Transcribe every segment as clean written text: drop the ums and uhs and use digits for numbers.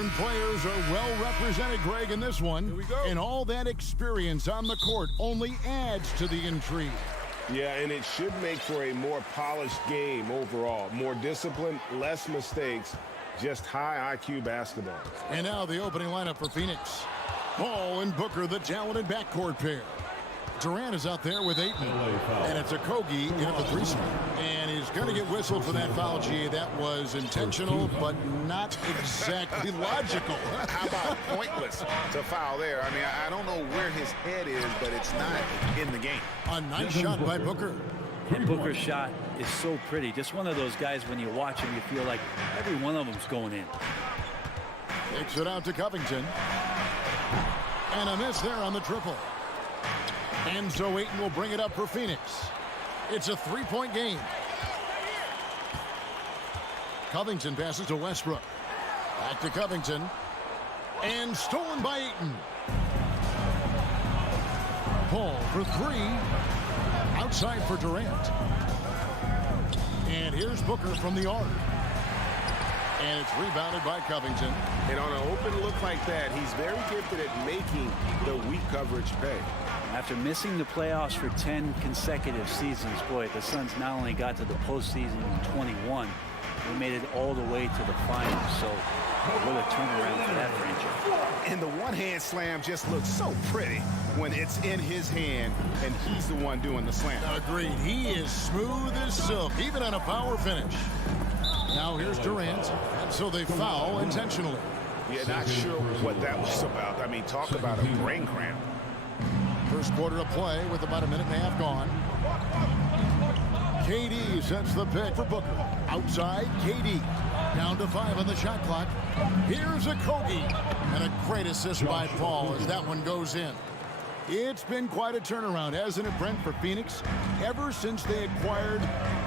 veteran players are well represented, Greg, in this one. Here we go. And all that experience on the court only adds to the intrigue. Yeah, and it should make for a more polished game overall. More discipline, less mistakes, just high IQ basketball. And now the opening lineup for Phoenix. Paul and Booker, the talented backcourt pair. Durant is out there with Ayton. And it's a Kogi in at the 3 spot. And he's going to get whistled for that foul, G. That was intentional, but not exactly logical. How about pointless to foul there? I mean, I don't know where his head is, but it's not in the game. A nice shot by Booker. And Booker's shot is so pretty. Just one of those guys, when you watch him, you feel like every one of them's going in. Takes it out to Covington. And a miss there on the triple. And so Ayton will bring it up for Phoenix. It's a 3-point game. Covington passes to Westbrook. Back to Covington. And stolen by Ayton. Paul for 3. Outside for Durant. And here's Booker from the arc. And it's rebounded by Covington. And on an open look like that, he's very gifted at making the weak coverage pay. After missing the playoffs for 10 consecutive seasons, boy, the Suns not only got to the postseason in 21, they made it all the way to the finals. So what a turnaround for that franchise. And the one-hand slam just looks so pretty when it's in his hand and he's the one doing the slam. Agreed. He is smooth as silk, even on a power finish. Now here's Durant, and so they foul intentionally. Yeah, not sure what that was about. I mean, talk about a brain cramp. First quarter of play with about a minute and a half gone. KD sets the pick for Booker. Outside, KD. Down to 5 on the shot clock. Here's a Kogi. And a great assist by Paul as that one goes in. It's been quite a turnaround, hasn't it, Brent, for Phoenix? Ever since they acquired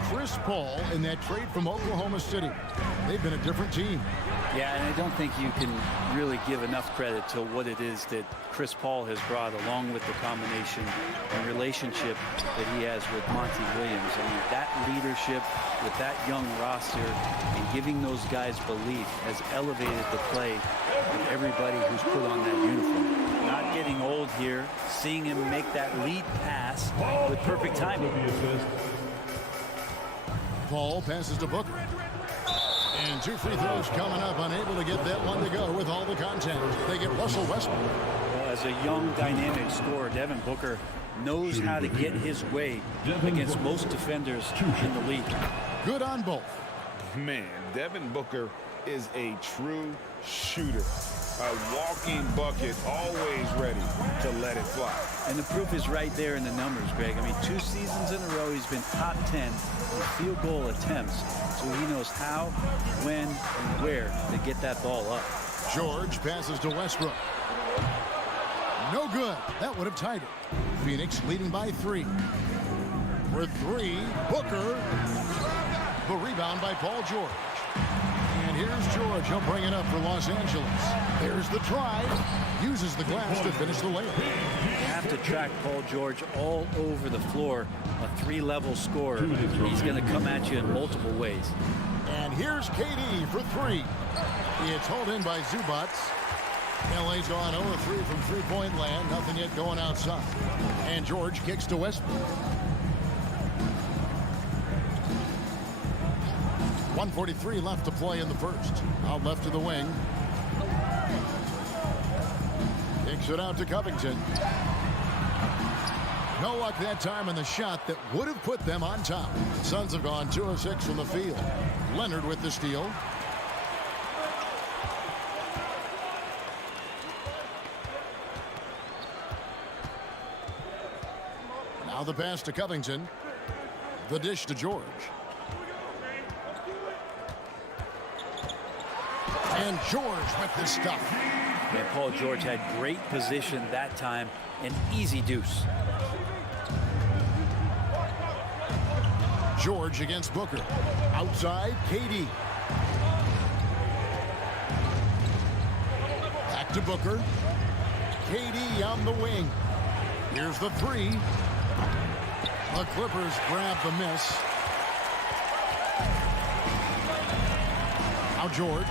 Chris Paul in that trade from Oklahoma City, they've been a different team. Yeah, and I don't think you can really give enough credit to what it is that Chris Paul has brought, along with the combination and relationship that he has with Monty Williams. I mean, that leadership with that young roster and giving those guys belief has elevated the play of everybody who's put on that uniform. Not getting old here, seeing him make that lead pass with perfect timing. Paul passes to Booker. And 2 free throws coming up, unable to get that one to go with all the contact. They get Russell Westbrook. Well, as a young, dynamic scorer, Devin Booker knows how to get his way against most defenders in the league. Good on both. Man, Devin Booker is a true shooter. A walking bucket, always ready to let it fly. And the proof is right there in the numbers, Greg. I mean, 2 seasons in a row, he's been top 10 in field goal attempts. So he knows how, when, and where to get that ball up. George passes to Westbrook. No good. That would have tied it. Phoenix leading by 3. For 3, Booker. The rebound by Paul George. And here's George. He'll bring it up for Los Angeles. There's the try. Uses the glass to finish the layup. You have to track Paul George all over the floor. A 3-level scorer. He's going to come at you in multiple ways. And here's KD for 3. It's hauled in by Zubac. LA's gone 0-3 from three-point land. Nothing yet going outside. And George kicks to Westbrook. 1:43 left to play in the first. Out left to the wing. Kicks it out to Covington. No luck that time in the shot that would have put them on top. Suns have gone 2 of 6 from the field. Leonard with the steal. Now the pass to Covington. The dish to George. And George with the stuff. And Paul George had great position that time. An easy deuce. George against Booker. Outside, KD. Back to Booker. KD on the wing. Here's the 3. The Clippers grab the miss. Now George.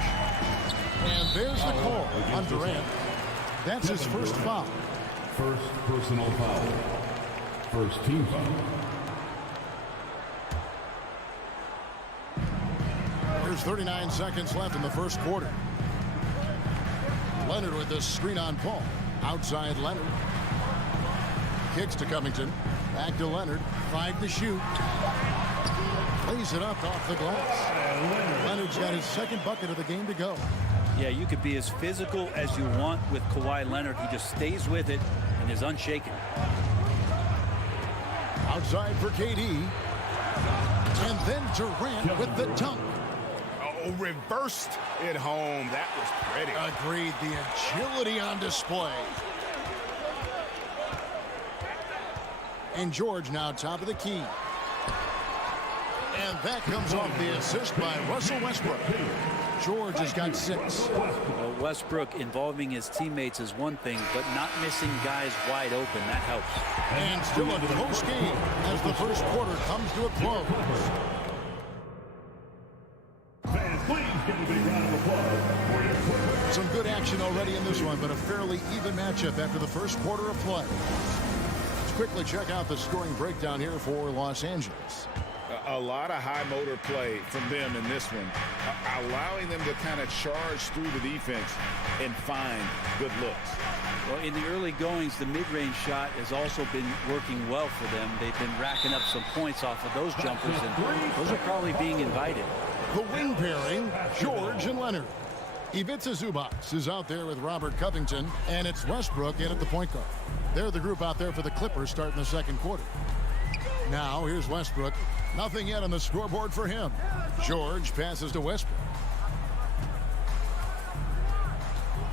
And there's the call on Durant. That's his first foul. First personal foul. First team foul. There's 39 seconds left in the first quarter. Leonard with this screen on Paul. Outside Leonard. Kicks to Covington. Back to Leonard. 5 to shoot. Lays it up off the glass. Leonard's got his second bucket of the game to go. Yeah, you could be as physical as you want with Kawhi Leonard. He just stays with it and is unshaken. Outside for KD. And then Durant with the dunk. Oh, reversed it home. That was pretty. Agreed. The agility on display. And George now top of the key. And that comes off the assist by Russell Westbrook. George has got 6. Well, Westbrook involving his teammates is one thing, but not missing guys wide open, that helps. And still a close game as the first quarter comes to a close. Fans, please give a big round of applause for your Clippers. Some good action already in this one, but a fairly even matchup after the first quarter of play. Let's quickly check out the scoring breakdown here for Los Angeles. A lot of high motor play from them in this one, allowing them to kind of charge through the defense and find good looks. Well, in the early goings, the mid-range shot has also been working well for them. They've been racking up some points off of those jumpers, and those are probably being invited. The wing pairing, George and Leonard. Ivica Zubac is out there with Robert Covington, and it's Westbrook in at the point guard. They're the group out there for the Clippers starting the second quarter. Now, here's Westbrook. Nothing yet on the scoreboard for him. George passes to Westbrook.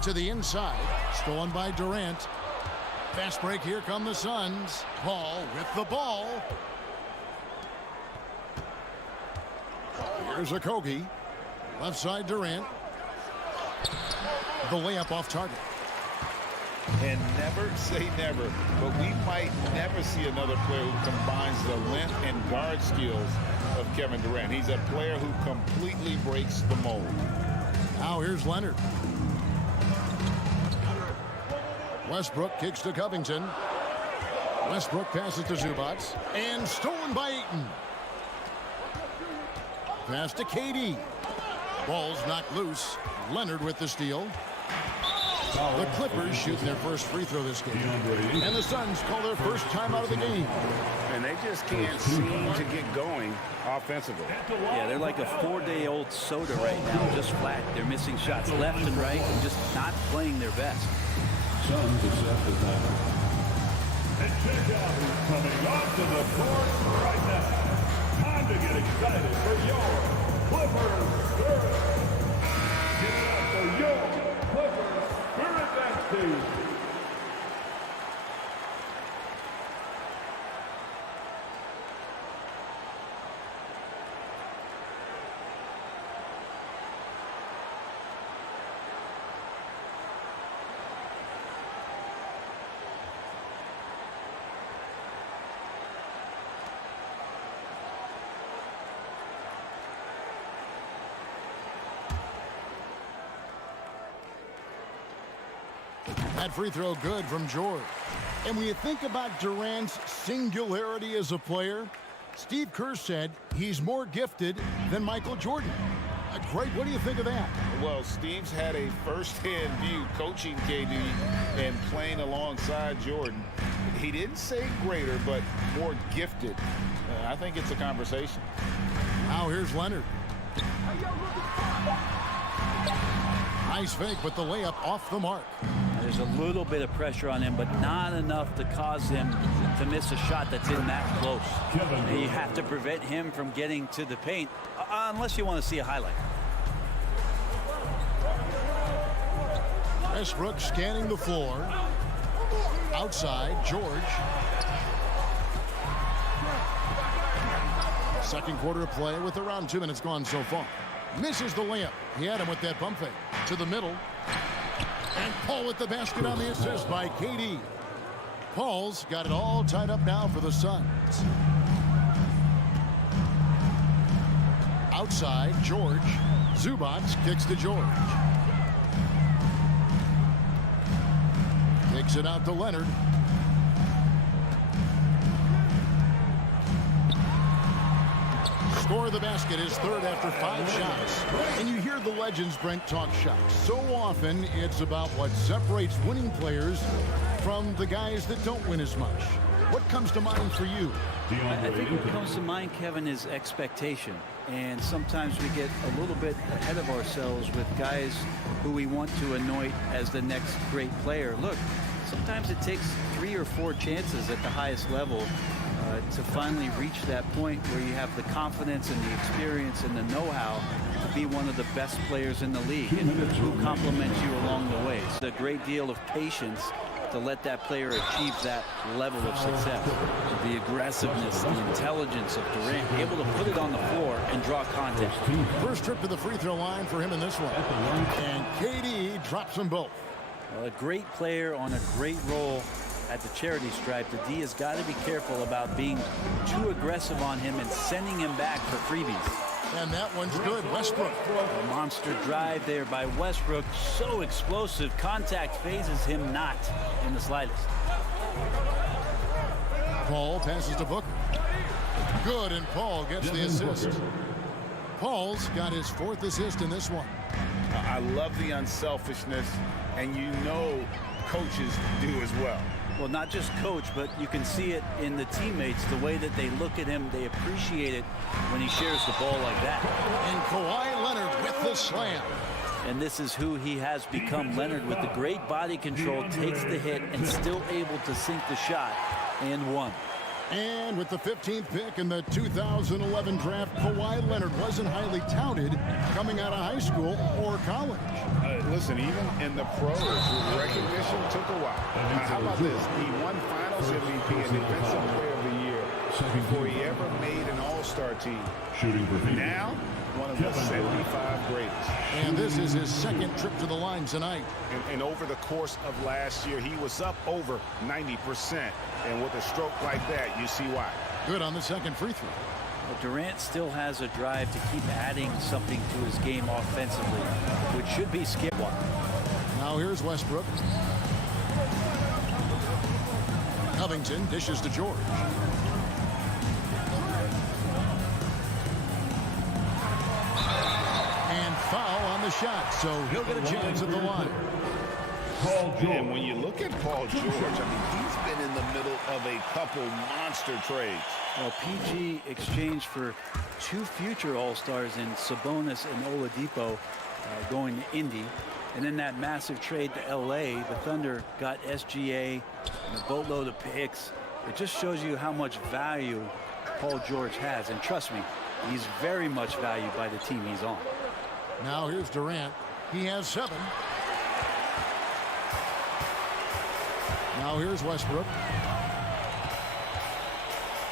To the inside. Stolen by Durant. Fast break. Here come the Suns. Paul with the ball. Here's Okogie. Left side Durant. The layup off target. And never say never, but we might never see another player who combines the length and guard skills of Kevin Durant. He's a player who completely breaks the mold. Now here's Leonard. Westbrook kicks to Covington. Westbrook passes to Zubac. And stolen by Ayton. Pass to KD. Ball's knocked loose. Leonard with the steal. The Clippers shooting their first free throw this game. And the Suns call their first time out of the game. And they just can't seem to get going offensively. Yeah, they're like a 4-day-old soda right now, just flat. They're missing shots left and right and just not playing their best. Suns to set the timer. And check out who's coming onto the court right now. Time to get excited for your Clippers Spirit. Give it up for your Clippers Spirit that team. That free throw good from George. And when you think about Durant's singularity as a player, Steve Kerr said he's more gifted than Michael Jordan. Great, what do you think of that? Well, Steve's had a first-hand view coaching KD and playing alongside Jordan. He didn't say greater, but more gifted. I think it's a conversation. Now here's Leonard. Nice fake, but the layup off the mark. There's a little bit of pressure on him, but not enough to cause him to miss a shot that's in that close. You have to prevent him from getting to the paint, unless you want to see a highlight. Westbrook scanning the floor. Outside, George. Second quarter of play with around 2 minutes gone so far. Misses the layup. He had him with that bump fake. To the middle. And Paul with the basket on the assist by KD. Paul's got it all tied up now for the Suns. Outside, George. Zubac kicks to George. Kicks it out to Leonard. Score the basket, his third after 5 shots. And you hear the legends, Brent, talk shots. So often it's about what separates winning players from the guys that don't win as much. What comes to mind for you? I think what comes to mind, Kevin, is expectation. And sometimes we get a little bit ahead of ourselves with guys who we want to anoint as the next great player. Look, sometimes it takes 3 or 4 chances at the highest level to finally reach that point where you have the confidence and the experience and the know-how to be one of the best players in the league and who compliments you along the way. It's a great deal of patience to let that player achieve that level of success. The aggressiveness, the intelligence of Durant, able to put it on the floor and draw contact. First trip to the free throw line for him in this one. And KD drops them both. Well, a great player on a great role at the charity stripe. The D has got to be careful about being too aggressive on him and sending him back for freebies. And that one's good. Westbrook. A monster drive there by Westbrook. So explosive. Contact phases him not in the slightest. Paul passes to Booker. Good, and Paul gets the assist. Paul's got his 4th assist in this one. I love the unselfishness, and you know coaches do as well. Well, not just coach, but you can see it in the teammates, the way that they look at him. They appreciate it when he shares the ball like that. And Kawhi Leonard with the slam. And this is who he has become. Leonard, with the great body control, takes the hit and still able to sink the shot and one. And with the 15th pick in the 2011 draft, Kawhi Leonard wasn't highly touted coming out of high school or college. Listen, even in the pros, recognition took a while. How about this? He won Finals MVP and Defensive Player of the Year before he ever made an All-Star team. Shooting for Phoenix. Now, one of the 75 greatest. And this is his 2nd trip to the line tonight. And over the course of last year, he was up over 90%. And with a stroke like that, you see why. Good on the 2nd free throw. But Durant still has a drive to keep adding something to his game offensively, which should be skip one. Now here's Westbrook. Covington dishes to George. And foul on the shot, so he'll get a chance at the line. Paul George. And when you look at Paul George, I mean, he's been in the middle of a couple monster trades. Well, PG exchanged for 2 future All-Stars in Sabonis and Oladipo going to Indy. And in that massive trade to L.A., the Thunder got SGA and a boatload of picks. It just shows you how much value Paul George has. And trust me, he's very much valued by the team he's on. Now here's Durant. He has 7. Now here's Westbrook.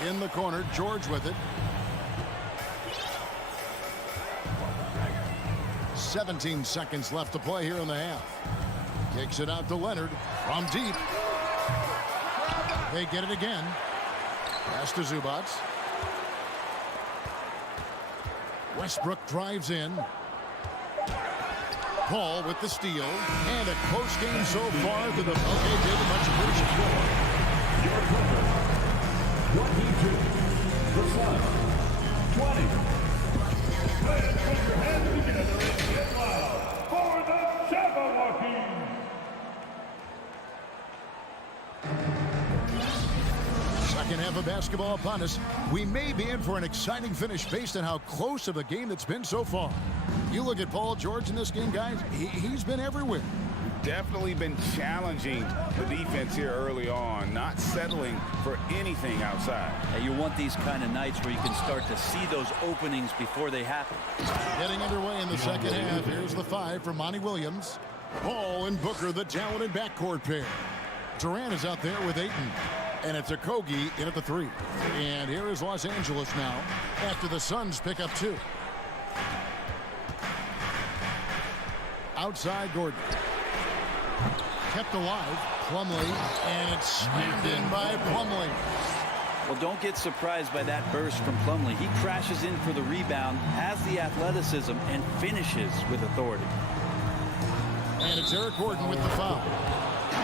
In the corner, George with it. 17 seconds left to play here in the half. Kicks it out to Leonard from deep. They get it again. Pass to Zubac. Westbrook drives in. Paul with the steal. And a close game so far to the... Okay, David, much appreciated. Your Clippers. 22. The Suns. 20. Let's put your hands together and get loud for the Jabberwockies. Second half of basketball upon us. We may be in for an exciting finish based on how close of a game it's been so far. You look at Paul George in this game, guys, he's been everywhere. Definitely been challenging the defense here early on, not settling for anything outside. And you want these kind of nights where you can start to see those openings before they happen. Getting underway in the second half. Here's the 5 from Monty Williams. Paul and Booker, the talented backcourt pair. Durant is out there with Ayton. And it's a Kogi in at the 3. And here is Los Angeles now after the Suns pick up 2. Outside Gordon. Kept alive. Plumlee. And it's slammed in by Plumlee. Well, don't get surprised by that burst from Plumlee. He crashes in for the rebound, has the athleticism, and finishes with authority. And it's Eric Gordon with the foul.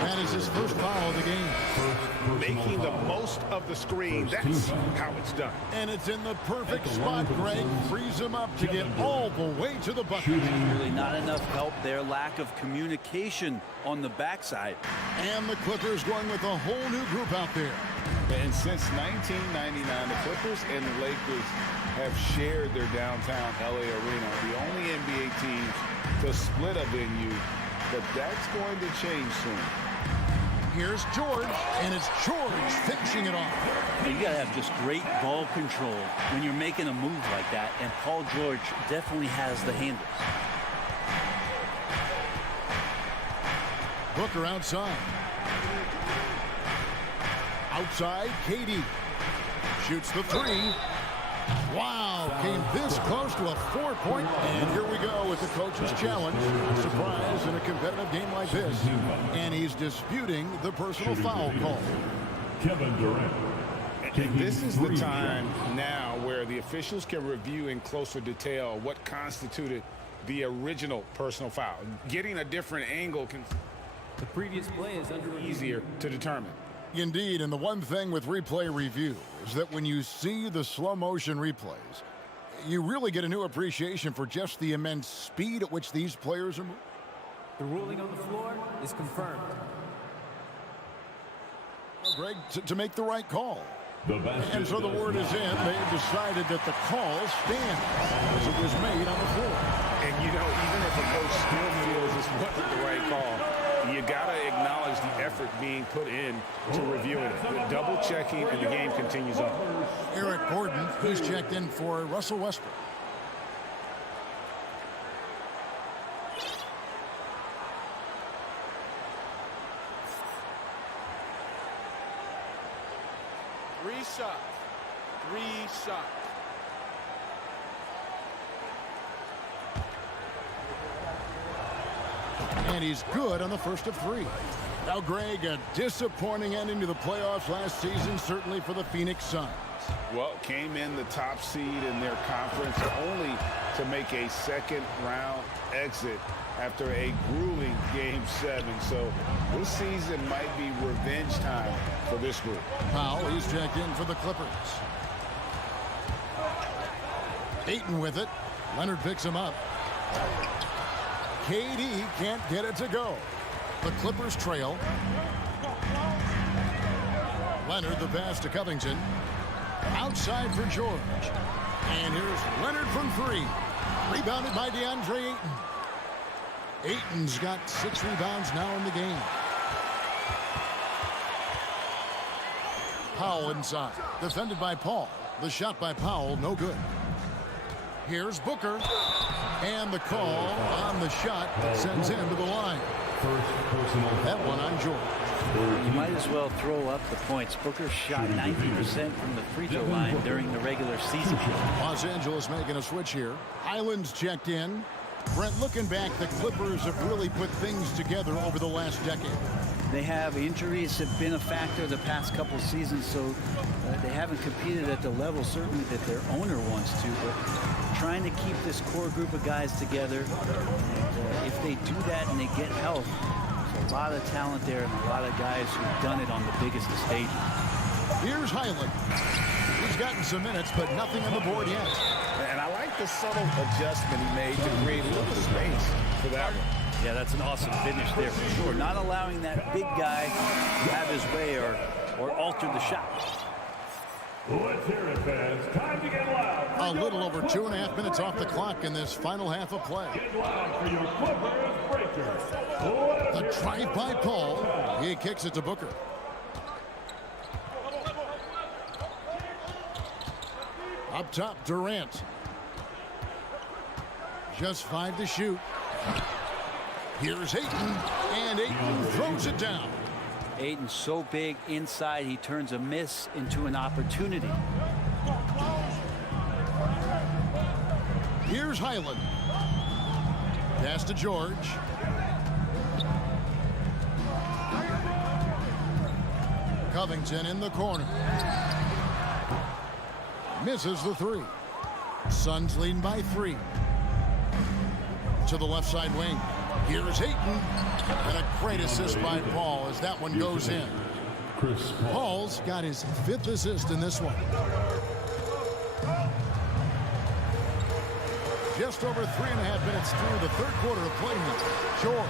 That is his first foul of the game. Making the most of the screen. That's how it's done. And it's in the perfect spot, Greg. Frees him up to get all the way to the bucket. Really not enough help there. Lack of communication on the backside. And the Clippers going with a whole new group out there. And since 1999, the Clippers and the Lakers have shared their downtown LA arena. The only NBA team to split a venue, but that's going to change soon. Here's George, and it's George finishing it off. You got to have just great ball control when you're making a move like that, and Paul George definitely has the handles. Booker outside. Outside, KD. Shoots the three. Wow, came this close to a 4-point. And here we go with the coach's challenge. Surprise in a competitive game like this. And he's disputing the personal foul call. Kevin Durant. This is the time now where the officials can review in closer detail what constituted the original personal foul. Getting a different angle can The previous play is under review. easier to determine. Indeed, and the one thing with replay review is that when you see the slow motion replays, you really get a new appreciation for just the immense speed at which these players are moving. The ruling on the floor is confirmed. Greg, to make the right call. The basket And so the word is in. They've decided that the call stands as it was made on the floor. And, you know, even if a coach still feels this wasn't the right call, you got to acknowledge the effort being put in to reviewing it. The double checking, and the game continues on. Eric Gordon, who's checked in for Russell Westbrook. Three shots. And he's good on the first of three. Now, Greg, a disappointing ending to the playoffs last season, certainly for the Phoenix Suns. Well, came in the top seed in their conference only to make a second-round exit after a grueling Game 7. So this season might be revenge time for this group. Powell, he's checked in for the Clippers. Ayton with it. Leonard picks him up. KD can't get it to go. The Clippers trail. Leonard the pass to Covington. Outside for George. And here's Leonard from three. Rebounded by DeAndre Ayton. Ayton's got 6 rebounds now in the game. Powell inside. Defended by Paul. The shot by Powell, no good. Here's Booker. And the call on the shot that sends him to the line. That one on George. You might as well throw up the points. Booker shot 90% from the free throw line during the regular season. Los Angeles making a switch here. Island's checked in. Brent, looking back, the Clippers have really put things together over the last decade. They have injuries have been a factor the past couple seasons, so they haven't competed at the level certainly that their owner wants to, but trying to keep this core group of guys together. And, if they do that and they get health, there's a lot of talent there and a lot of guys who've done it on the biggest of stages. Here's Highland. He's gotten some minutes, but nothing on the board yet. And I like the subtle adjustment he made to create a little space for that one. Yeah, that's an awesome finish there for sure. Not allowing that big guy to have his way or alter the shot. Let's hear it, fans. Time to get loud. A little over 2.5 minutes off the clock in this final half of play. Get loud for your Clippers breakers. The drive by Paul. He kicks it to Booker. Up top, Durant. Just 5 to shoot. Here's Ayton, and Ayton throws it down. Ayton's so big inside, he turns a miss into an opportunity. Here's Highland. Pass to George. Covington in the corner. Misses the three. Suns leading by 3. To the left side wing. Here's Ayton. And a great assist by Paul as that one goes in. Chris Paul. Paul's got his 5th assist in this one. Just over 3.5 minutes through the 3rd quarter of play now. George.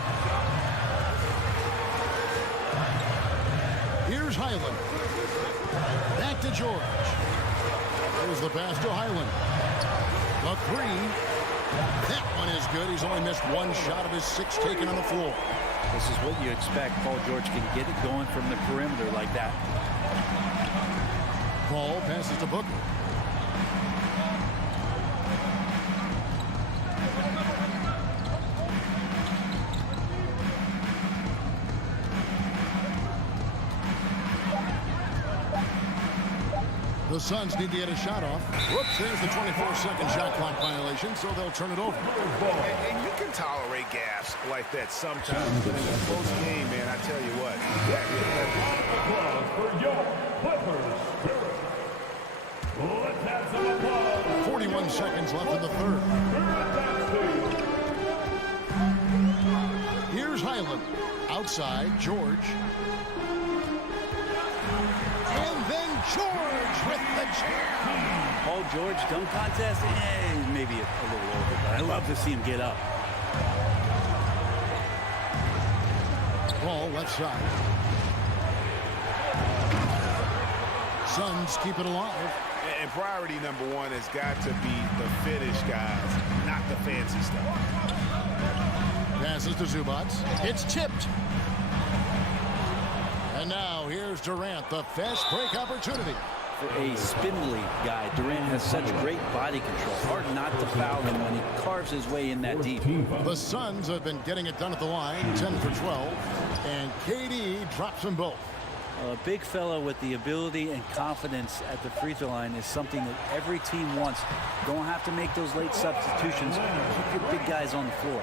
Here's Highland. Back to George. Here's the pass to Highland. The 3. That one is good. He's only missed 1 shot of his 6 taken on the floor. This is what you expect. Paul George can get it going from the perimeter like that. Paul passes to Booker. The Suns need to get a shot off. Whoops, there's the 24-second shot clock violation, so they'll turn it over. And you can tolerate gaffes like that sometimes, but in a close game, man, I tell you what. Applause for your Clippers Spirit. Let's have some applause. 41 seconds left in the 3rd. Here's Highland. Outside, George. And then George with the jam. Paul George dunk contest, maybe a little over, but I love to see him get up. Paul left side. Suns keep it alive. And priority number 1 has got to be the finish, guys, not the fancy stuff. Passes to Zubac. It's tipped. And now here's Durant, the fast break opportunity. For a spindly guy, Durant has such great body control. Hard not to foul him when he carves his way in that deep. The Suns have been getting it done at the line, 10 for 12. And KD drops them both. A big fellow with the ability and confidence at the free throw line is something that every team wants. Don't have to make those late substitutions. Keep your big guys on the floor.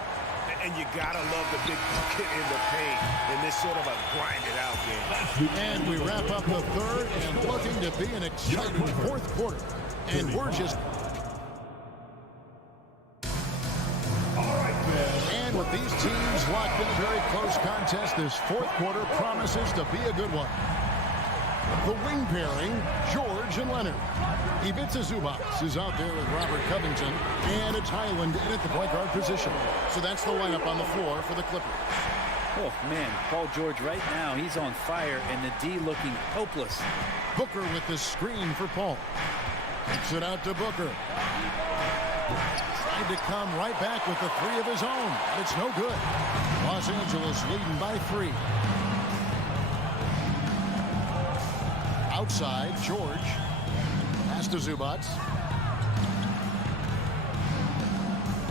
And you gotta love the big bucket in the paint in this sort of a grind-it-out game. And we wrap up the 3rd and looking to be an exciting 4th quarter. And we're just... And with these teams locked in a very close contest, this 4th quarter promises to be a good one. The wing pairing, George and Leonard. Ivica Zubac is out there with Robert Covington, and it's Highland in at the point guard position. So that's the lineup on the floor for the Clippers. Oh, man, Paul George right now, he's on fire, and the D looking hopeless. Booker with the screen for Paul. Kicks it out to Booker. Tried to come right back with the 3 of his own, but it's no good. Los Angeles leading by 3. Outside, George. Pass to Zubac.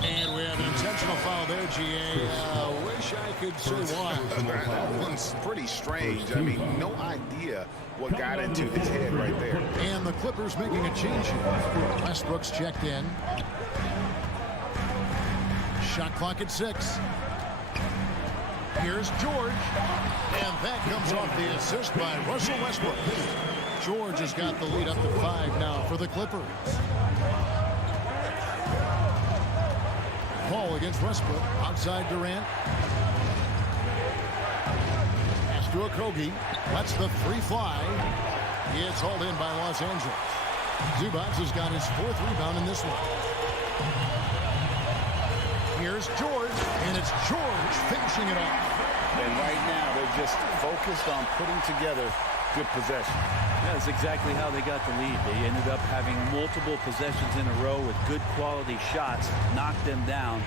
And we have an intentional foul there, GA. Wish I could say why. That one's pretty strange. I mean, no idea what got into his head right there. And the Clippers making a change here. Westbrook's checked in. Shot clock at 6. Here's George. And that comes off the assist by Russell Westbrook. George has got the lead up to 5 now for the Clippers. Paul against Westbrook. Outside Durant. Pass to Okogie. Lets the 3 fly. It's hauled in by Los Angeles. Zubac has got his 4th rebound in this one. Here's George, and it's George finishing it off. And right now, they're just focused on putting together good possession. That's exactly how they got the lead. They ended up having multiple possessions in a row with good quality shots, knocked them down,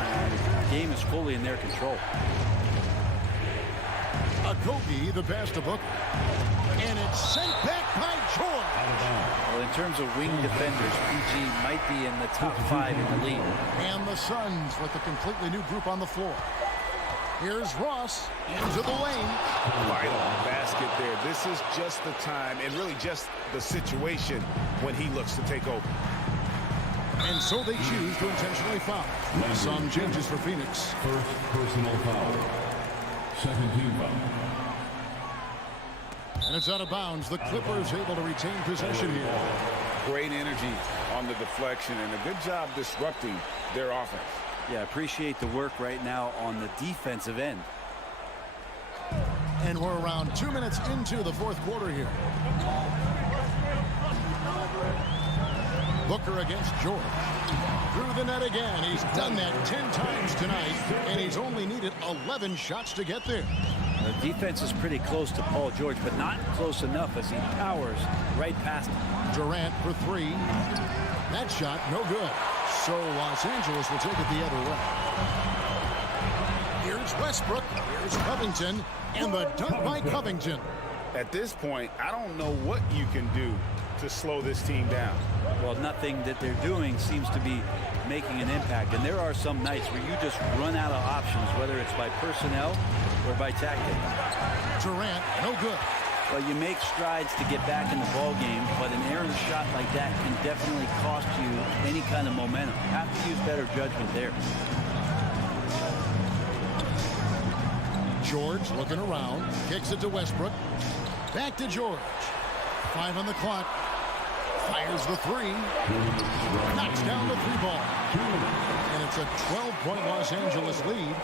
and the game is fully in their control. Okogie, the pass to Booker. And it's sent back by George. Well, in terms of wing defenders, PG might be in the top 5 in the league. And the Suns with a completely new group on the floor. Here's Ross into the lane. Vital basket there. This is just the time and really just the situation when he looks to take over. And so they choose to intentionally foul. Some changes for Phoenix. First personal foul. Second team foul. And it's out of bounds. The Clippers able to retain possession here. Great energy on the deflection and a good job disrupting their offense. Yeah, appreciate the work right now on the defensive end. And we're around 2 minutes into the fourth quarter here. Booker against George. Through the net again. He's done that 10 times tonight, and he's only needed 11 shots to get there. The defense is pretty close to Paul George, but not close enough as he powers right past him. Durant for three. That shot, no good. So Los Angeles will take it the other way. Here's Westbrook. Here's Covington. And the dunk by Covington. At this point, I don't know what you can do to slow this team down. Well, nothing that they're doing seems to be making an impact. And there are some nights where you just run out of options, whether it's by personnel or by tactics. Durant, no good. Well, you make strides to get back in the ball game, but an errant shot like that can definitely cost you any kind of momentum. Have to use better judgment there. George looking around, kicks it to Westbrook. Back to George. 5 on the clock. Fires the three. Knocks down the three ball. And it's a 12-point Los Angeles lead.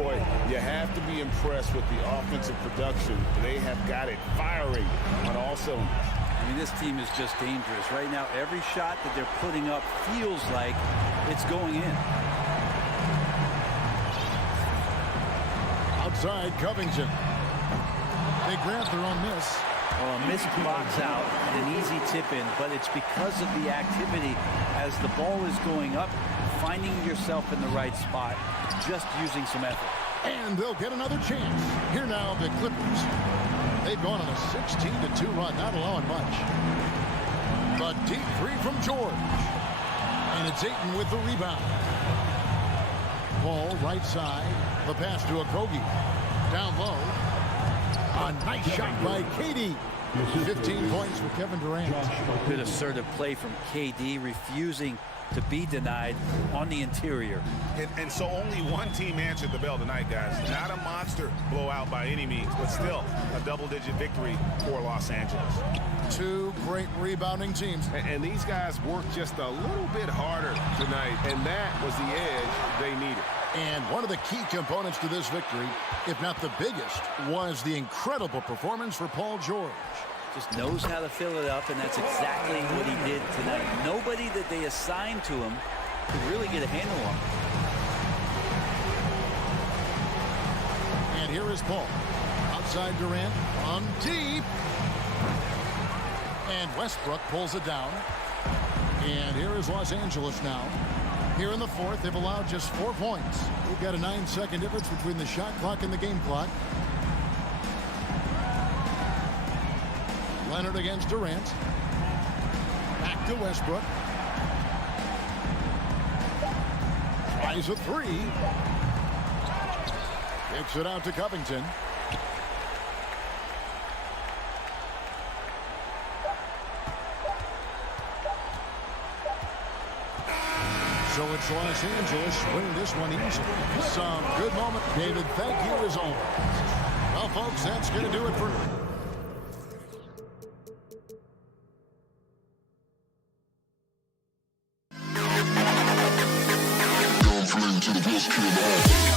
Boy, you have to be impressed with the offensive production. They have got it firing on all cylinders. I mean, this team is just dangerous. Right now, every shot that they're putting up feels like it's going in. Outside, Covington. They grab their own miss. Well, a missed box out, an easy tip in, but it's because of the activity as the ball is going up, finding yourself in the right spot, just using some effort. And they'll get another chance. Here now, the Clippers. They've gone on a 16-2 run, not allowing much. The deep three from George. And it's Ayton with the rebound. Ball right side. The pass to Okogie. Down low. A nice shot by KD. 15 points for Kevin Durant. Good assertive play from KD, refusing to be denied on the interior. And so only one team answered the bell tonight, guys. Not a monster blowout by any means, but still a double-digit victory for Los Angeles. Two great rebounding teams. And these guys worked just a little bit harder tonight, and that was the edge they needed. And one of the key components to this victory, if not the biggest, was the incredible performance for Paul George. Just knows how to fill it up, and that's exactly what he did tonight. Nobody that they assigned to him could really get a handle on him. And here is Paul. Outside Durant on deep. And Westbrook pulls it down. And here is Los Angeles now. Here in the fourth, they've allowed just 4 points. We've got a 9-second difference between the shot clock and the game clock. Leonard against Durant. Back to Westbrook. Tries a three. Kicks it out to Covington. So it's Los Angeles winning this one easily. Some good moment. David, thank you as always. Well, folks, that's going to do it for... To the best kid.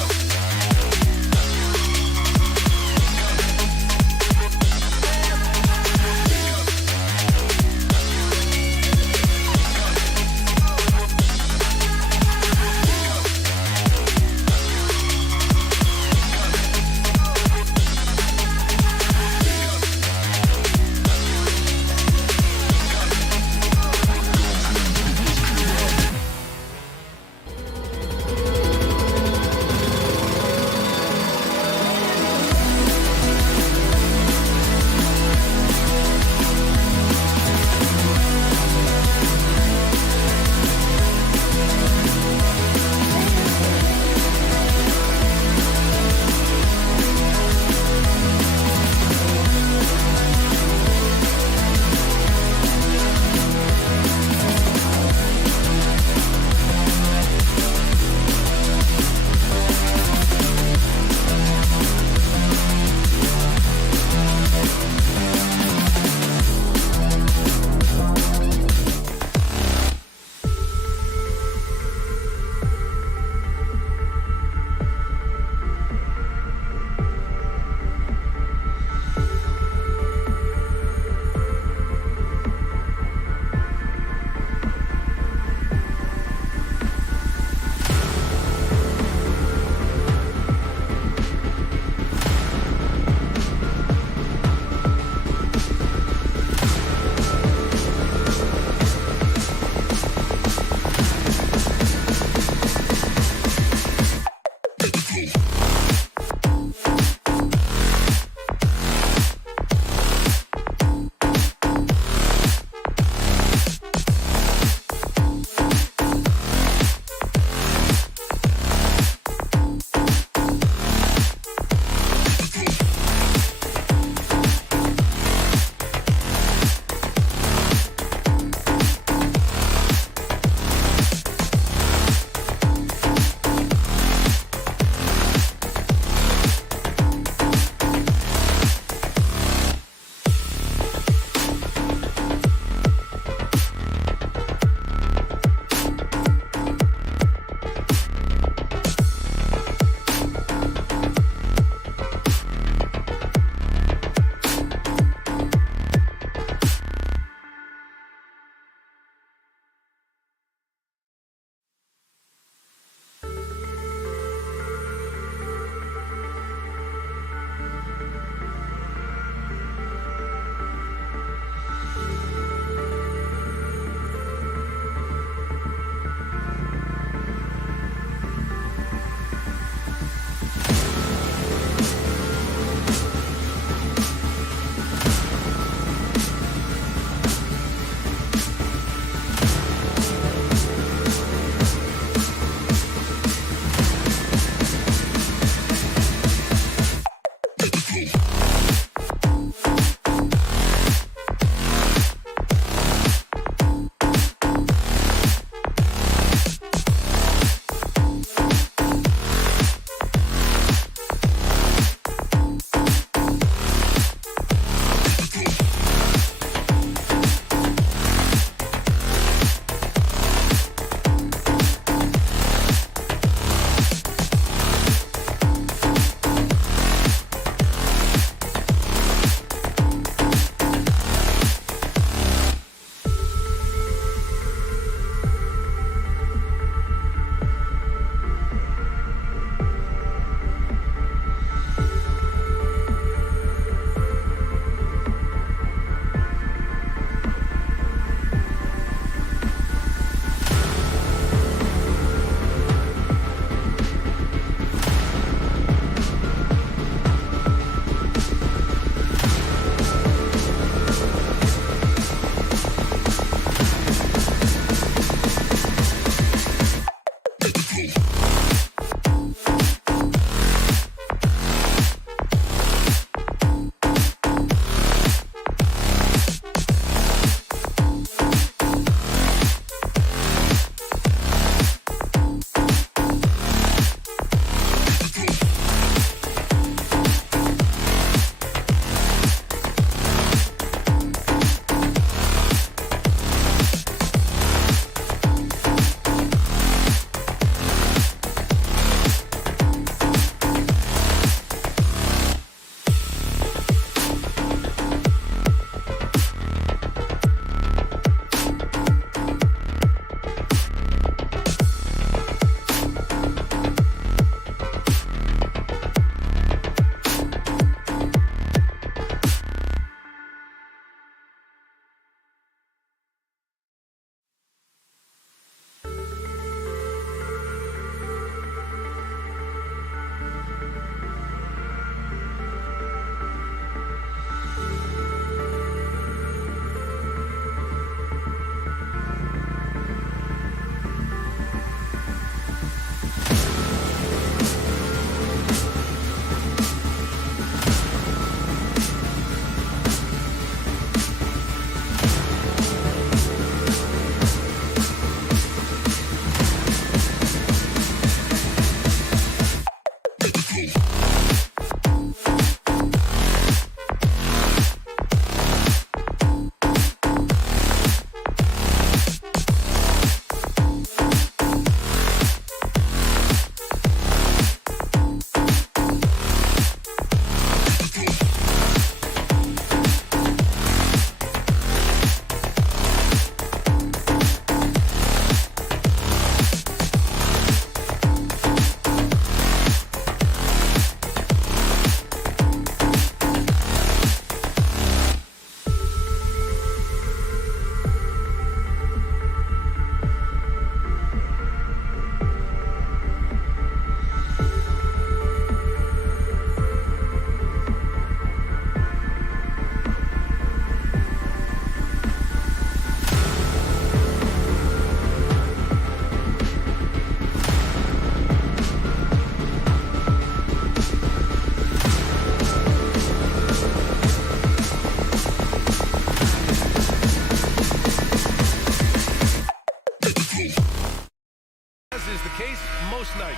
most nights.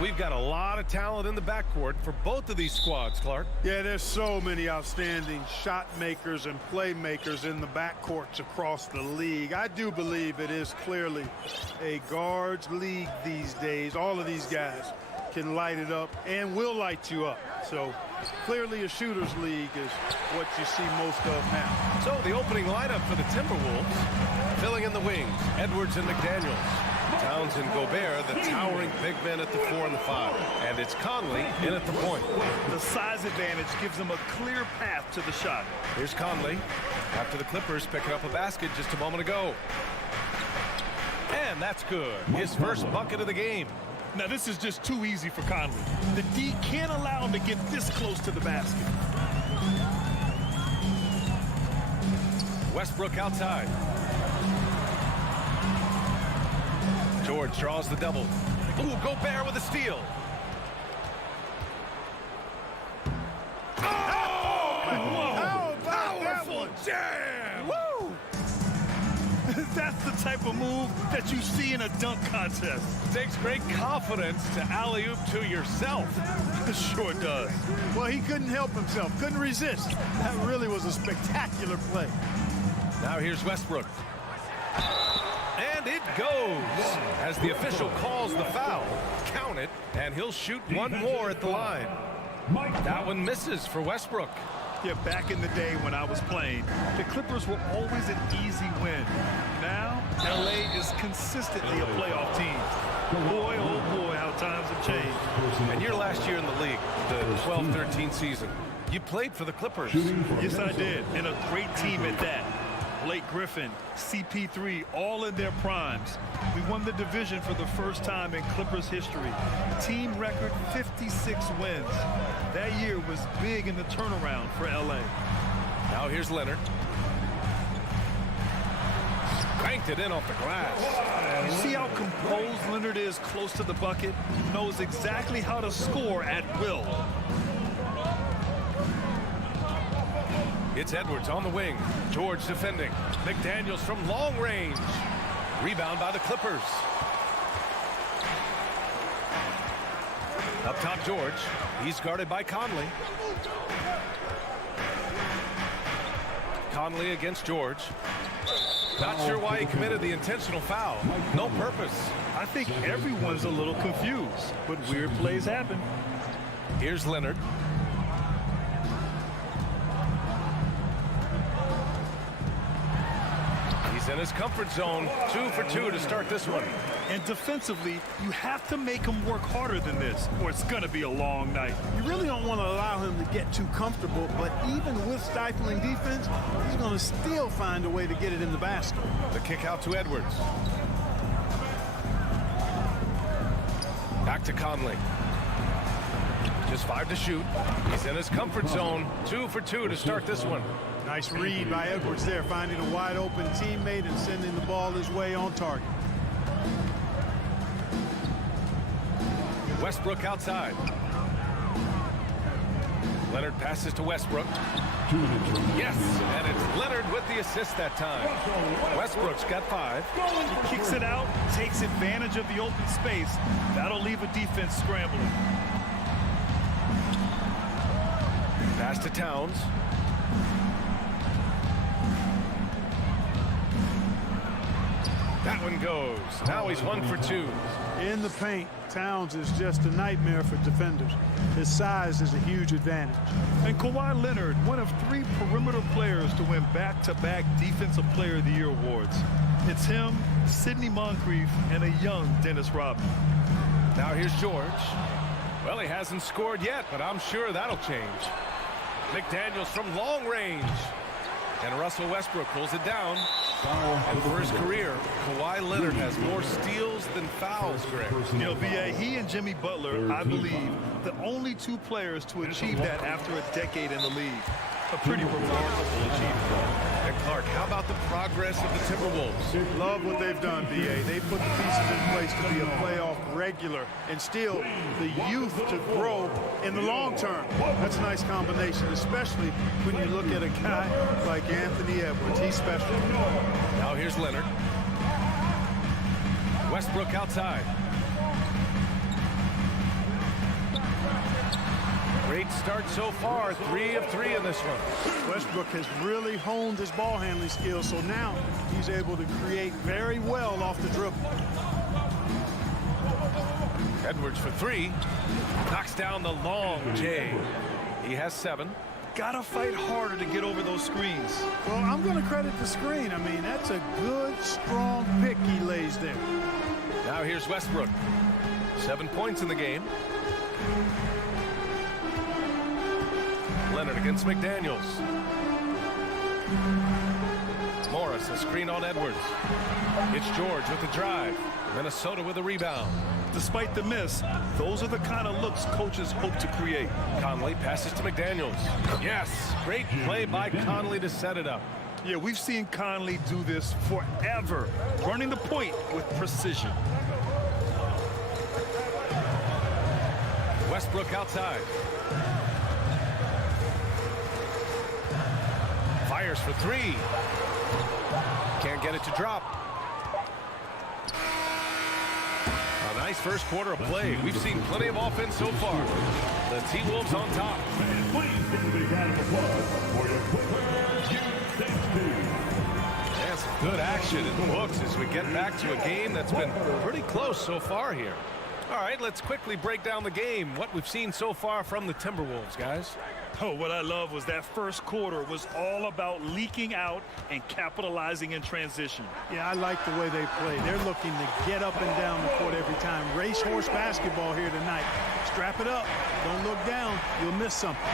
We've got a lot of talent in the backcourt for both of these squads, Clark. Yeah, there's so many outstanding shot makers and playmakers in the backcourts across the league. I do believe it is clearly a guards league these days. All of these guys can light it up and will light you up. So clearly a shooters league is what you see most of now. So the opening lineup for the Timberwolves, filling in the wings, Edwards and McDaniels. Towns and Gobert, the towering big men at the 4 and the 5. And it's Conley in at the point. The size advantage gives them a clear path to the shot. Here's Conley after the Clippers picking up a basket just a moment ago. And that's good. His first bucket of the game. Now this is just too easy for Conley. The D can't allow him to get this close to the basket. Westbrook outside. George draws the double. Ooh, Gobert with a steal. Oh, powerful jam! Woo! That's the type of move that you see in a dunk contest. Takes great confidence to alley-oop to yourself. Sure does. Well, he couldn't help himself, couldn't resist. That really was a spectacular play. Now here's Westbrook. And it goes as the official calls the foul. Count it, and he'll shoot one more at the line. That one misses for Westbrook. Yeah, back in the day when I was playing, the Clippers were always an easy win. Now, LA is consistently a playoff team. Boy, oh boy, how times have changed. And your last year in the league, the 12-13 season, you played for the Clippers. Yes, I did, and a great team at that. Blake Griffin, CP3, all in their primes. We won the division for the first time in Clippers history. Team record 56 wins. That year was big in the turnaround for LA. Now here's Leonard. Cranked it in off the glass. You see how composed Leonard is close to the bucket? Knows exactly how to score at will. It's Edwards on the wing. George defending. McDaniels from long range. Rebound by the Clippers. Up top, George. He's guarded by Conley. Conley against George. Not sure why he committed the intentional foul. No purpose. I think everyone's a little confused, but weird plays happen. Here's Leonard. He's in his comfort zone. 2 for 2 to start this one. And defensively, you have to make him work harder than this, or it's going to be a long night. You really don't want to allow him to get too comfortable, but even with stifling defense, he's going to still find a way to get it in the basket. The kick out to Edwards. Back to Conley. Just 5 to shoot. He's in his comfort zone. 2 for 2 to start this one. Nice read by Edwards there, finding a wide open teammate and sending the ball his way on target. Westbrook outside. Leonard passes to Westbrook. Yes, and it's Leonard with the assist that time. Westbrook's got 5. He kicks it out, takes advantage of the open space. That'll leave a defense scrambling. Pass to Towns. That one goes. Now he's 1 for 2. In the paint, Towns is just a nightmare for defenders. His size is a huge advantage. And Kawhi Leonard, one of 3 perimeter players to win back-to-back Defensive Player of the Year awards. It's him, Sidney Moncrief, and a young Dennis Rodman. Now here's George. Well, he hasn't scored yet, but I'm sure that'll change. McDaniels from long range. And Russell Westbrook pulls it down. And for his career, Kawhi Leonard has more steals than fouls, Greg. You know, VA, he and Jimmy Butler, I believe, the only 2 players to achieve that after a decade in the league. A pretty remarkable achievement. And Clark, how about the progress of the Timberwolves? Love what they've done, VA. They put the pieces in place to be a playoff regular and still the youth to grow in the long term. That's a nice combination, especially when you look at a guy like Anthony Edwards. He's special. Now here's Leonard. Westbrook outside. great start so far. 3 of 3 in this one. Westbrook has really honed his ball handling skills, so now he's able to create very well off the dribble. Edwards for 3. Knocks down the long J. He has 7. Gotta fight harder to get over those screens. Well, I'm going to credit the screen. I mean, that's a good, strong pick he lays there. Now here's Westbrook. 7 points in the game. Leonard against McDaniels. Morris, a screen on Edwards. It's George with the drive. Minnesota with a rebound. Despite the miss, those are the kind of looks coaches hope to create. Conley passes to McDaniels. Yes, great play by Conley to set it up. Yeah, we've seen Conley do this forever, running the point with precision. Westbrook outside. Fires for 3. Can't get it to drop. A nice first quarter of play. We've seen plenty of offense so far. The T-Wolves on top. And please give a big round of applause for your Clippers, USC. And some good action in the books as we get back to a game that's been pretty close so far here. All right, let's quickly break down the game. What we've seen so far from the Timberwolves, guys. Oh, what I love was that first quarter was all about leaking out and capitalizing in transition. Yeah, I like the way they play. They're looking to get up and down the court every time. Racehorse basketball here tonight. Strap it up. Don't look down. You'll miss something.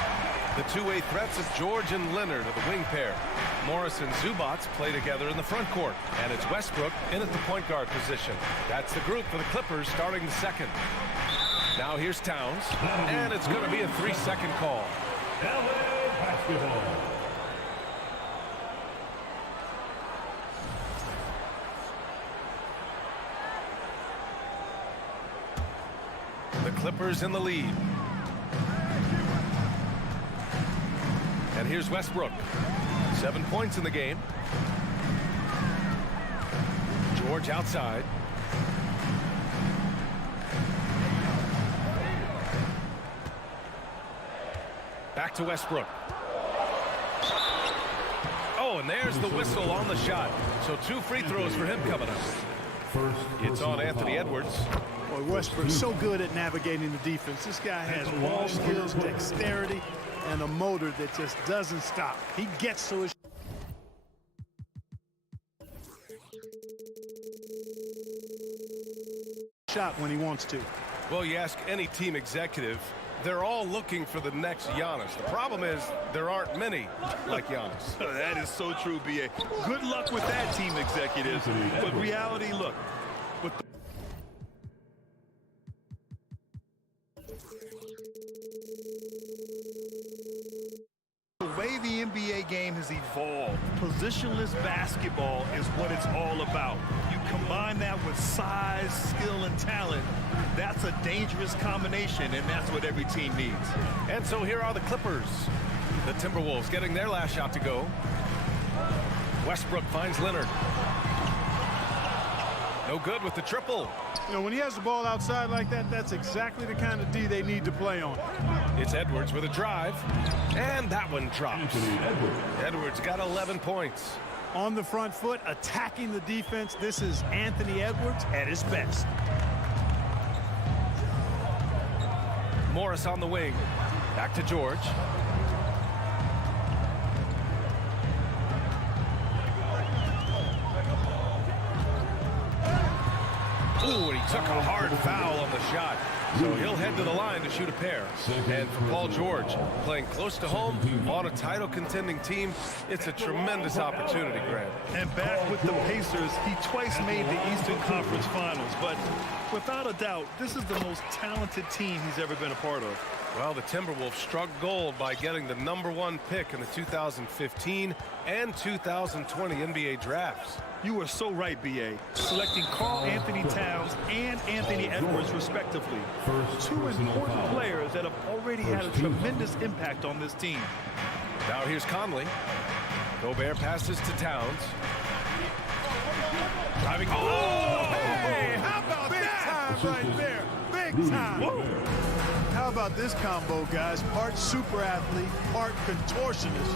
The two-way threats of George and Leonard are the wing pair. Morris and Zubats play together in the front court. And it's Westbrook in at the point guard position. That's the group for the Clippers starting the second. Now here's Towns. And it's going to be a 3-second call. LA basketball. The Clippers in the lead. And here's Westbrook. 7 points in the game. George outside. Back to Westbrook. Oh, and there's the whistle on the shot. So 2 free throws for him coming up. It's on Anthony Edwards. Boy, Westbrook's so good at navigating the defense. This guy has ball skills, dexterity, and a motor that just doesn't stop. He gets to his shot when he wants to. Well, you ask any team executive, they're all looking for the next Giannis. The problem is there aren't many like Giannis. That is so true, B.A. Good luck with that, team executives. But reality, look, with the way the NBA game has evolved, positionless basketball is what it's all about. You combine that with size, skill, and talent, that's a dangerous combination, and that's what every team needs. And so here are the Clippers. The Timberwolves getting their last shot to go. Westbrook finds Leonard. No good with the triple. You know, when he has the ball outside like that, that's exactly the kind of D they need to play on. It's Edwards with a drive, and that one drops. Edwards got 11 points. On the front foot, attacking the defense. This is Anthony Edwards at his best. Morris on the wing. Back to George. Ooh, and he took a hard foul on the shot. So he'll head to the line to shoot a pair. And for Paul George, playing close to home on a title contending team, it's a tremendous opportunity, Grant. And back with the Pacers, he twice made the Eastern Conference Finals. But without a doubt, this is the most talented team he's ever been a part of. Well, the Timberwolves struck gold by getting the #1 pick in the 2015 and 2020 NBA drafts. You are so right, B.A. Selecting Karl Anthony Towns and Anthony Edwards, respectively. Two important players that have already had a tremendous impact on this team. Now here's Conley. Gobert passes to Towns. Driving. Oh, hey, how about that? Big time right there. Big time. Whoa. how about this combo, guys? Part super athlete, part contortionist.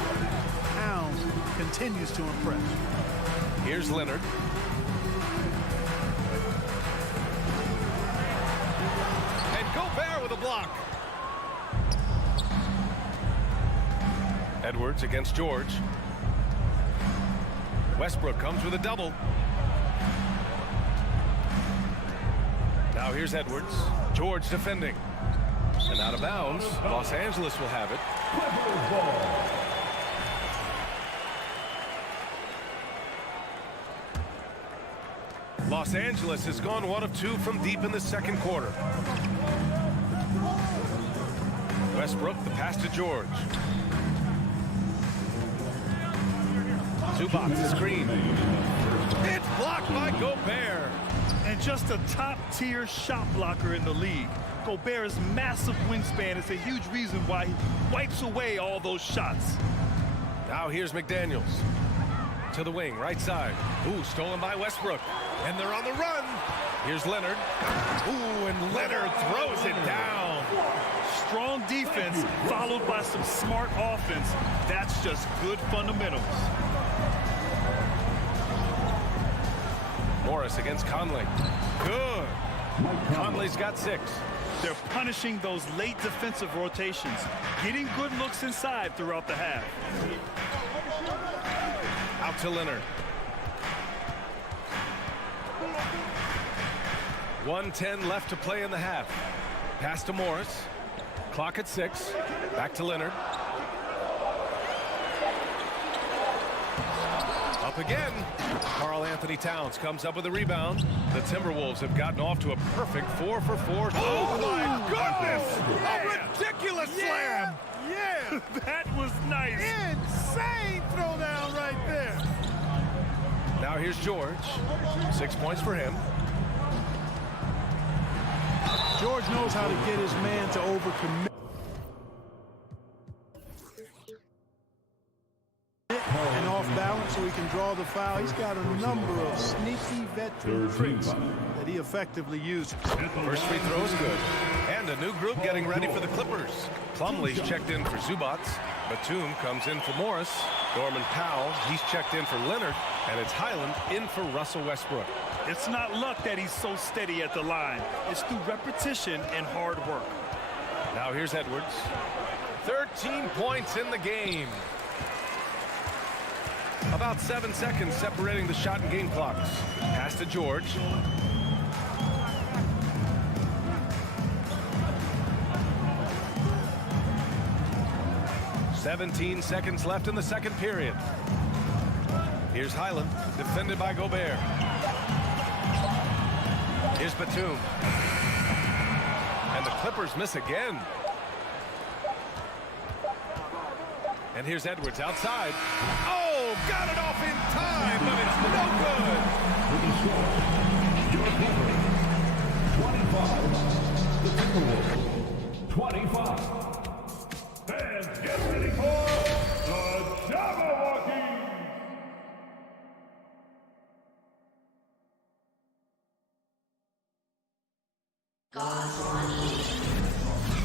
Towns continues to impress. Here's Leonard. And Gobert with a block. Edwards against George. Westbrook comes with a double. Now here's Edwards. George defending. And out of bounds. Los Angeles will have it. Los Angeles has gone 1 of 2 from deep in the second quarter. Westbrook, the pass to George. Zubac, the screen. It's blocked by Gobert. And just a top-tier shot blocker in the league. Gobert's massive wingspan is a huge reason why he wipes away all those shots. Now here's McDaniels. To the wing, right side. Ooh, stolen by Westbrook. And they're on the run. Here's Leonard. Ooh, and Leonard throws it down. Strong defense followed by some smart offense. That's just good fundamentals. Morris against Conley. Good. Conley's got 6. They're punishing those late defensive rotations, getting good looks inside throughout the half. Out to Leonard. 1:10 left to play in the half. Pass to Morris. Clock at 6. Back to Leonard. Up again. Karl Anthony Towns comes up with a rebound. The Timberwolves have gotten off to a perfect 4 for 4. Oh my goodness! A ridiculous slam! Yeah, that was nice. Insane throwdown right there. Now here's George. 6 points for him. George knows how to get his man to overcommit. And off balance so he can draw the foul. He's got a number of sneaky veteran tricks that he effectively uses. First free throw is good. And a new group getting ready for the Clippers. Plumlee's checked in for Zubac. Batum comes in for Morris. Norman Powell, he's checked in for Leonard. And it's Highland in for Russell Westbrook. It's not luck that he's so steady at the line. It's through repetition and hard work. Now here's Edwards. 13 points in the game. About 7 seconds separating the shot and game clocks. Pass to George. "17 seconds left in the second period. Here's Highland, defended by Gobert. Here's Batum. And the Clippers miss again. And here's Edwards outside. Oh, got it off in time, but it's no good. Your Clippers, 25. The Timberwolves, 25. And get ready for the Jabberwocky.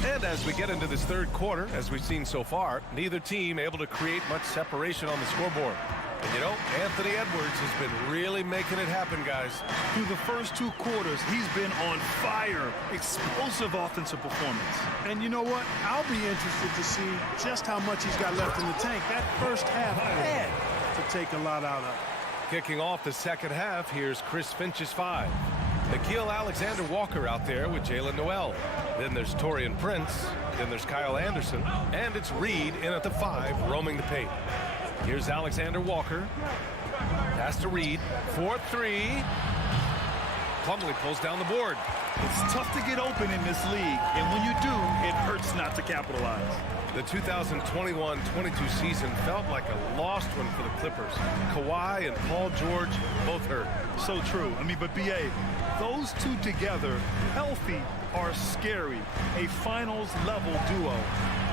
And as we get into this third quarter, as we've seen so far, neither team able to create much separation on the scoreboard. And you know, Anthony Edwards has been really making it happen, guys. Through the first 2 quarters, he's been on fire. Explosive offensive performance. And you know what? I'll be interested to see just how much he's got left in the tank. That first half had to take a lot out of it. Kicking off the second half, here's Chris Finch's 5. Nikhil Alexander-Walker out there with Jalen Noel. Then there's Taurean Prince. Then there's Kyle Anderson. And it's Reed in at the 5, roaming the paint. Here's Alexander-Walker. Pass to Reed. 4-3. Plumlee pulls down the board. It's tough to get open in this league, and when you do, it hurts not to capitalize. The 2021-22 season felt like a lost one for the Clippers. Kawhi and Paul George both hurt. So true. I mean, but B.A., those two together, healthy, are scary. A finals-level duo.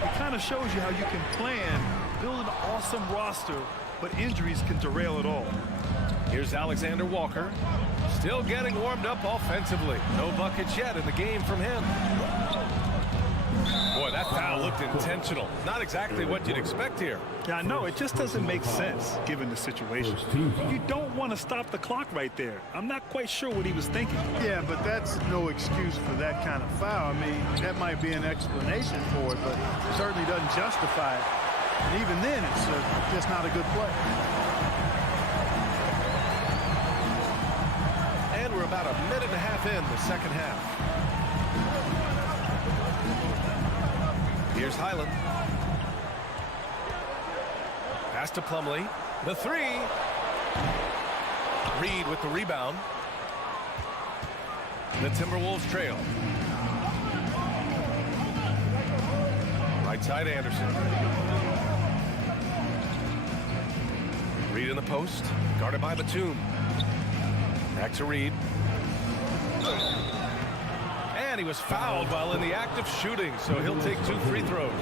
It kind of shows you how you can plan, build an awesome roster, but injuries can derail it all. Here's Alexander-Walker. Still getting warmed up offensively. No buckets yet in the game from him. That foul looked intentional. Not exactly what you'd expect here. Yeah, I know. It just doesn't make sense given the situation. You don't want to stop the clock right there. I'm not quite sure what he was thinking. Yeah, but that's no excuse for that kind of foul. I mean, that might be an explanation for it, but it certainly doesn't justify it. And even then, it's just not a good play. And we're about a minute and a half in the second half. Here's Highland. Pass to Plumlee. The three. Reed with the rebound. The Timberwolves trail. Right side Anderson. Reed in the post. Guarded by Batum. Back to Reed. And he was fouled while in the act of shooting, so he'll take 2 free throws.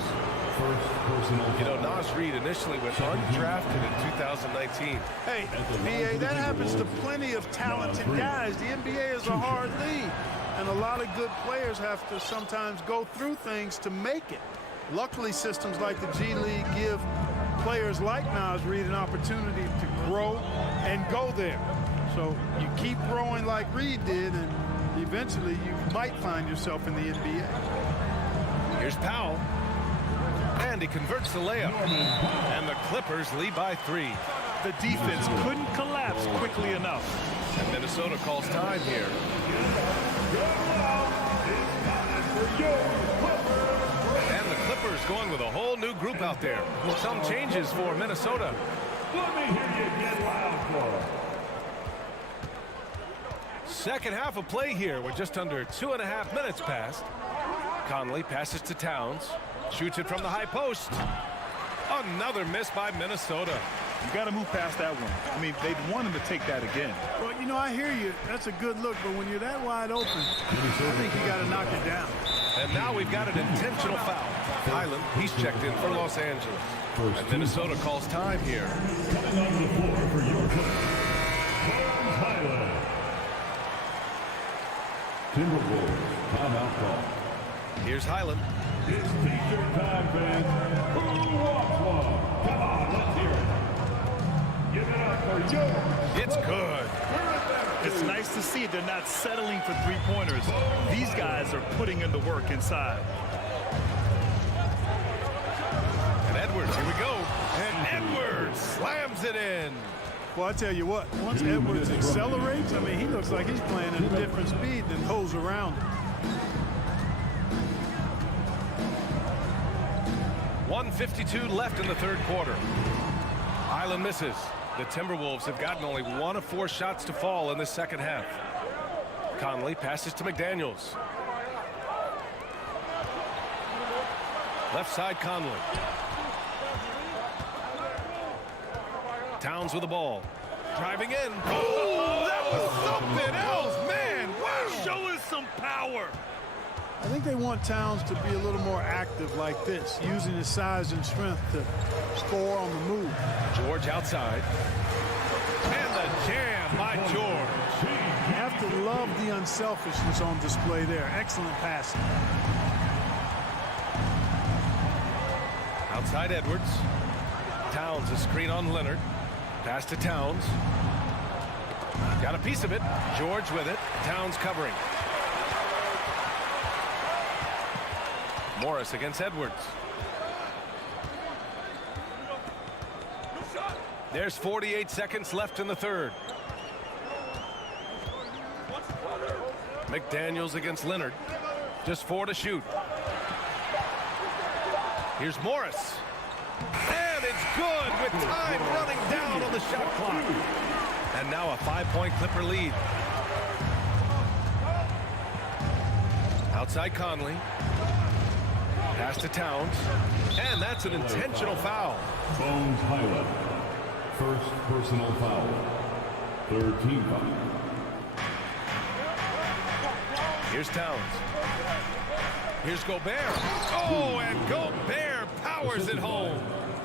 You know, Nas Reed initially went undrafted in 2019. Hey, BA, that happens to plenty of talented guys. The NBA is a hard league, and a lot of good players have to sometimes go through things to make it. Luckily, systems like the G League give players like Nas Reed an opportunity to grow and go there. So you keep growing like Reed did, and eventually you might find yourself in the NBA. Here's Powell. And he converts the layup. And the Clippers lead by 3. The defense couldn't collapse quickly enough. And Minnesota calls time here. And the Clippers going with a whole new group out there. Some changes for Minnesota. Let me hear you get loud for it. Second half of play here. We're just under 2.5 minutes past. Conley passes to Towns. Shoots it from the high post. Another miss by Minnesota. You got to move past that one. I mean, they'd want him to take that again. Well, you know, I hear you. That's a good look, but when you're that wide open, I think you got to knock it down. And now we've got an intentional foul. Highland, he's checked in for Los Angeles. And Minnesota calls time here. Coming on the floor for your Clippers, Highland. Timberwolves timeout call. Here's Highland. It's t-shirt time, fans. Who wants one? Come on, let's hear it. Give it up for George. It's good. It's nice to see they're not settling for three-pointers. These guys are putting in the work inside. And Edwards, here we go. And Edwards slams it in. Well, I tell you what, once Edwards accelerates, I mean, he looks like he's playing at a different speed than those around him. 1:52 left in the third quarter. Highland misses. The Timberwolves have gotten only 1 of 4 shots to fall in this second half. Conley passes to McDaniels. Left side Conley. Towns with the ball. Driving in. Oh, that was something else, man. Wow. Show us some power. I think they want Towns to be a little more active like this, using his size and strength to score on the move. George outside. And the jam by George. You have to love the unselfishness on display there. Excellent passing. Outside Edwards. Towns a screen on Leonard. Pass to Towns. Got a piece of it. George with it. Towns covering. Morris against Edwards. There's 48 seconds left in the third. McDaniels against Leonard. Just 4 to shoot. Here's Morris. And it's good with time running down on the shot clock. And now a 5-point Clipper lead. Outside Conley. Pass to Towns. And that's an intentional foul. Bones Highland. First personal foul. Third team foul. Here's Towns. Here's Gobert. Oh, and Gobert powers it home.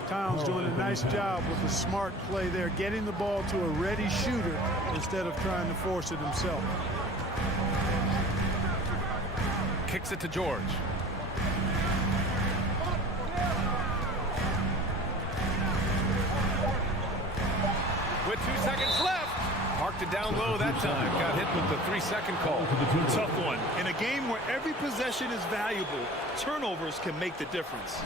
Towns doing a nice job with a smart play there, getting the ball to a ready shooter instead of trying to force it himself. Kicks it to George. with 2 seconds left. Parked it down low that time. Got hit with the 3-second call. Tough one. In a game where every possession is valuable, turnovers can make the difference.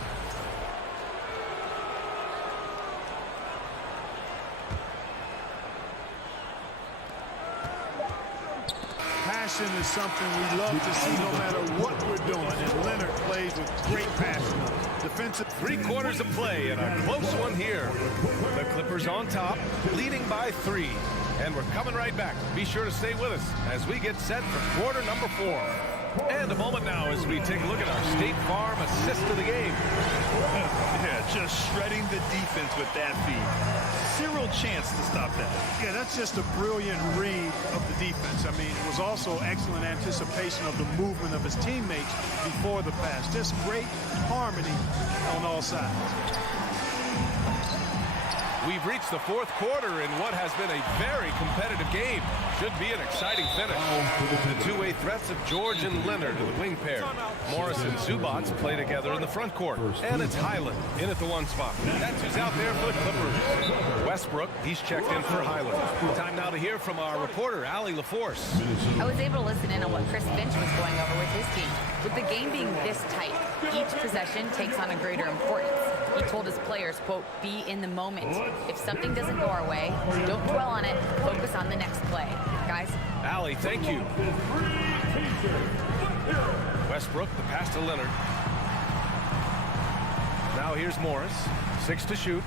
Passion is something we love to see no matter what we're doing, and Leonard plays with great passion. Defensive 3 quarters of play and a close one here. The Clippers on top, leading by 3. And we're coming right back. Be sure to stay with us as we get set for quarter number 4. And a moment now as we take a look at our State Farm assist of the game. Yeah, just shredding the defense with that feed. Zero chance to stop that. Yeah, that's just a brilliant read of the defense. I mean, it was also excellent anticipation of the movement of his teammates before the pass. Just great harmony on all sides. We've reached the 4th quarter in what has been a very competitive game. Should be an exciting finish. The two-way threats of George and Leonard are the wing pair. Morris and Zubats play together in the front court. And it's Highland in at the 1 spot. That's who's out there for the Clippers. Westbrook, he's checked in for Highland. Time now to hear from our reporter, Allie LaForce. I was able to listen in on what Chris Finch was going over with his team. With the game being this tight, each possession takes on a greater importance. He told his players, quote, be in the moment. If something doesn't go our way, don't dwell on it. Focus on the next play. Guys? Allie, thank you. Westbrook, the pass to Leonard. Now here's Morris. 6 to shoot.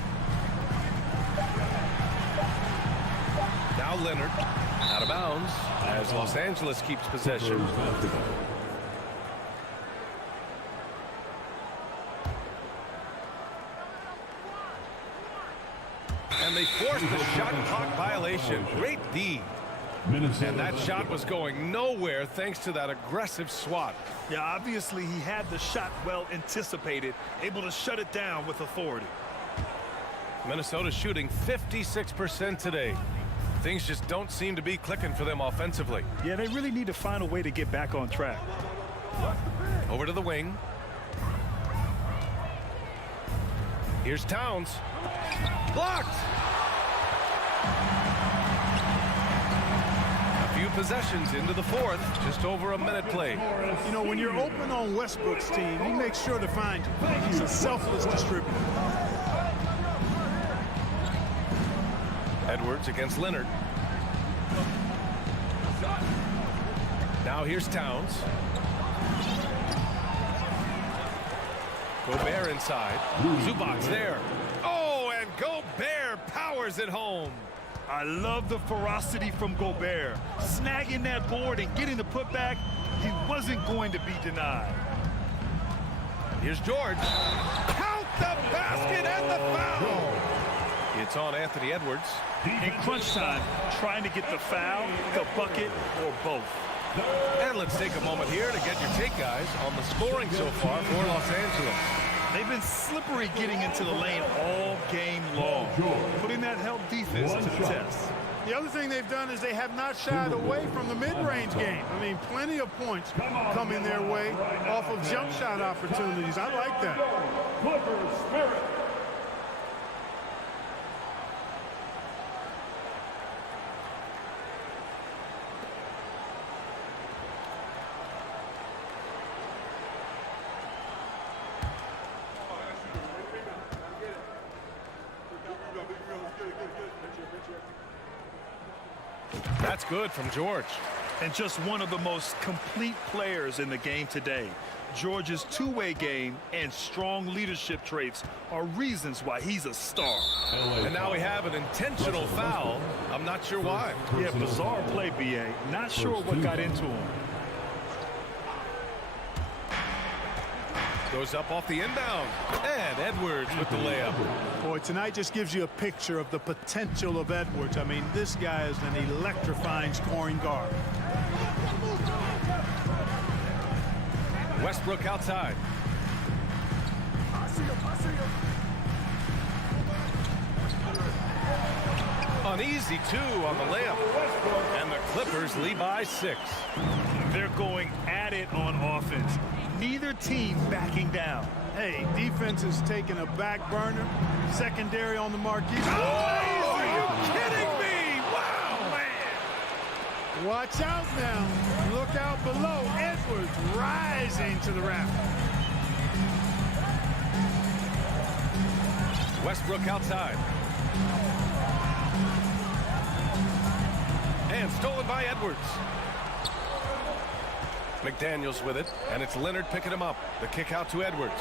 Now Leonard. Out of bounds as Los Angeles keeps possession. And they forced the shot clock violation. Great D. And that shot was going nowhere thanks to that aggressive swat. Yeah, obviously he had the shot well anticipated, able to shut it down with authority. Minnesota shooting 56% today. Things just don't seem to be clicking for them offensively. Yeah, they really need to find a way to get back on track. Over to the wing. Here's Towns. Blocked! A few possessions into the 4th, just over a minute played. You know, when you're open on Westbrook's team, he makes sure to find you. He's a selfless distributor. Edwards against Leonard. Now here's Towns. Gobert inside. Zubats there. Oh, and Gobert powers it home. I love the ferocity from Gobert. Snagging that board and getting the putback, he wasn't going to be denied. Here's George. Count the basket and the foul. It's on Anthony Edwards. In crunch time, trying to get the foul, the bucket, or both. And let's take a moment here to get your take, guys, on the scoring so far for Los Angeles. They've been slippery getting into the lane all game long, putting that help defense to the test. The other thing they've done is they have not shied away from the mid-range game. I mean, plenty of points coming their way off of jump shot opportunities. I like that. Clippers spirit. That's good from George. And just one of the most complete players in the game today. George's two-way game and strong leadership traits are reasons why he's a star. And now we have an intentional foul. I'm not sure why. Yeah, bizarre play, B.A. Not sure what got into him. Goes up off the inbound. And Edwards with the layup. Boy, tonight just gives you a picture of the potential of Edwards. I mean, this guy is an electrifying scoring guard. Westbrook outside. An easy 2 on the layup. And the Clippers lead by 6. They're going at it on offense. Neither team backing down. Hey, defense is taking a back burner. Secondary on the marquee. Oh, you kidding me? Wow, man. Watch out now. Look out below. Edwards rising to the raft. Westbrook outside. And stolen by Edwards. McDaniels with it, and it's Leonard picking him up. The kick out to Edwards.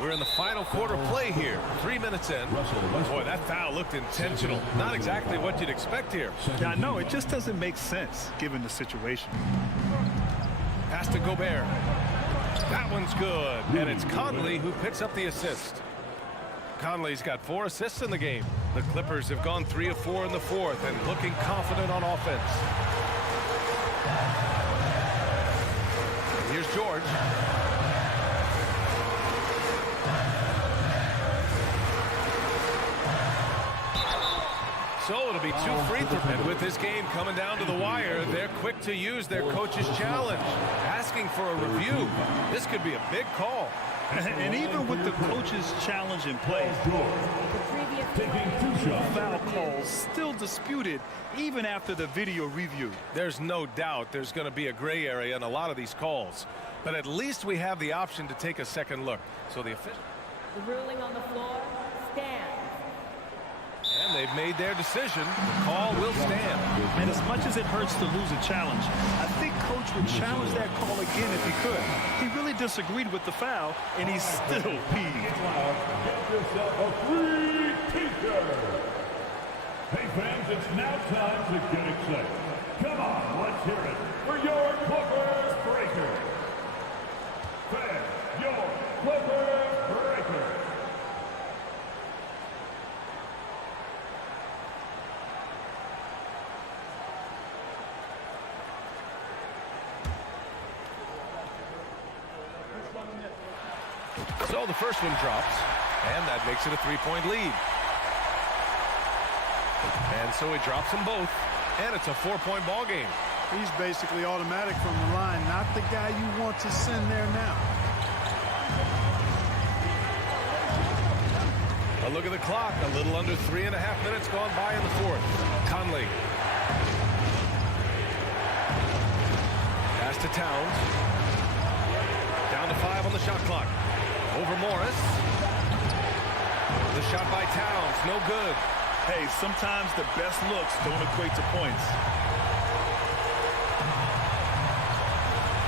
We're in the final quarter play here. 3 minutes in. Boy, that foul looked intentional. Not exactly what you'd expect here. Yeah, no, it just doesn't make sense given the situation. Pass to Gobert. That one's good. And it's Conley who picks up the assist. Conley's got 4 assists in the game. The Clippers have gone 3 of 4 in the fourth and looking confident on offense. And here's George. So it'll be 2 free throws. And with this game coming down to the wire, they're quick to use their coach's challenge, asking for a review. This could be a big call. And even with the coach's challenge in place, foul calls still disputed even after the video review. There's no doubt there's going to be a gray area in a lot of these calls. But at least we have the option to take a second look. So the official. The ruling on the floor stands. And they've made their decision. The call will stand. And as much as it hurts to lose a challenge, I think Coach would challenge that call again if he could. He really disagreed with the foul, and he's still peeved. Get yourself a free t-shirt. Hey fans, it's now time to get excited. Come on, let's hear it for your Clippers Breaker. Fans, your Clippers Breaker. So the first one drops, and that makes it a 3-point lead. And so he drops them both, and it's a 4-point ball game. He's basically automatic from the line, not the guy you want to send there now. A look at the clock, a little under 3.5 minutes gone by in the fourth. Conley. Pass to Towns. Down to 5 on the shot clock. Over Morris. The shot by Towns, no good. Hey, sometimes the best looks don't equate to points.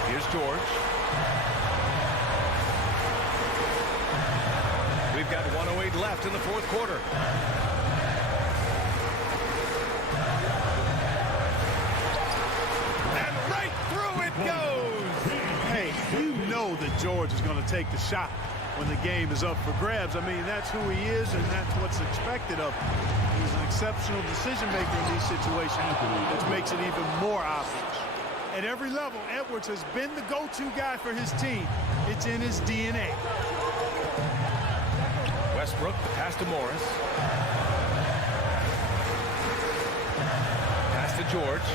Here's George. We've got 1:08 left in the fourth quarter. And right through it goes. Hey, you know that George is going to take the shot when the game is up for grabs. I mean, that's who he is, and that's what's expected of him. He's an exceptional decision maker in these situations, which makes it even more obvious. At every level, Edwards has been the go-to guy for his team. It's in his DNA. Westbrook, the pass to Morris. Pass to George.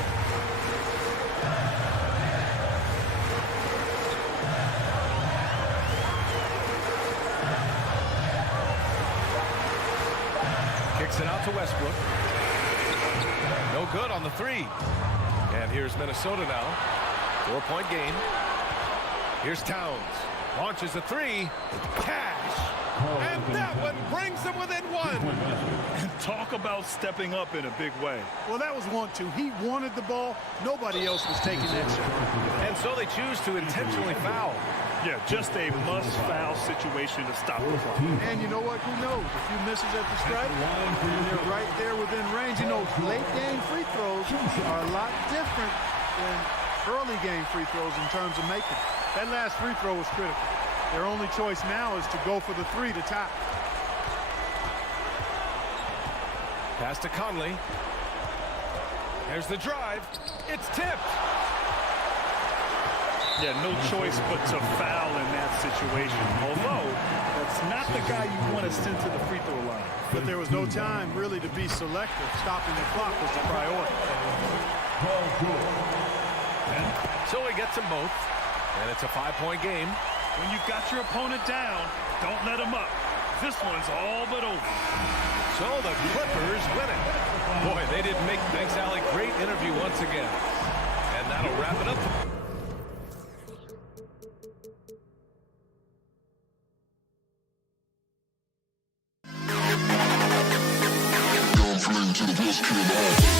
Kicks it out to Westbrook. No good on the three. And here's Minnesota now. 4-point game. Here's Towns. Launches a three. Cash. And that one brings them within one. And talk about stepping up in a big way. Well, that was 1-2. He wanted the ball. Nobody else was taking that shot. And so they choose to intentionally foul. Yeah, just a must-foul situation to stop the clock. And you know what? Who knows? A few misses at the stripe, and they're right there within range. You know, late-game free throws are a lot different than early-game free throws in terms of making. That last free throw was critical. Their only choice now is to go for the three to tie. Pass to Conley. There's the drive. It's tipped. Yeah, no choice but to foul in that situation. Although, that's not the guy you want to send to the free throw line. But there was no time really to be selective. Stopping the clock was the priority. So he gets them both. And it's a 5-point game. When you've got your opponent down, don't let him up. this one's all but over. So the Clippers win it. Boy, they didn't make Thanks, Allie. Great interview once again. And that'll wrap it up. To the best kid in the house.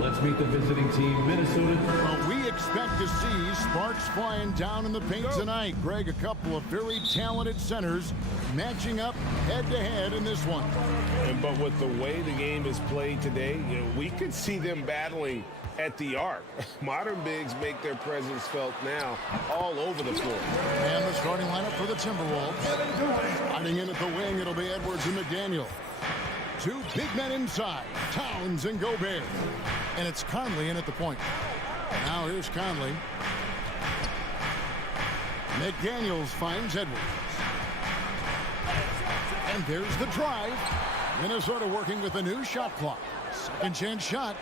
Let's meet the visiting team, Minnesota. Well, we expect to see sparks flying down in the paint tonight. Greg, a couple of very talented centers matching up head-to-head in this one. But with the way the game is played today, we could see them battling at the arc. Modern bigs make their presence felt now all over the floor. And the starting lineup for the Timberwolves. Sliding in at the wing, it'll be Edwards and McDaniel. Two big men inside, Towns and Gobert. And it's Conley in at the point. Now here's Conley. McDaniels finds Edwards. And there's the drive. Minnesota working with a new shot clock. Second chance shot.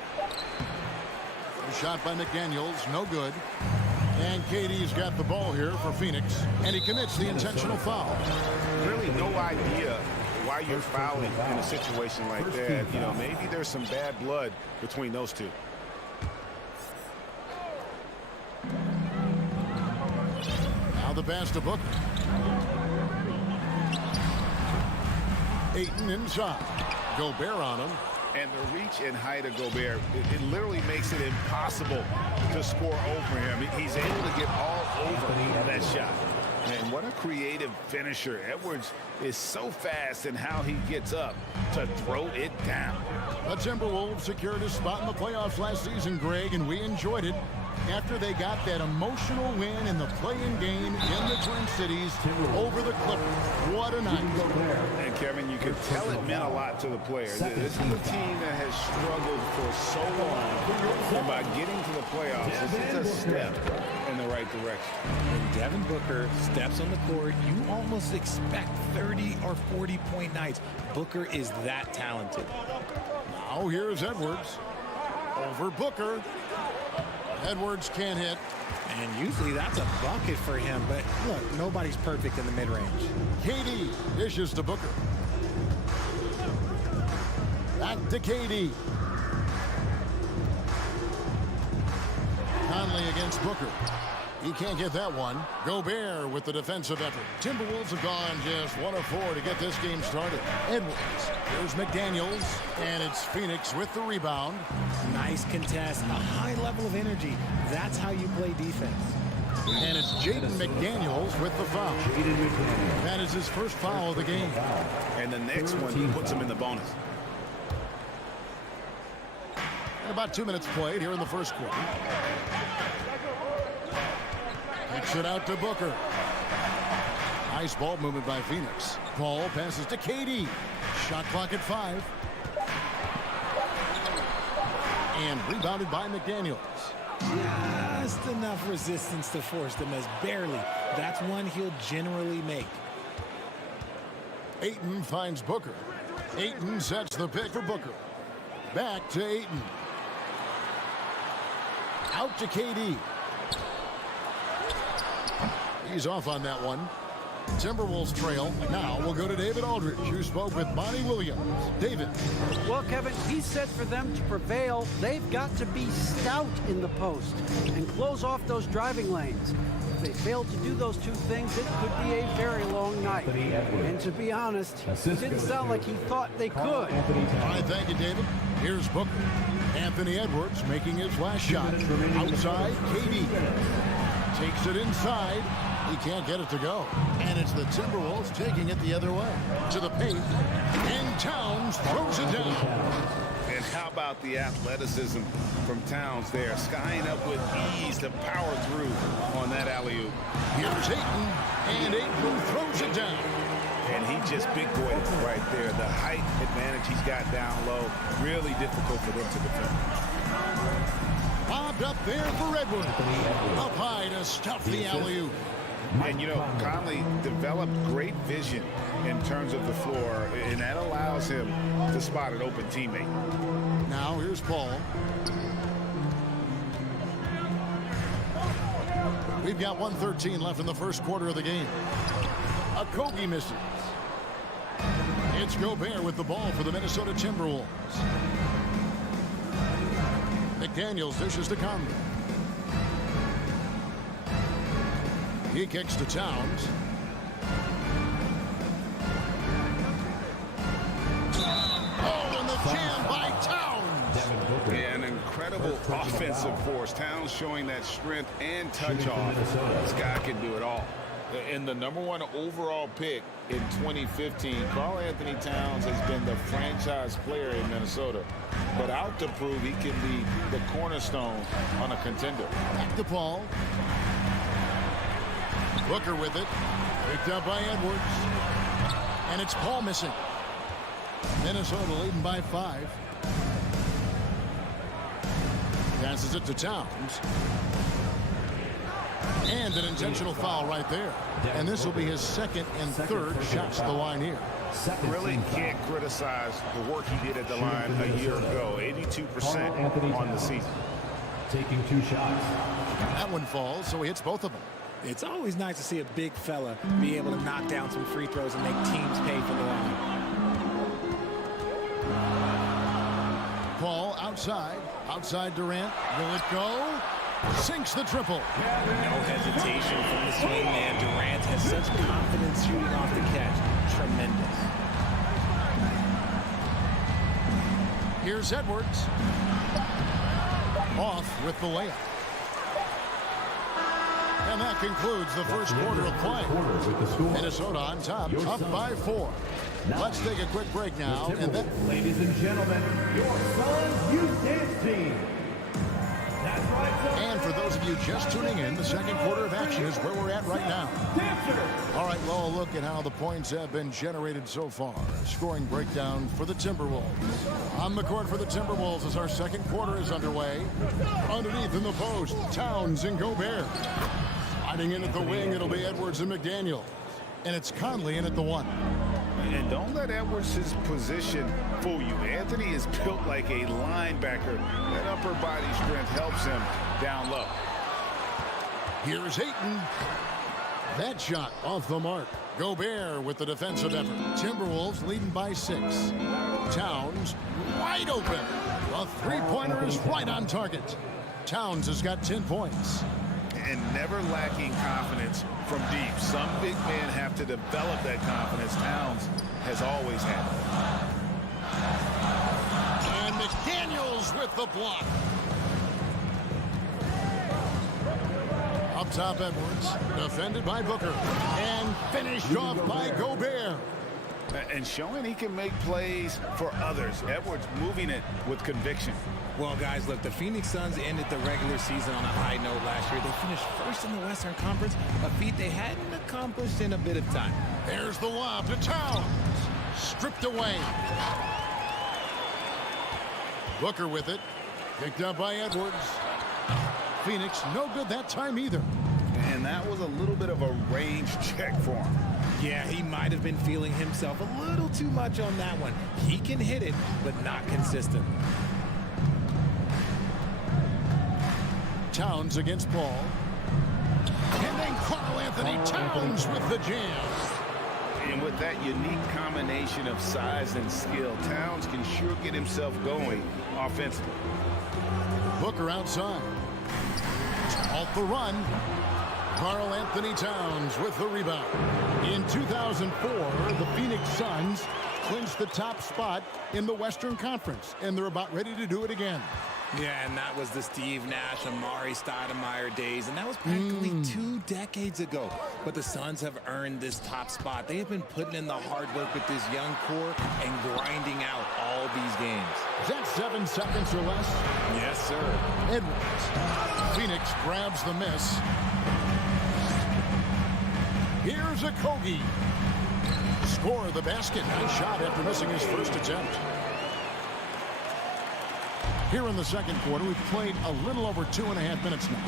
Shot by McDaniels, no good. And KD's got the ball here for Phoenix. And he commits the intentional foul. Really no idea why you're fouling in a situation like that. You know, maybe there's some bad blood between those two. Now the pass to Booker. Ayton inside. Gobert on him. And the reach and height of Gobert, it literally makes it impossible to score over him. He's able to get all over that shot. And what a creative finisher. Edwards is so fast in how he gets up to throw it down. The Timberwolves secured a spot in the playoffs last season, Greg, and we enjoyed it after they got that emotional win in the play-in game in the Twin Cities over the Clippers. What a night. And Kevin, you can tell it meant a lot to the players. This is a team that has struggled for so long, and by getting to the playoffs, this is a step in the right direction. When Devin Booker steps on the court, you almost expect 30 or 40-point nights. Booker is that talented. Now here's Edwards over Booker. Edwards can't hit. And usually that's a bucket for him, but look, nobody's perfect in the mid-range. KD dishes to Booker. Back to KD. Conley against Booker. He can't get that one. Gobert with the defensive effort. Timberwolves have gone just 1 of 4 to get this game started. Edwards. Here's McDaniels. And it's Phoenix with the rebound. Nice contest. A high level of energy. That's how you play defense. And it's Jaden McDaniels with the foul. That is his first foul of the game. And the next one puts him in the bonus. And about 2 minutes played here in the first quarter. Kicks it out to Booker. Nice ball movement by Phoenix. Ball passes to KD. Shot clock at 5. And rebounded by McDaniels. Just enough resistance to force them as barely. That's one he'll generally make. Ayton finds Booker. Ayton sets the pick for Booker. Back to Ayton. Out to KD. He's off on that one. Timberwolves trail. Now we'll go to David Aldridge, who spoke with Monty Williams. David. Well, Kevin, he said for them to prevail, they've got to be stout in the post and close off those driving lanes. If they fail to do those two things, it could be a very long night. And to be honest, it didn't sound like he thought they could. All right, thank you, David. Here's Booker. Anthony Edwards making his last shot. Outside, KD. Takes it inside. He can't get it to go. And it's the Timberwolves taking it the other way. To the paint. And Towns throws it down. And how about the athleticism from Towns there? Skying up with ease to power through on that alley-oop. Here's Ayton. And Ayton throws it down. And he just big boyed it right there. The height advantage he's got down low. Really difficult for them to defend. Bobbed up there for Edwards. Up high to stuff the alley-oop. And, you know, Conley developed great vision in terms of the floor, and that allows him to spot an open teammate. Now here's Paul. We've got 1:13 left in the first quarter of the game. Okogie misses. It's Gobert with the ball for the Minnesota Timberwolves. McDaniels dishes to Conley. He kicks to Towns. Oh, and the jam by Towns. Yeah, an incredible incredible offensive force. Towns showing that strength and touch off. This guy can do it all. And the #1 overall pick in 2015, Karl Anthony Towns has been the franchise player in Minnesota, but out to prove he can be the cornerstone on a contender. Back to Paul. Booker with it. Picked up by Edwards. And it's Paul missing. Minnesota leading by 5. Passes it to Towns. And an intentional foul right there. And this will be his second and third shots at the line here. Really can't criticize the work he did at the line a year ago. 82% on the season. Taking 2 shots. That one falls, so he hits both of them. It's always nice to see a big fella be able to knock down some free throws and make teams pay for the line. Paul outside. Outside Durant. Will it go? Sinks the triple. No hesitation from the swing man. Durant has such confidence shooting off the catch. Tremendous. Here's Edwards. Off with the layup. And that concludes the first quarter of play. Minnesota on top, up by 4. Let's take a quick break now. And then, ladies and gentlemen, your son's youth dance team. That's right. And for those of you just tuning in, the second quarter of action is where we're at right now. All right, well, a look at how the points have been generated so far. Scoring breakdown for the Timberwolves. On the court for the Timberwolves as our second quarter is underway. Underneath in the post, Towns and Gobert. Sliding in at the wing, it'll be Edwards and McDaniel. And it's Conley in at the 1. And don't let Edwards' position fool you. Anthony is built like a linebacker. That upper body strength helps him down low. Here's Ayton. That shot off the mark. Gobert with the defensive effort. Timberwolves leading by 6. Towns wide open. The three-pointer is right on target. Towns has got 10 points. And never lacking confidence from deep. Some big men have to develop that confidence. Towns has always had it. And McDaniels with the block. Up top, Edwards. Defended by Booker. And finished off by Gobert. And showing he can make plays for others. Edwards moving it with conviction. Well, guys, look, the Phoenix Suns ended the regular season on a high note last year. They finished first in the Western Conference, a feat they hadn't accomplished in a bit of time. There's the lob to Towns. Stripped away. Booker with it. Picked up by Edwards. Phoenix no good that time either. And that was a little bit of a range check for him. Yeah, he might have been feeling himself a little too much on that one. He can hit it, but not consistent. Towns against Paul. And then Karl Anthony Towns with the jam. And with that unique combination of size and skill, Towns can sure get himself going offensively. Booker outside. Off the run. Karl Anthony Towns with the rebound. In 2004, the Phoenix Suns clinched the top spot in the Western Conference, and they're about ready to do it again. Yeah, and that was the Steve Nash, Amari Stoudemire days, and that was practically 2 decades ago. But the Suns have earned this top spot. They have been putting in the hard work with this young core and grinding out all these games. Is that 7 seconds or less? Yes, sir. Edwards. Phoenix grabs the miss. Here's a Kogi. Score the basket. Nice shot after missing his first attempt. Here in the second quarter, we've played a little over 2.5 minutes now.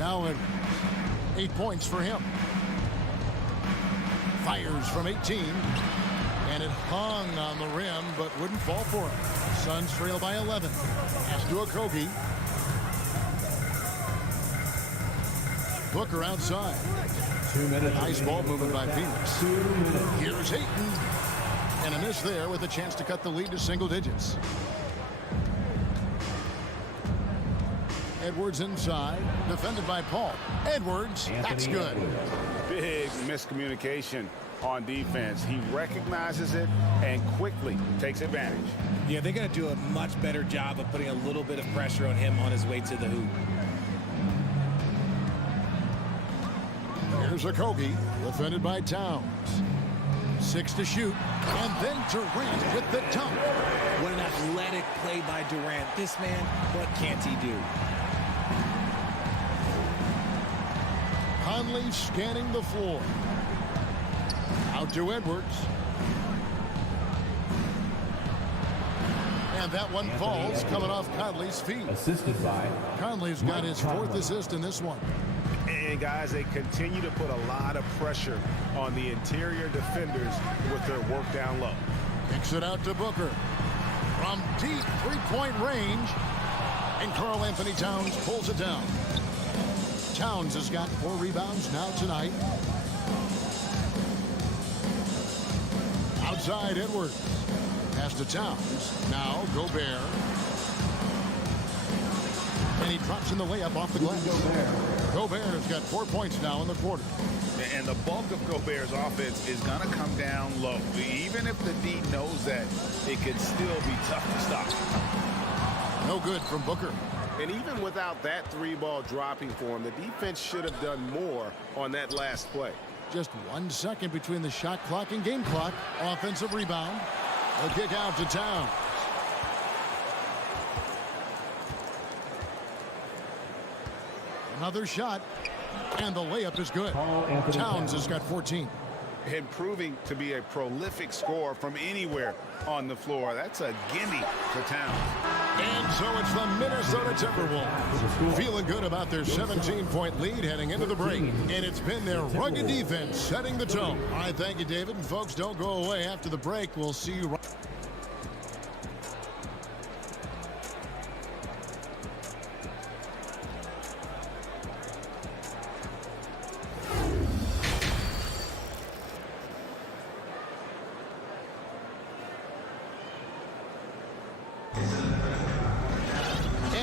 Now Edwards. 8 points for him. Fires from 18. And it hung on the rim, but wouldn't fall for him. Suns trail by 11. Pass to a Kogi. Booker outside. 2 minutes. Nice ball movement by Phoenix. Here's Ayton. And a miss there with a chance to cut the lead to single digits. Edwards inside. Defended by Paul. Edwards. That's good. Big miscommunication on defense. He recognizes it and quickly takes advantage. Yeah, they're going to do a much better job of putting a little bit of pressure on him on his way to the hoop. Here's a Kogi, defended by Towns. 6 to shoot, and then Durant with the dunk. What an athletic play by Durant. This man, what can't he do? Conley scanning the floor. Out to Edwards. And that one falls, coming off Conley's feet. Assisted by Conley's got his 4th assist in this one. And guys, they continue to put a lot of pressure on the interior defenders with their work down low. Kicks it out to Booker. From deep three-point range. And Karl Anthony Towns pulls it down. Towns has got 4 rebounds now tonight. Outside Edwards. Pass to Towns. Now Gobert. And he drops in the layup off the glass. Gobert has got 4 points now in the quarter. And the bulk of Gobert's offense is going to come down low. Even if the D knows that, it can still be tough to stop. No good from Booker. And even without that 3-ball dropping for him, the defense should have done more on that last play. Just 1 second between the shot clock and game clock. Offensive rebound. A kick out to Towns. Another shot, and the layup is good. Towns has got 14. And proving to be a prolific scorer from anywhere on the floor. That's a gimme to Towns. And so it's the Minnesota Timberwolves feeling good about their 17-point lead heading into the break. And it's been their rugged defense setting the tone. All right, thank you, David. And folks, don't go away after the break. We'll see you right.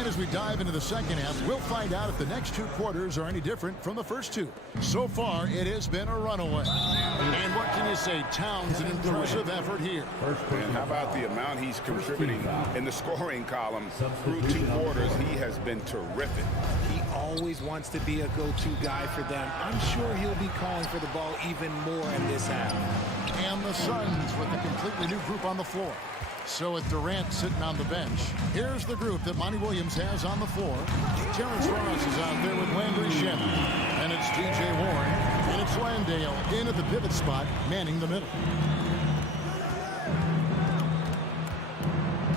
As we dive into the second half, we'll find out if the next 2 quarters are any different from the first 2. So far, it has been a runaway. And what can you say? Towns, an impressive effort here. And how about the amount he's contributing in the scoring column through 2 quarters? He has been terrific. He always wants to be a go-to guy for them. I'm sure he'll be calling for the ball even more in this half. And the Suns with a completely new group on the floor. So with Durant sitting on the bench, here's the group that Monty Williams has on the floor. Terrence Ross is out there with Landry Shamet. And it's T.J. Warren. And it's Landale in at the pivot spot, manning the middle.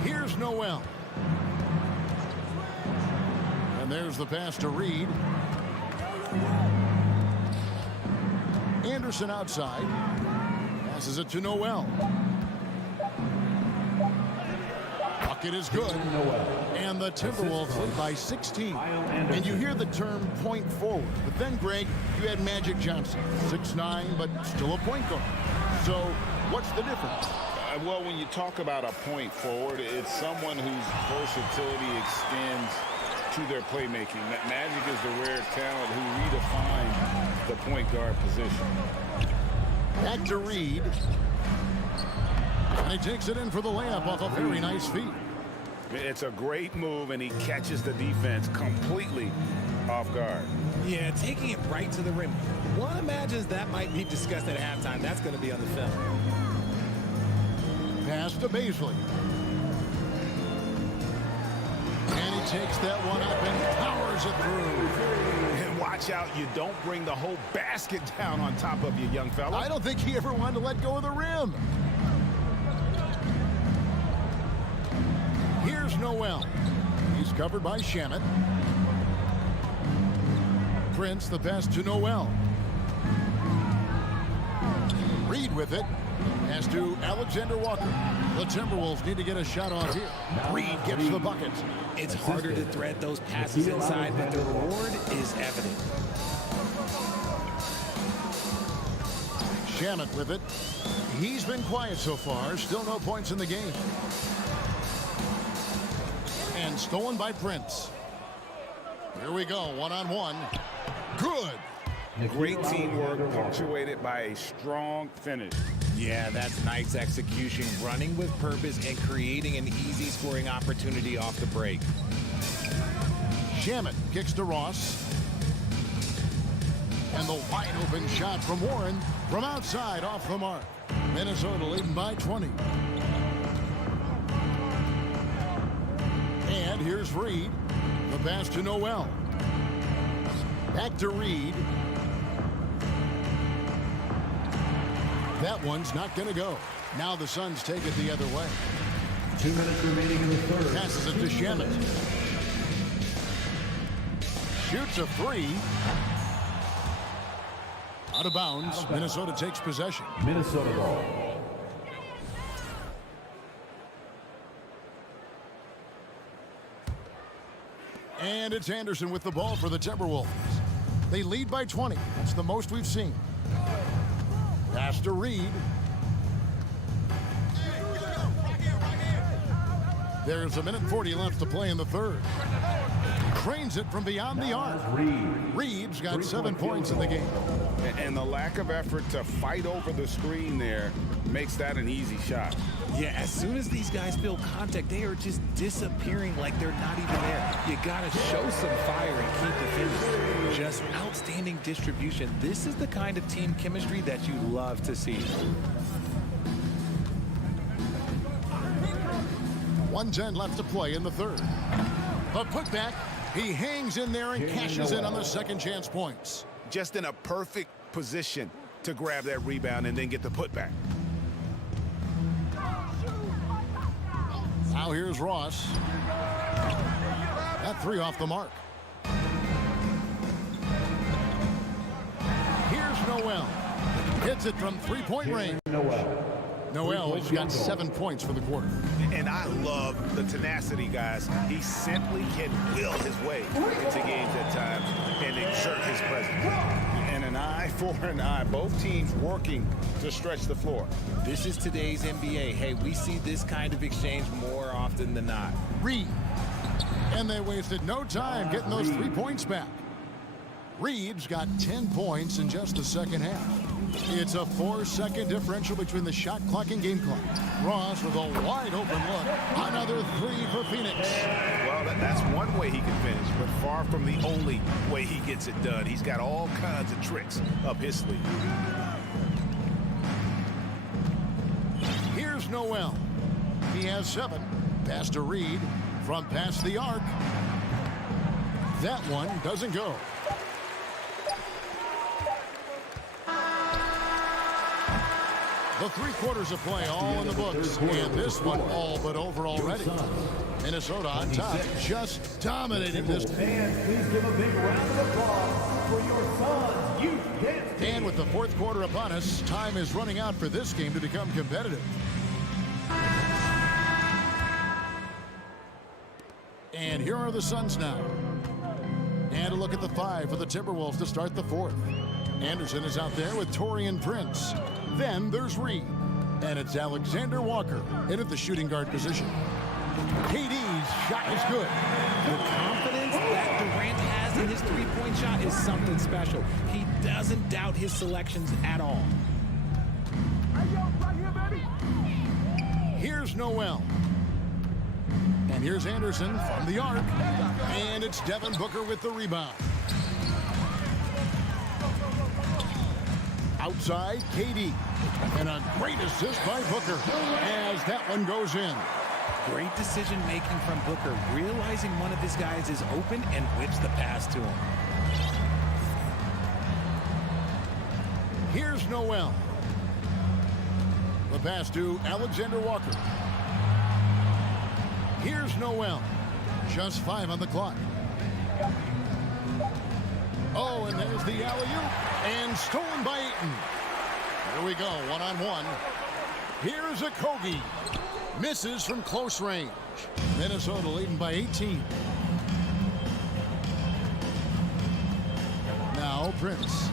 Here's Noel. And there's the pass to Reed. Anderson outside. Passes it to Noel. It is good. And the Timberwolves lead by 16. And you hear the term point forward. But then, Greg, you had Magic Johnson. 6'9", but still a point guard. So what's the difference? Well, when you talk about a point forward, it's someone whose versatility extends to their playmaking. Magic is the rare talent who redefined the point guard position. Back to Reed. And he takes it in for the layup off a very nice feed. It's a great move, and he catches the defense completely off guard. Yeah, taking it right to the rim. One imagines that might be discussed at halftime. That's going to be on the film. Pass to Baisley. And he takes that one up and powers it through. And watch out, you don't bring the whole basket down on top of you, young fella. I don't think he ever wanted to let go of the rim. Here's Noel. He's covered by Shamet. Prince, the pass to Noel. Reed with it. Pass to Alexander Walker. The Timberwolves need to get a shot off here. Reed gets the bucket. It's harder to thread those passes inside, but the reward is evident. Shamet with it. He's been quiet so far. Still no points in the game. And stolen by Prince. Here we go, one-on-one. Good. Great teamwork punctuated by a strong finish. Yeah, that's Knight's execution, running with purpose and creating an easy scoring opportunity off the break. Shamet kicks to Ross. And the wide open shot from Warren from outside off the mark. Minnesota leading by 20. And here's Reed. The pass to Noel. Back to Reed. That one's not going to go. Now the Suns take it the other way. 2 minutes remaining in the third. Passes it to Shamet. Shoots a three. Out of bounds. Minnesota takes possession. Minnesota ball. And it's Anderson with the ball for the Timberwolves. They lead by 20. That's the most we've seen. Pass to Reed. There's a minute 40 left to play in the third. Cranes it from beyond the arc. Reed's got 7 points in the game. And the lack of effort to fight over the screen there makes that an easy shot. Yeah, as soon as these guys feel contact, they are just disappearing like they're not even there. You got to show some fire and keep the finish. Just outstanding distribution. This is the kind of team chemistry that you love to see. 1:10 left to play in the third. The putback. He hangs in there and cashes in on the second chance points. Just in a perfect position to grab that rebound and then get the putback. Now here's Ross. That three off the mark. Here's Noel. Hits it from three-point range. Noel's got 7 points for the quarter. And I love the tenacity, guys. He simply can will his way into games at times and exert his presence. And an eye for an eye. Both teams working to stretch the floor. This is today's NBA. Hey, we see this kind of exchange more often than not. Reed. And they wasted no time getting those 3 points back. Reed's got 10 points in just the second half. It's a 4-second differential between the shot clock and game clock. Ross with a wide open look. Another three for Phoenix. Well, that's one way he can finish, but far from the only way he gets it done. He's got all kinds of tricks up his sleeve. Here's Noel. He has 7. Pass to Reed from past the arc. That one doesn't go. The 3 quarters of play all in the books, and this one all but over already. Minnesota on top, just dominating this. Fans, please give a big round of applause for your Suns youth dance team. And with the 4th quarter upon us, time is running out for this game to become competitive. And here are the Suns now. And a look at the 5 for the Timberwolves to start the 4th. Anderson is out there with Taurean Prince. Then there's Reed. And it's Alexander Walker in at the shooting guard position. KD's shot is good. The confidence that Durant has in his three-point shot is something special. He doesn't doubt his selections at all. Here's Noel. And here's Anderson from the arc. And it's Devin Booker with the rebound. Outside, KD. And a great assist by Booker as that one goes in. Great decision-making from Booker, realizing one of his guys is open and whips the pass to him. Here's Noel. The pass to Alexander Walker. Here's Noel. Just 5 on the clock. Oh, and there's the alley-oop. And stolen by Ayton. Here we go, one-on-one. Here's a Kogi. Misses from close range. Minnesota leading by 18. Now Prince.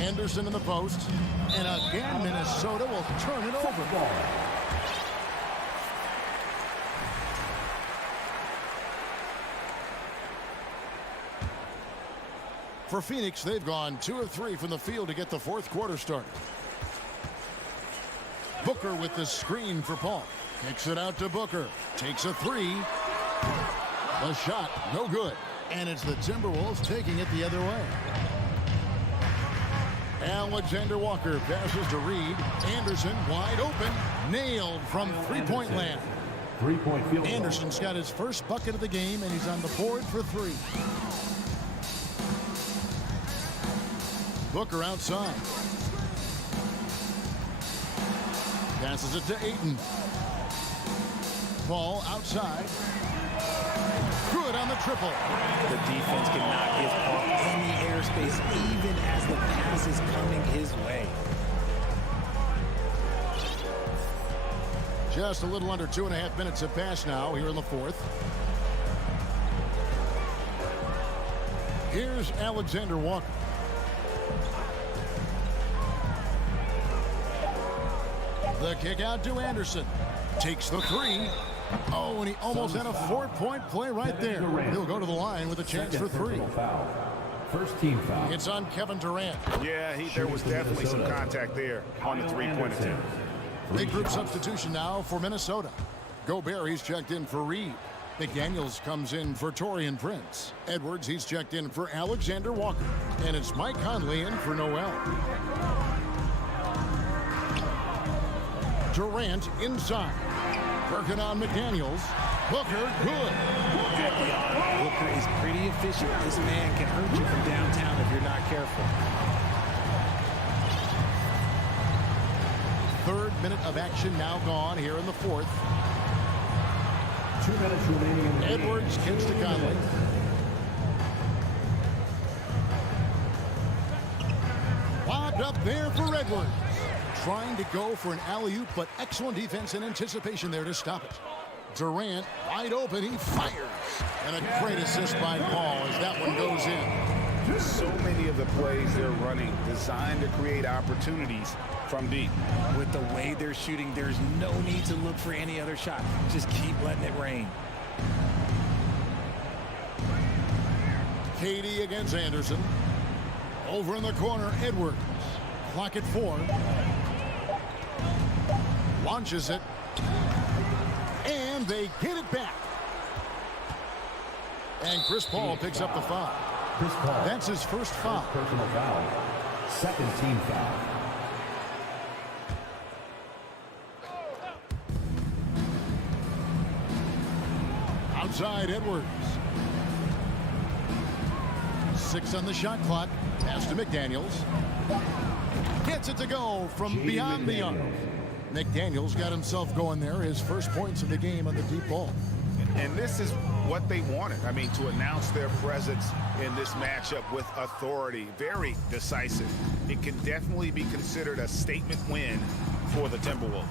Anderson in the post. And again, Minnesota will turn it over. For Phoenix, they've gone 2 of 3 from the field to get the fourth quarter started. Booker with the screen for Paul. Kicks it out to Booker. Takes a 3. The shot, no good. And it's the Timberwolves taking it the other way. Alexander Walker passes to Reed. Anderson wide open. Nailed from three-point land. Three-point field goal. Anderson's got his first bucket of the game, and he's on the board for 3. Booker outside. Passes it to Ayton. Ball outside. Good on the triple. The defense cannot give Paul any airspace, even as the pass is coming his way. Just a little under 2.5 minutes have passed now here in the fourth. Here's Alexander Walker. The kick out to Anderson. Takes the 3. Oh, and he almost had a 4-point play right there. He'll go to the line with a chance for 3. First team foul. It's on Kevin Durant. Yeah, there was definitely some contact there on the three-point attempt. Big group substitution now for Minnesota. Gobert, he's checked in for Reed. McDaniels comes in for Taurean Prince. Edwards, he's checked in for Alexander Walker. And it's Mike Conley in for Noel. Durant inside. Working on McDaniels. Booker, good. Booker is pretty efficient. This man can hurt you from downtown if you're not careful. Third minute of action now gone here in the fourth. 2 minutes remaining in the game. Edwards kicks to Conley. Lobbed up there for Edwards. Trying to go for an alley-oop, but excellent defense and anticipation there to stop it. Durant wide open, he fires. And a great assist by Paul as that one goes in. So many of the plays they're running designed to create opportunities from deep. With the way they're shooting, there's no need to look for any other shot. Just keep letting it rain. KD against Anderson. Over in the corner, Edwards. Clock at 4. Launches it. And they get it back. And Chris Paul picks up the foul. Chris Paul. That's his first foul. Personal foul. Second team foul. Outside Edwards. 6 on the shot clock. Pass to McDaniels. Gets it to go from beyond the arc. McDaniels got himself going there. His first points of the game on the deep ball. And this is what they wanted. I mean, to announce their presence in this matchup with authority. Very decisive. It can definitely be considered a statement win for the Timberwolves.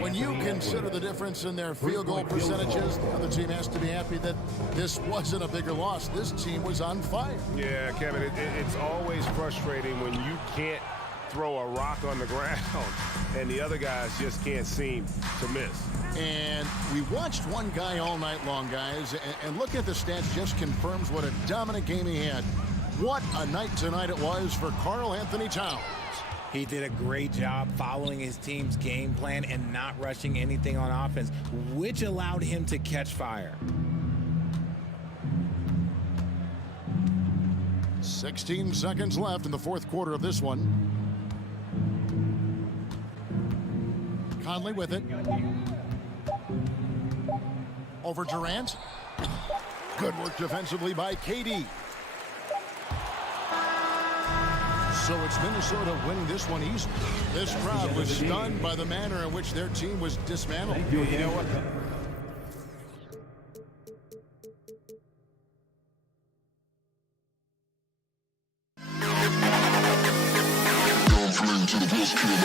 When you consider the difference in their field goal percentages, the other team has to be happy that this wasn't a bigger loss. This team was on fire. Yeah, Kevin, it's always frustrating when you can't throw a rock on the ground and the other guys just can't seem to miss. And we watched one guy all night long, guys, and looking at the stats just confirms what a dominant game he had. What a night tonight it was for Karl Anthony Towns. He did a great job following his team's game plan and not rushing anything on offense, which allowed him to catch fire. 16 seconds left in the fourth quarter of this one. Conley with it. Over Durant. Good work defensively by KD. So it's Minnesota winning this one easily. This crowd was stunned by the manner in which their team was dismantled. You know what? To the best in the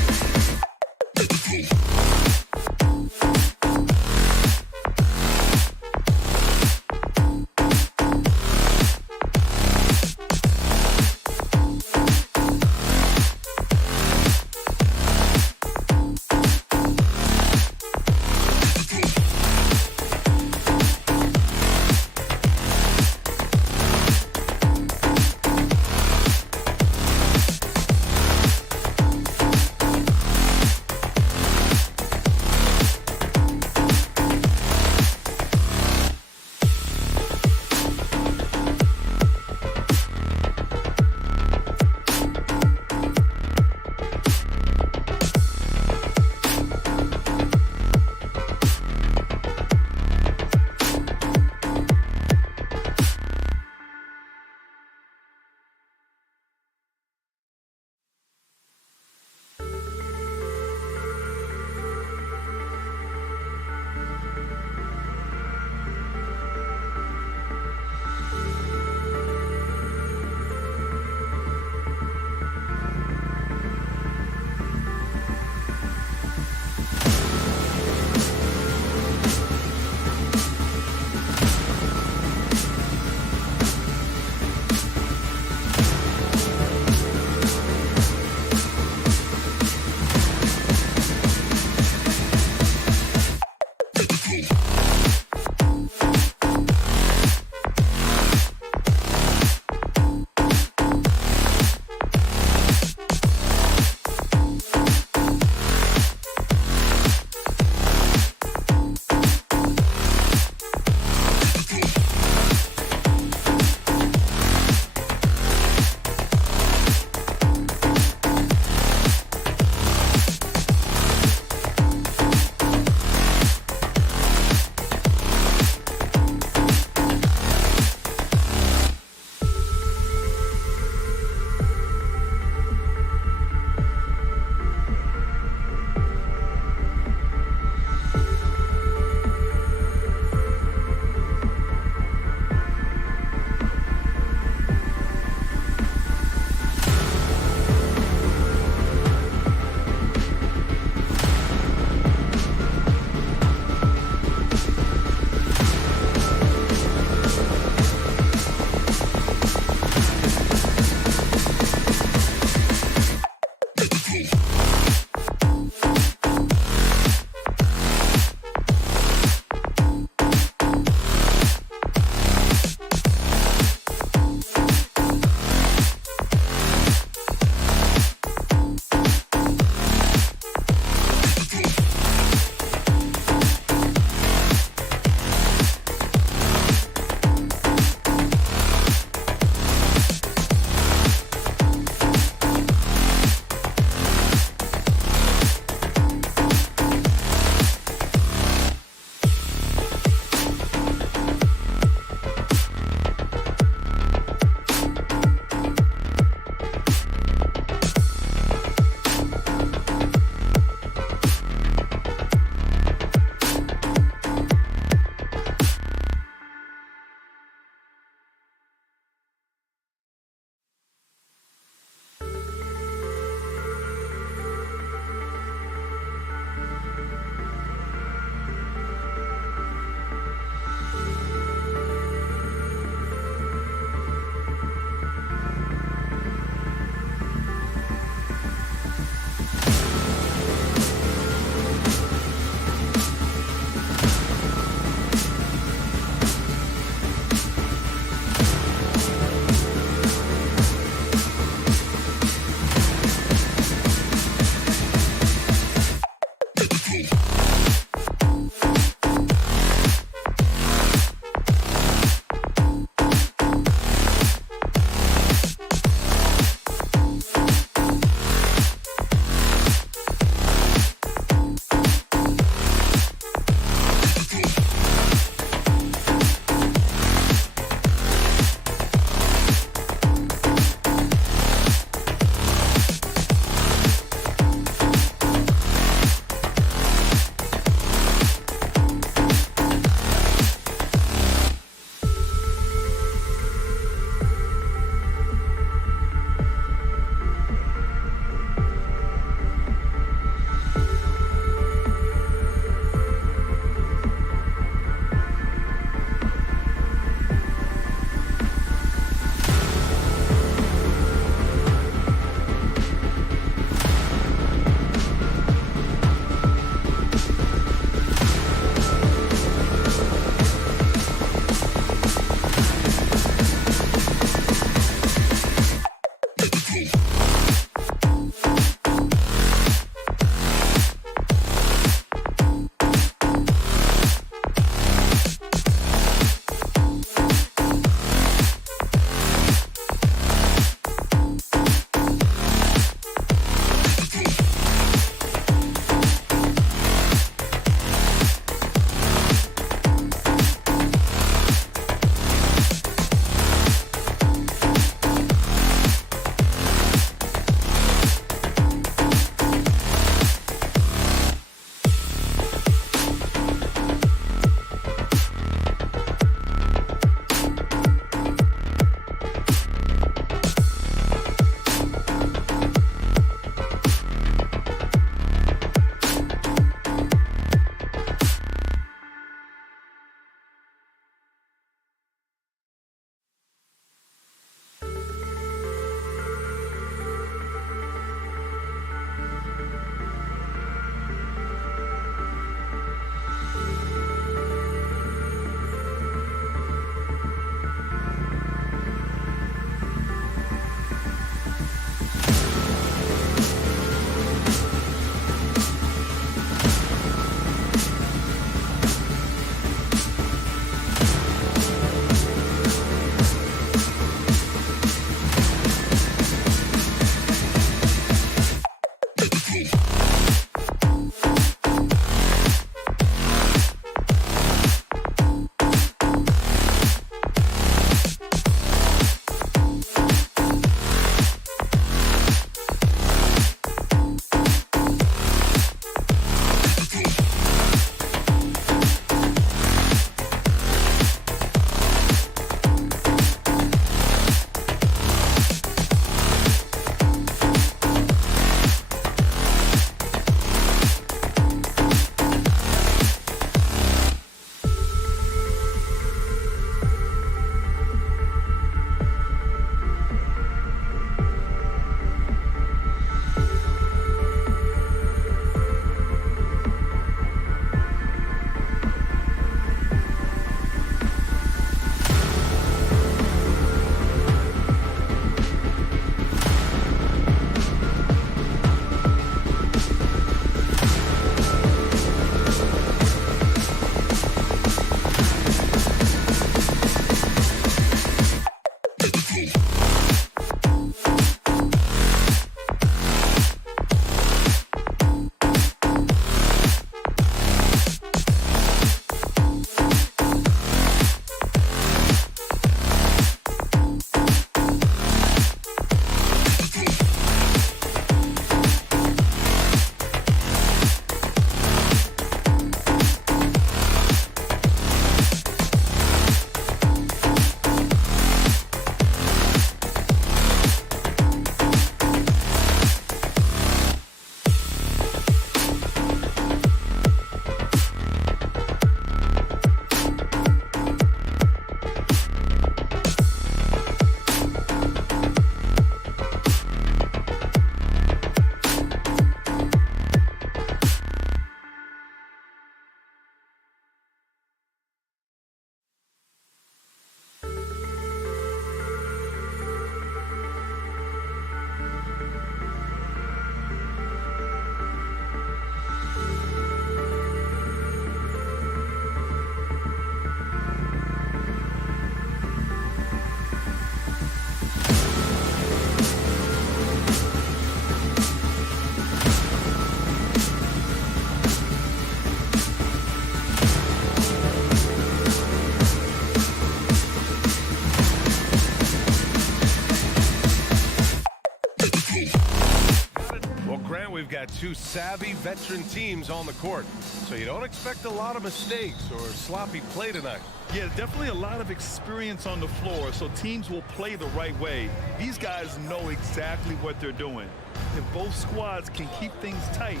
We've got two savvy veteran teams on the court, so you don't expect a lot of mistakes or sloppy play tonight. Yeah, definitely a lot of experience on the floor, so teams will play the right way. These guys know exactly what they're doing. If both squads can keep things tight,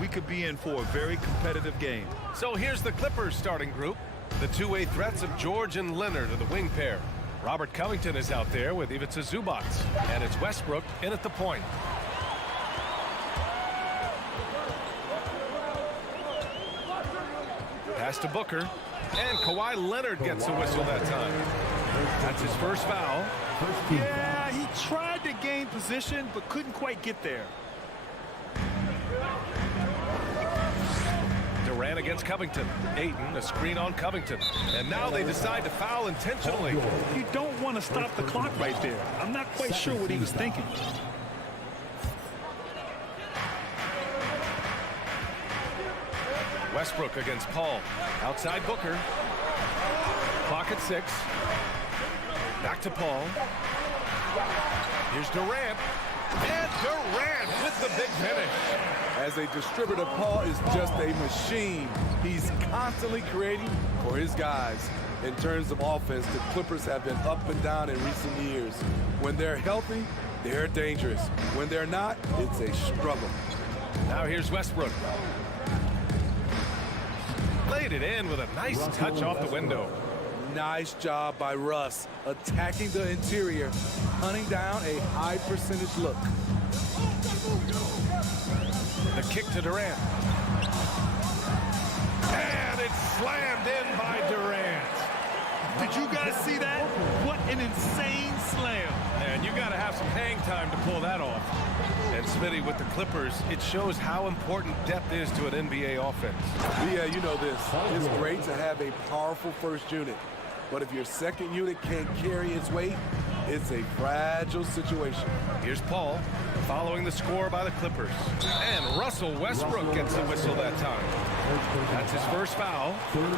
we could be in for a very competitive game. So here's the Clippers starting group. The two-way threats of George and Leonard are the wing pair. Robert Covington is out there with Ivica Zubac, and it's Westbrook in at the point. Pass to Booker, and Kawhi Leonard gets a whistle that time. That's his first foul. Yeah, he tried to gain position, but couldn't quite get there. Durant against Covington. Ayton, a screen on Covington. And now they decide to foul intentionally. You don't want to stop the clock right there. I'm not quite sure what he was thinking. Westbrook against Paul. Outside Booker. Clock at 6. Back to Paul. Here's Durant. And Durant with the big finish. As a distributor, Paul is just a machine. He's constantly creating for his guys. In terms of offense, the Clippers have been up and down in recent years. When they're healthy, they're dangerous. When they're not, it's a struggle. Now here's Westbrook. Laid it in with a nice touch off the window. Nice job by Russ, attacking the interior, hunting down a high percentage look. The kick to Durant. And it's slammed in by Durant. Did you guys see that? What an insane slam. And you got to have some hang time to pull that off. And Smitty, with the Clippers, it shows how important depth is to an NBA offense. Yeah, you know this. It's great to have a powerful first unit. But if your second unit can't carry its weight, It's a fragile situation. Here's Paul following the score by the Clippers. And Russell Westbrook gets the whistle that time. That's his first foul.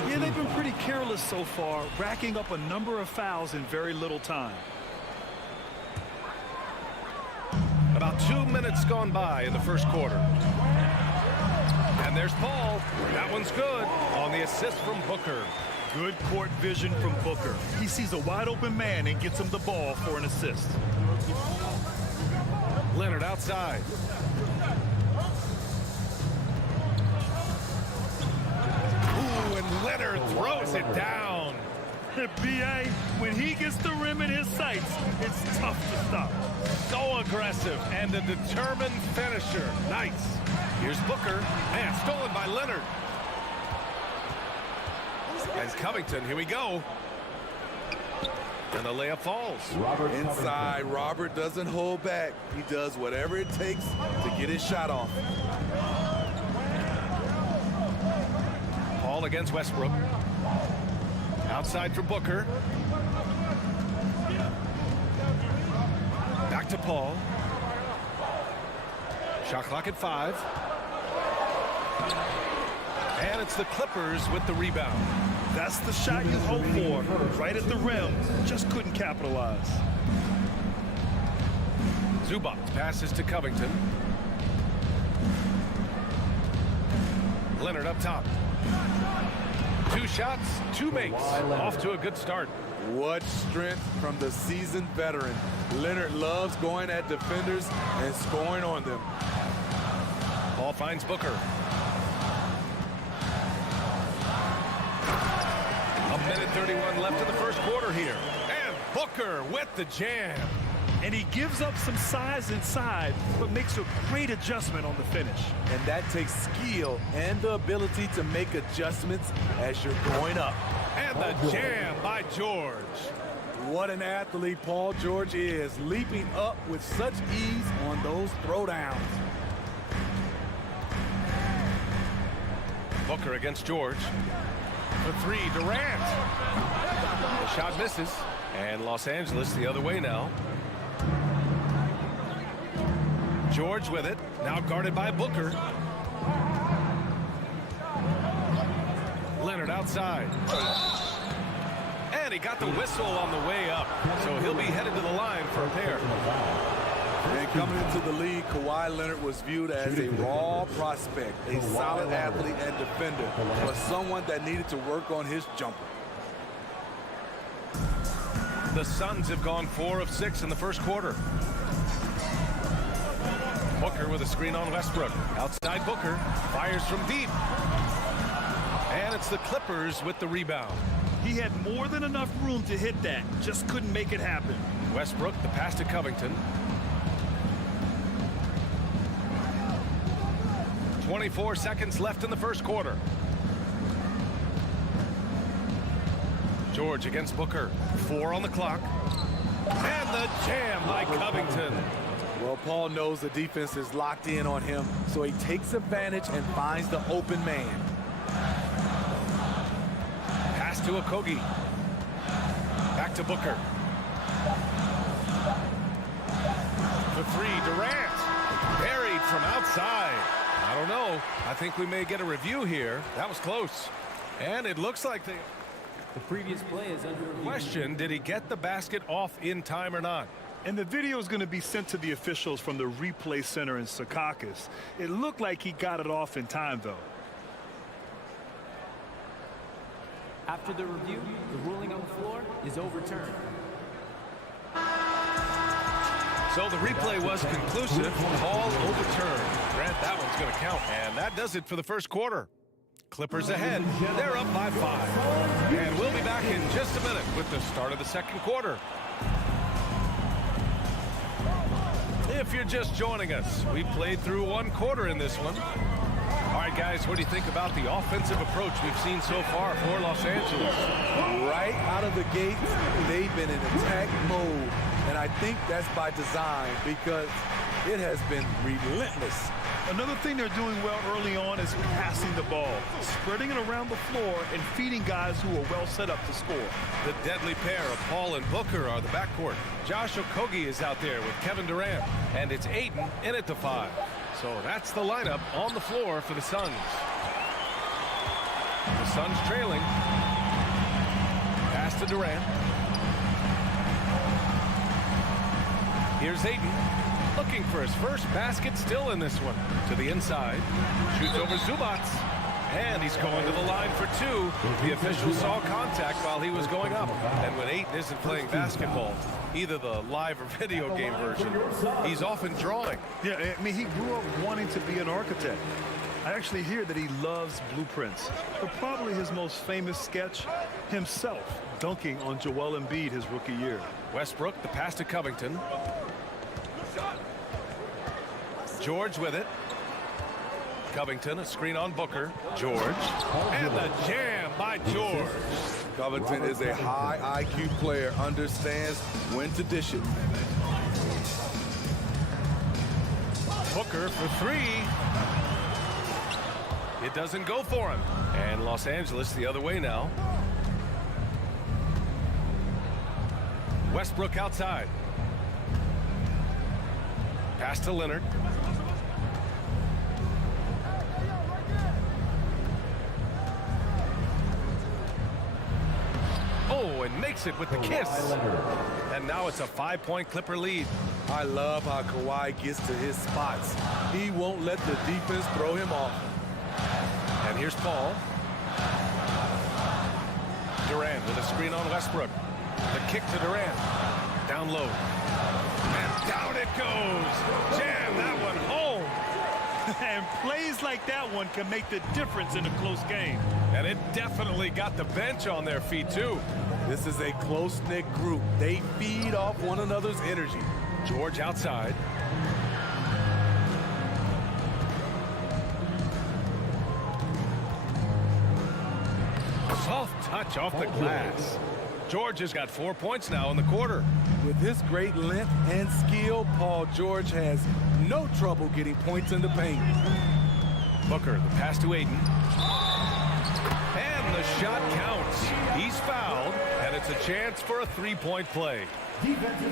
Yeah, they've been pretty careless so far, racking up a number of fouls in very little time. About 2 minutes gone by in the first quarter. And there's Paul. That one's good on the assist from Booker. Good court vision from Booker. He sees a wide open man and gets him the ball for an assist. Leonard outside. Ooh, and Leonard throws it down. B.A., when he gets the rim in his sights, it's tough to stop. So aggressive and a determined finisher. Nice. Here's Booker. And stolen by Leonard. And Covington, here we go. And the layup falls. Inside, Robert doesn't hold back. He does whatever it takes to get his shot off. Paul against Westbrook. Outside for Booker. Back to Paul. Shot clock at 5. And it's the Clippers with the rebound. That's the shot you hope for. Right at the rim. Just couldn't capitalize. Zubac passes to Covington. Leonard up top. 2 shots, 2 makes. Off to a good start. What strength from the seasoned veteran. Leonard loves going at defenders and scoring on them. Paul finds Booker. A minute 31 left in the first quarter here. And Booker with the jam. And he gives up some size inside, but makes a great adjustment on the finish. And that takes skill and the ability to make adjustments as you're going up. And the jam by George. What an athlete Paul George is, leaping up with such ease on those throwdowns. Booker against George. For 3, Durant. The shot misses. And Los Angeles the other way now. George with it, now guarded by Booker. Leonard outside. And he got the whistle on the way up, so he'll be headed to the line for a pair. And coming into the league, Kawhi Leonard was viewed as a raw prospect, a solid athlete and defender, but someone that needed to work on his jumper. The Suns have gone 4 of 6 in the first quarter. Booker with a screen on Westbrook. Outside Booker. Fires from deep. And it's the Clippers with the rebound. He had more than enough room to hit that. Just couldn't make it happen. Westbrook, the pass to Covington. 24 seconds left in the first quarter. George against Booker. 4 on the clock. And the jam by Covington. Well, Paul knows the defense is locked in on him, so he takes advantage and finds the open man. Pass to Okogie. Back to Booker. For 3, Durant. Buried from outside. I don't know. I think we may get a review here. That was close. And it looks like the previous play is under review. Question, did he get the basket off in time or not? And the video is going to be sent to the officials from the replay center in Secaucus. It looked like he got it off in time, though. After the review, the ruling on the floor is overturned. So the replay was conclusive. Call overturned. Grant, that one's going to count. And that does it for the first quarter. Clippers ahead. They're up by 5. And we'll be back in just a minute with the start of the second quarter. If you're just joining us, we played through 1 quarter in this one. All right, guys, what do you think about the offensive approach we've seen so far for Los Angeles? Right out of the gate, they've been in attack mode. And I think that's by design because it has been relentless. Another thing they're doing well early on is passing the ball, spreading it around the floor and feeding guys who are well set up to score. The deadly pair of Paul and Booker are the backcourt. Josh Okogie is out there with Kevin Durant, and it's Ayton in at the 5. So that's the lineup on the floor for the Suns. The Suns trailing. Pass to Durant. Here's Ayton, looking for his first basket, still in this one. To the inside, shoots over Zubac, and he's going to the line for 2. The official saw contact while he was going up. And when Ayton isn't playing basketball, either the live or video game version, he's often drawing. Yeah, I mean, he grew up wanting to be an architect. I actually hear that he loves blueprints, but probably his most famous sketch, himself dunking on Joel Embiid his rookie year. Westbrook, the pass to Covington. George with it. Covington, a screen on Booker. George. And the jam by George. Covington is a high IQ player, understands when to dish it. Booker for 3. It doesn't go for him. And Los Angeles the other way now. Westbrook outside. Pass to Leonard. Oh, and makes it with the kiss. And now it's a 5-point Clipper lead. I love how Kawhi gets to his spots. He won't let the defense throw him off. And here's Paul. Durant with a screen on Westbrook. The kick to Durant. Down low. And down it goes. Jam that one home. And plays like that one can make the difference in a close game. And it definitely got the bench on their feet, too. This is a close-knit group. They feed off one another's energy. George outside. Soft touch off the glass. George has got 4 points now in the quarter. With his great length and skill, Paul George has no trouble getting points in the paint. Booker, the pass to Ayton. And the shot counts. He's fouled, and it's a chance for a 3-point play.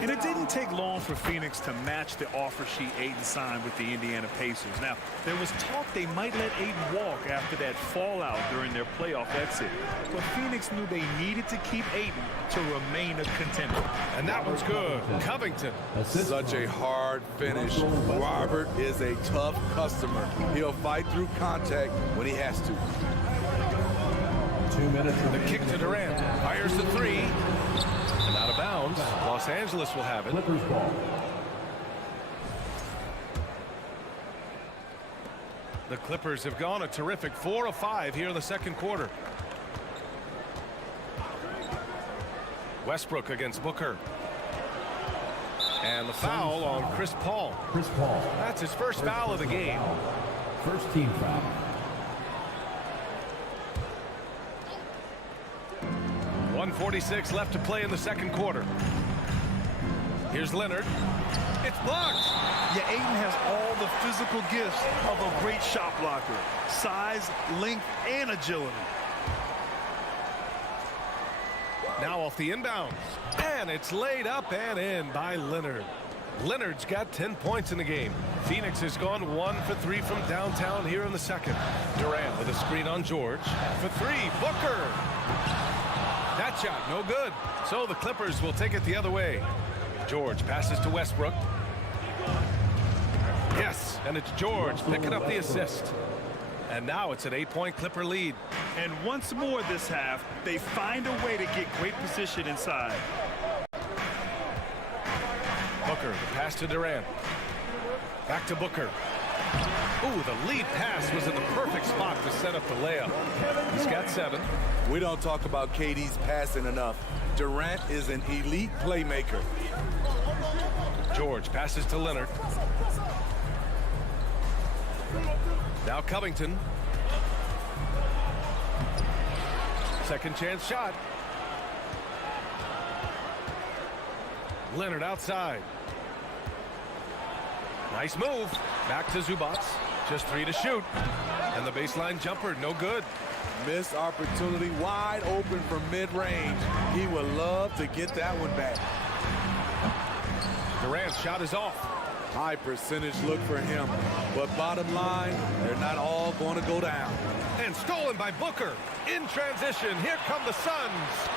And it didn't take long for Phoenix to match the offer sheet Ayton signed with the Indiana Pacers. Now, there was talk they might let Ayton walk after that fallout during their playoff exit. But Phoenix knew they needed to keep Ayton to remain a contender. And that one's good. Covington. Such a hard finish. Robert is a tough customer. He'll fight through contact when he has to. 2 minutes. The kick to Durant. Fires the 3. And out of bounds. Los Angeles will have it. Clippers ball. The Clippers have gone a terrific 4 of 5 here in the second quarter. Westbrook against Booker. And the foul on Chris Paul. Chris Paul. That's his first foul of the game. First team foul. .146 left to play in the second quarter. Here's Leonard. It's blocked. Yeah, Ayton has all the physical gifts of a great shot blocker. Size, length, and agility. Now off the inbounds. And it's laid up and in by Leonard. Leonard's got 10 points in the game. Phoenix has gone 1 for 3 from downtown here in the second. Durant with a screen on George. For 3, Booker. That shot, no good. So the Clippers will take it the other way. George passes to Westbrook. Yes, and it's George picking up the assist. And now it's an 8-point Clipper lead. And once more this half, they find a way to get great position inside. Booker, the pass to Durant. Back to Booker. Ooh, the lead pass was in the perfect spot to set up the layup. He's got 7. We don't talk about KD's passing enough. Durant is an elite playmaker. George passes to Leonard. Now Covington. Second chance shot. Leonard outside. Nice move. Back to Zubac. Just 3 to shoot. And the baseline jumper, no good. Missed opportunity, wide open from mid-range. He would love to get that one back. Durant's shot is off. High percentage look for him. But bottom line, they're not all going to go down. And stolen by Booker. In transition, here come the Suns.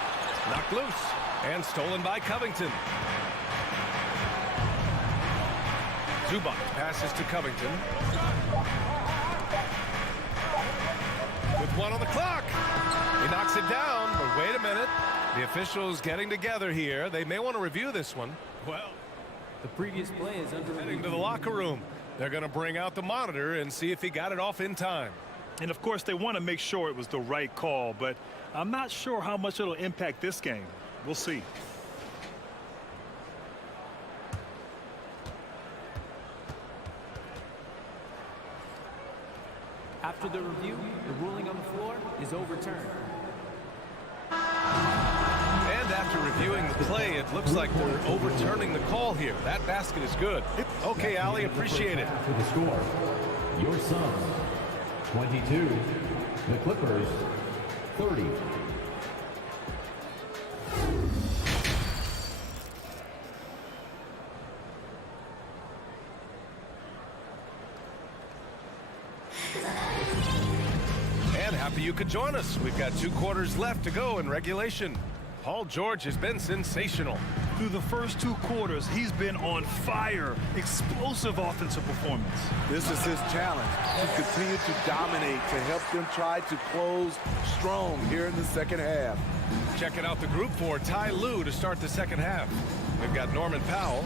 Knocked loose. And stolen by Covington. Zubac passes to Covington. With 1 on the clock. He knocks it down, but wait a minute. The officials getting together here. They may want to review this one. Well, the previous play is under heading to the locker room. They're going to bring out the monitor and see if he got it off in time. And of course, they want to make sure it was the right call, but I'm not sure how much it'll impact this game. We'll see. After the review, the ruling on the floor is overturned. And after reviewing the play, it looks like they're overturning the call here. That basket is good. Okay, Ali, appreciate it. For the score, your Suns 22, the Clippers 30. And happy you could join us. We've got 2 quarters left to go in regulation. Paul George has been sensational. Through the first 2 quarters, he's been on fire. Explosive offensive performance. This is his challenge, to continue to dominate, to help them try to close strong here in the second half. Checking out the group for Ty Lue to start the second half. We've got Norman Powell,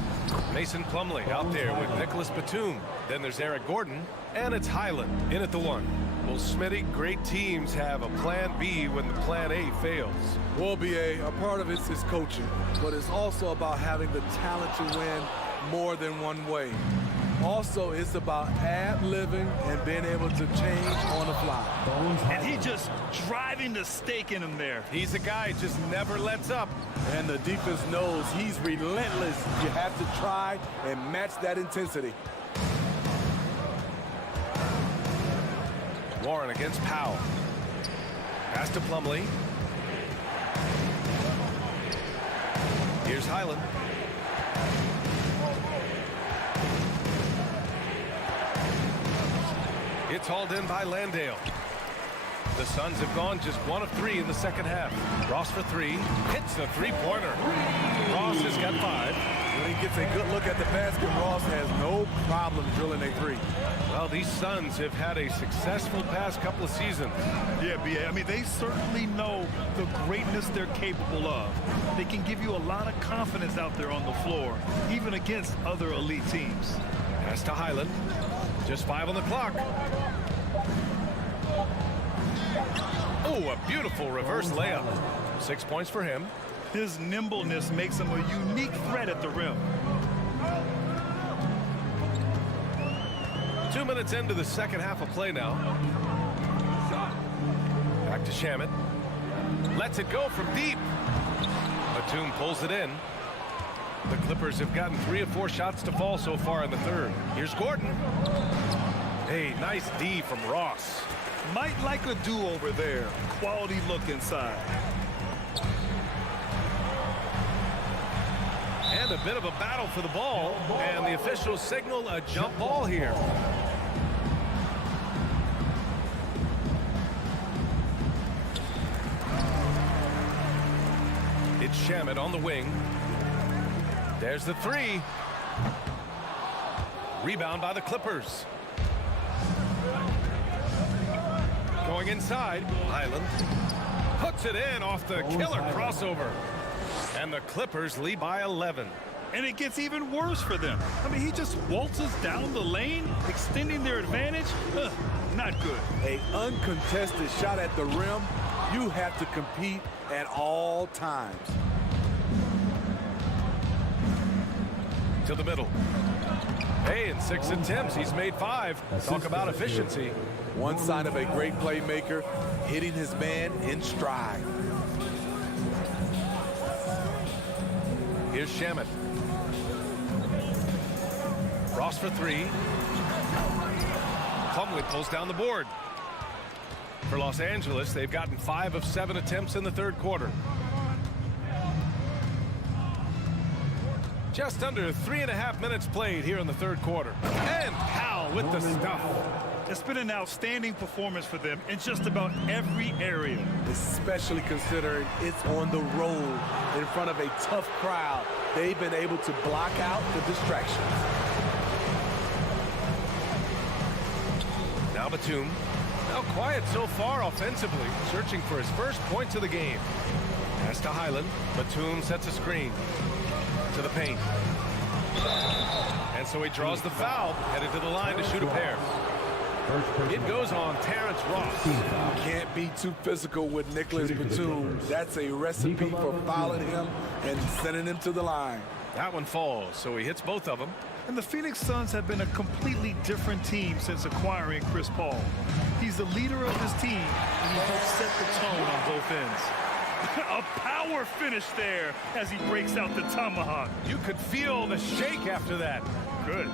Mason Plumlee out there with Nicholas Batum. Then there's Eric Gordon, and it's Highland in at the 1. Well, Smitty, great teams have a plan B when the plan A fails. Well, BA, a part of it is coaching, but it's also about having the talent to win more than one way. Also, it's about ad-libbing and being able to change on the fly. And he just driving the stake in him there. He's a guy who just never lets up. And the defense knows he's relentless. You have to try and match that intensity. Warren against Powell. Pass to Plumlee. Here's Highland. It's hauled in by Landale. The Suns have gone just 1 of 3 in the second half. Ross for 3. Hits the 3-pointer. Ross has got 5. When he gets a good look at the basket, Ross has no problem drilling a 3. Well, these Suns have had a successful past couple of seasons. Yeah, B.A. I mean, they certainly know the greatness they're capable of. They can give you a lot of confidence out there on the floor, even against other elite teams. Pass to Highland. Just 5 on the clock. Oh, a beautiful reverse layup. 6 points for him. His nimbleness makes him a unique threat at the rim. 2 minutes into the second half of play now. Back to Shamet. Lets it go from deep. Batum pulls it in. The Clippers have gotten 3 of 4 shots to fall so far in the third. Here's Gordon. Hey, nice D from Ross. Might like a do-over there. Quality look inside. And a bit of a battle for the ball. And the officials signal a jump ball here. It's Shamet on the wing. There's the 3. Rebound by the Clippers. Going inside. Highland puts it in off the killer crossover. And the Clippers lead by 11. And it gets even worse for them. I mean, he just waltzes down the lane, extending their advantage. Not good. An uncontested shot at the rim. You have to compete at all times. To the middle. Hey, in 6 attempts, he's made 5. Talk about efficiency. One sign of a great playmaker, hitting his man in stride. Here's Shamet. Ross for 3. Plumlee pulls down the board. For Los Angeles, they've gotten 5 of 7 attempts in the third quarter. Just under 3.5 minutes played here in the third quarter. And Powell with the stuff. It's been an outstanding performance for them in just about every area. Especially considering it's on the road in front of a tough crowd. They've been able to block out the distractions. Now Batum. Now quiet so far offensively, searching for his first points of the game. Pass to Highland. Batum sets a screen to the paint. And so he draws the foul, headed to the line to shoot a pair. It goes on Terrence Ross. Can't be too physical with Nicholas Batum. That's a recipe for fouling him and sending him to the line. That one falls, so he hits both of them. And the Phoenix Suns have been a completely different team since acquiring Chris Paul. He's the leader of this team, and he helps set the tone on both ends. A power finish there as he breaks out the tomahawk. You could feel the shake after that. Good.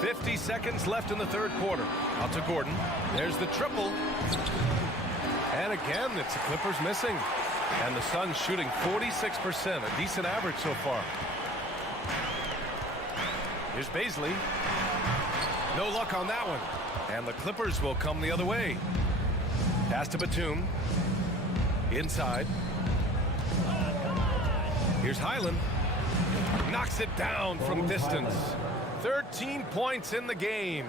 50 seconds left in the third quarter. Out to Gordon. There's the triple. And again, it's the Clippers missing. And the Suns shooting 46%, a decent average so far. Here's Bazley. No luck on that one. And the Clippers will come the other way. Pass to Batum. Inside. Here's Highland. Knocks it down from distance. 13 points in the game.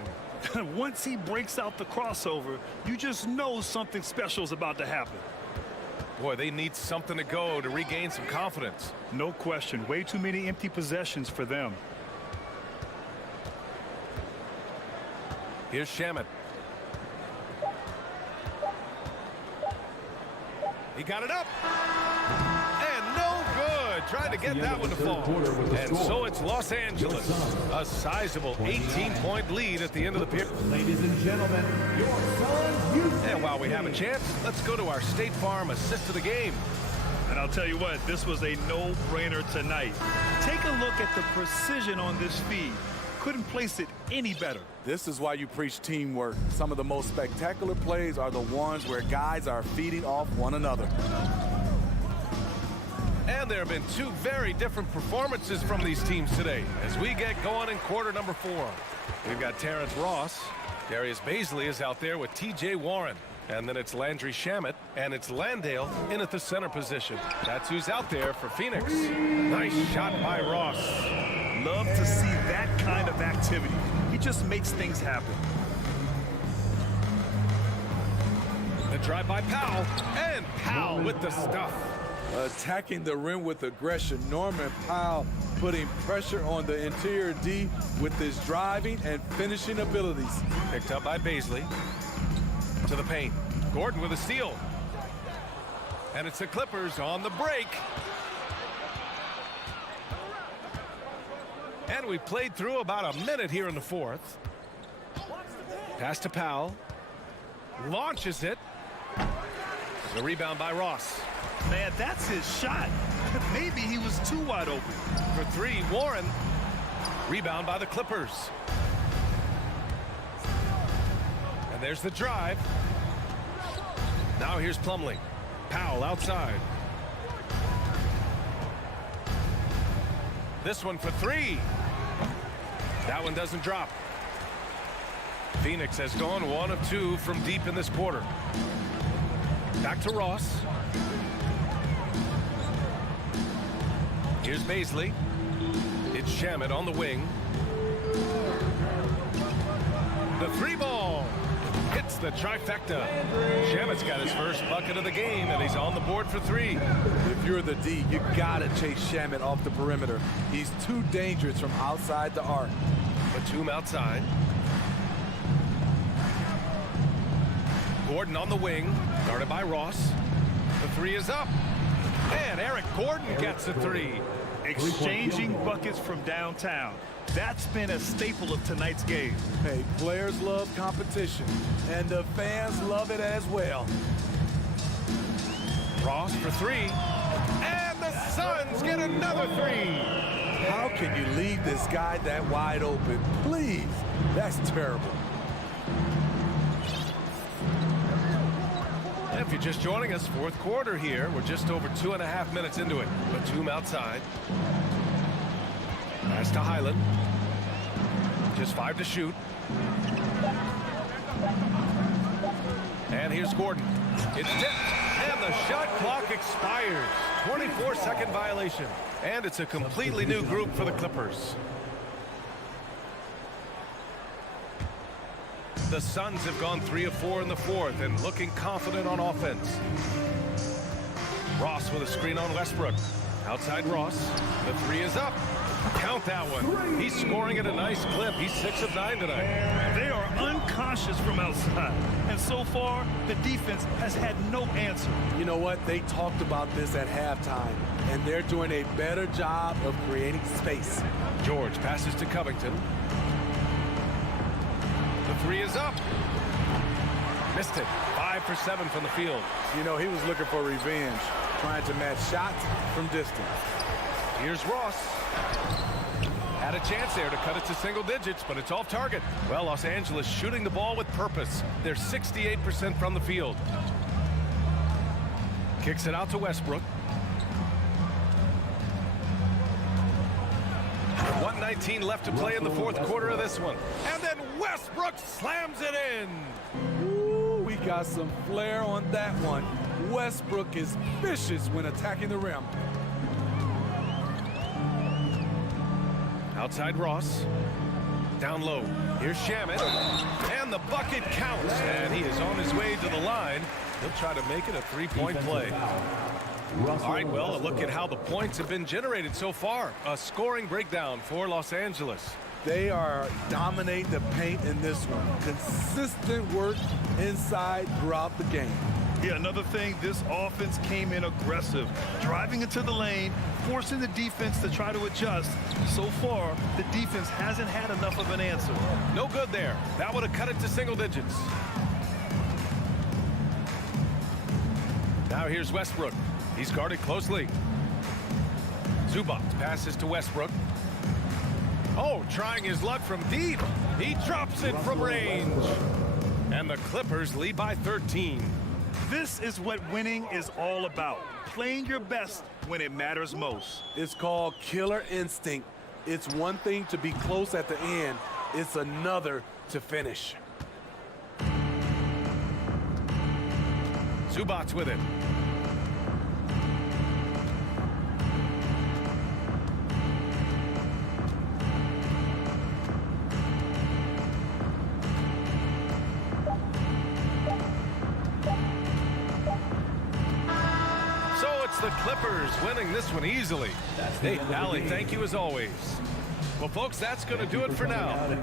Once he breaks out the crossover, you just know something special is about to happen. Boy, they need something to go to regain some confidence. No question. Way too many empty possessions for them. Here's Shamet. He got it up. And no good. Trying to get that one to fall. And so it's Los Angeles. A sizable 18-point lead at the end of the period. Ladies and gentlemen, your Suns. And while we have a chance, let's go to our State Farm assist of the game. And I'll tell you what, this was a no-brainer tonight. Take a look at the precision on this feed. Couldn't place it any better. This is why you preach teamwork. Some of the most spectacular plays are the ones where guys are feeding off one another. And there have been two very different performances from these teams today as we get going in quarter number 4. We've got Terrence Ross. Darius Bazley is out there with T.J. Warren. And then it's Landry Shamet, and it's Landale in at the center position. That's who's out there for Phoenix. Nice shot by Ross. Love to see that kind of activity. He just makes things happen. The drive by Powell, and Powell with the stuff. Attacking the rim with aggression. Norman Powell putting pressure on the interior D with his driving and finishing abilities. Picked up by Bazley. To the paint. Gordon with a steal. And it's the Clippers on the break. And we played through about a minute here in the fourth. Pass to Powell. Launches it. The rebound by Ross. Man, that's his shot. Maybe he was too wide open. For 3, Warren. Rebound by the Clippers. And there's the drive. Now here's Plumlee. Powell outside. This one for 3. That one doesn't drop. Phoenix has gone 1 of 2 from deep in this quarter. Back to Ross. Here's Bazley. It's Shamet on the wing. The 3-ball. Hits the trifecta. Shamet's got his first bucket of the game, and he's on the board for 3. If you're the D, you gotta chase Shamet off the perimeter. He's too dangerous from outside the arc. Batum outside. Gordon on the wing, guarded by Ross. The 3 is up. And Eric Gordon gets a 3. Exchanging buckets from downtown. That's been a staple of tonight's game. Hey, players love competition, and the fans love it as well. Ross for 3. And the Suns get another 3. How can you leave this guy that wide open? Please, that's terrible. If you're just joining us, fourth quarter here. We're just over 2.5 minutes into it. Batum outside. Pass to Highland. Just 5 to shoot. And here's Gordon. It's tipped, and the shot clock expires. 24-second violation. And it's a completely new group for the Clippers. The Suns have gone 3 of 4 in the fourth and looking confident on offense. Ross with a screen on Westbrook. Outside Ross. The 3 is up. Count that one. He's scoring at a nice clip. He's 6 of 9 tonight. They are unconscious from outside. And so far, the defense has had no answer. You know what? They talked about this at halftime, and they're doing a better job of creating space. George passes to Covington. The 3 is up. Missed it. 5 for 7 from the field. You know, he was looking for revenge, trying to match shots from distance. Here's Ross. Had a chance there to cut it to single digits, but it's off target. Well, Los Angeles shooting the ball with purpose. They're 68% from the field. Kicks it out to Westbrook. 1:19 left to play in the fourth quarter of this one. And then Westbrook slams it in. Ooh, we got some flair on that one. Westbrook is vicious when attacking the rim. Outside Ross. Down low. Here's Shamet. And the bucket counts. And he is on his way to the line. He'll try to make it a three-point play. All right, well, a look at how the points have been generated so far. A scoring breakdown for Los Angeles. They are dominating the paint in this one. Consistent work inside throughout the game. Yeah, another thing, this offense came in aggressive, driving into the lane, forcing the defense to try to adjust. So far, the defense hasn't had enough of an answer. No good there. That would have cut it to single digits. Now here's Westbrook. He's guarded closely. Zubac passes to Westbrook. Oh, trying his luck from deep. He drops it from range. And the Clippers lead by 13. This is what winning is all about. Playing your best when it matters most. It's called killer instinct. It's one thing to be close at the end. It's another to finish. Zubac with it. The Clippers winning this one easily. Hey, Allie, thank you as always. Well, folks, that's going to do it for now.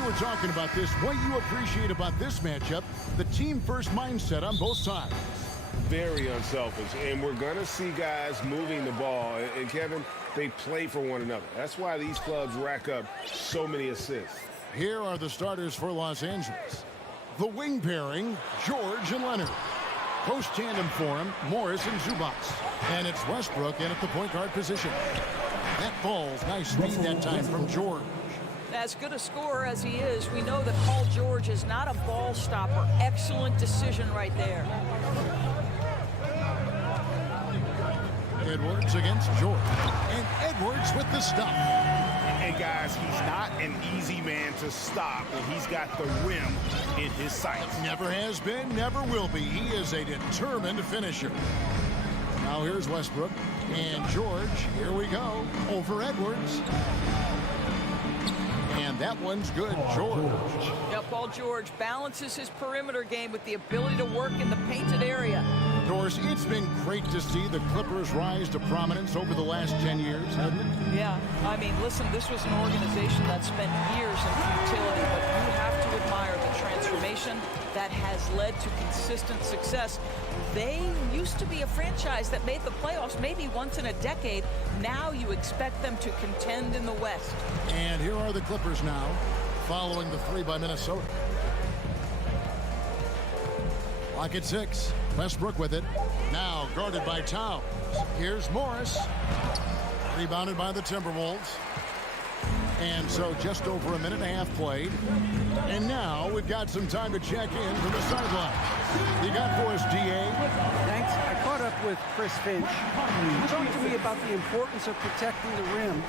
You were talking about this. What you appreciate about this matchup, the team-first mindset on both sides. Very unselfish, and we're going to see guys moving the ball. And Kevin, they play for one another. That's why these clubs rack up so many assists. Here are the starters for Los Angeles. The wing pairing, George and Leonard. Post tandem for him, Morris and Zubac. And it's Westbrook in at the point guard position. That ball's nice speed that time from George. As good a scorer as he is, we know that Paul George is not a ball stopper. Excellent decision right there. Edwards against George. And Edwards with the stop. And guys, he's not an easy man to stop, and he's got the rim in his sights. Never has been, never will be. He is a determined finisher. Now here's Westbrook and George. Here we go. Over Edwards. And that one's good, George. Yeah, Paul George balances his perimeter game with the ability to work in the painted area. Doris, it's been great to see the Clippers rise to prominence over the last 10 years, hasn't it? Yeah, I mean, listen, this was an organization that spent years in futility, but you have to admire the transformation that has led to consistent success. They used to be a franchise that made the playoffs maybe once in a decade. Now you expect them to contend in the West. And here are the Clippers now, following the three by Minnesota. Lock at 6. Westbrook with it. Now guarded by Towns. Here's Morris. Rebounded by the Timberwolves. And so just over a minute and a half played. And now we've got some time to check in from the sideline. You got for us, D.A.? Thanks. I caught up with Chris Finch. He talked to me about the importance of protecting the rim,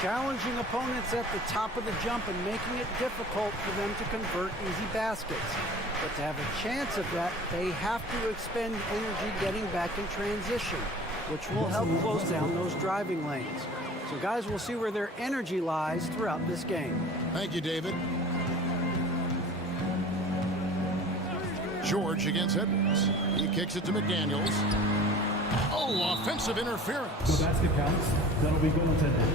challenging opponents at the top of the jump, and making it difficult for them to convert easy baskets. But to have a chance of that, they have to expend energy getting back in transition, which will help close down those driving lanes. So guys, we'll see where their energy lies throughout this game. Thank you, David. George against Edwards. He kicks it to McDaniels. Oh, offensive interference. The basket counts. That'll be goaltended.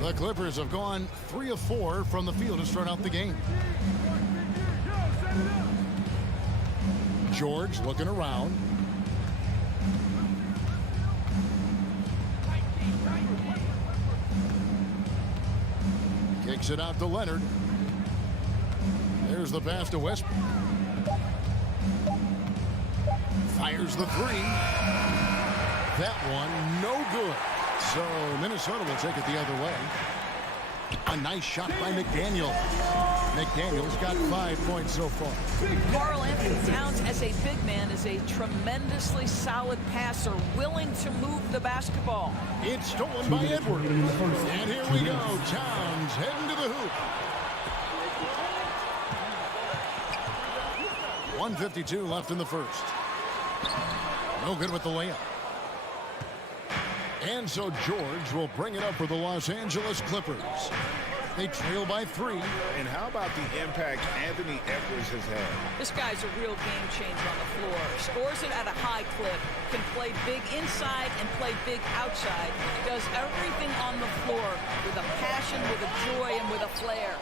The Clippers have gone 3 of 4 from the field to start out the game. George looking around. Kicks it out to Leonard. There's the pass to Westbrook. Fires the three. That one, no good. So Minnesota will take it the other way. A nice shot by McDaniel. McDaniel's got 5 points so far. Karl Anthony Towns, as a big man, is a tremendously solid passer, willing to move the basketball. It's stolen by Edwards. And here we go. Towns heading to the hoop. 1:52 left in the first. No good with the layup. And so George will bring it up for the Los Angeles Clippers. They trail by 3. And how about the impact Anthony Edwards has had? This guy's a real game changer on the floor. Scores it at a high clip, can play big inside and play big outside. Does everything on the floor with a passion, with a joy, and with a flair.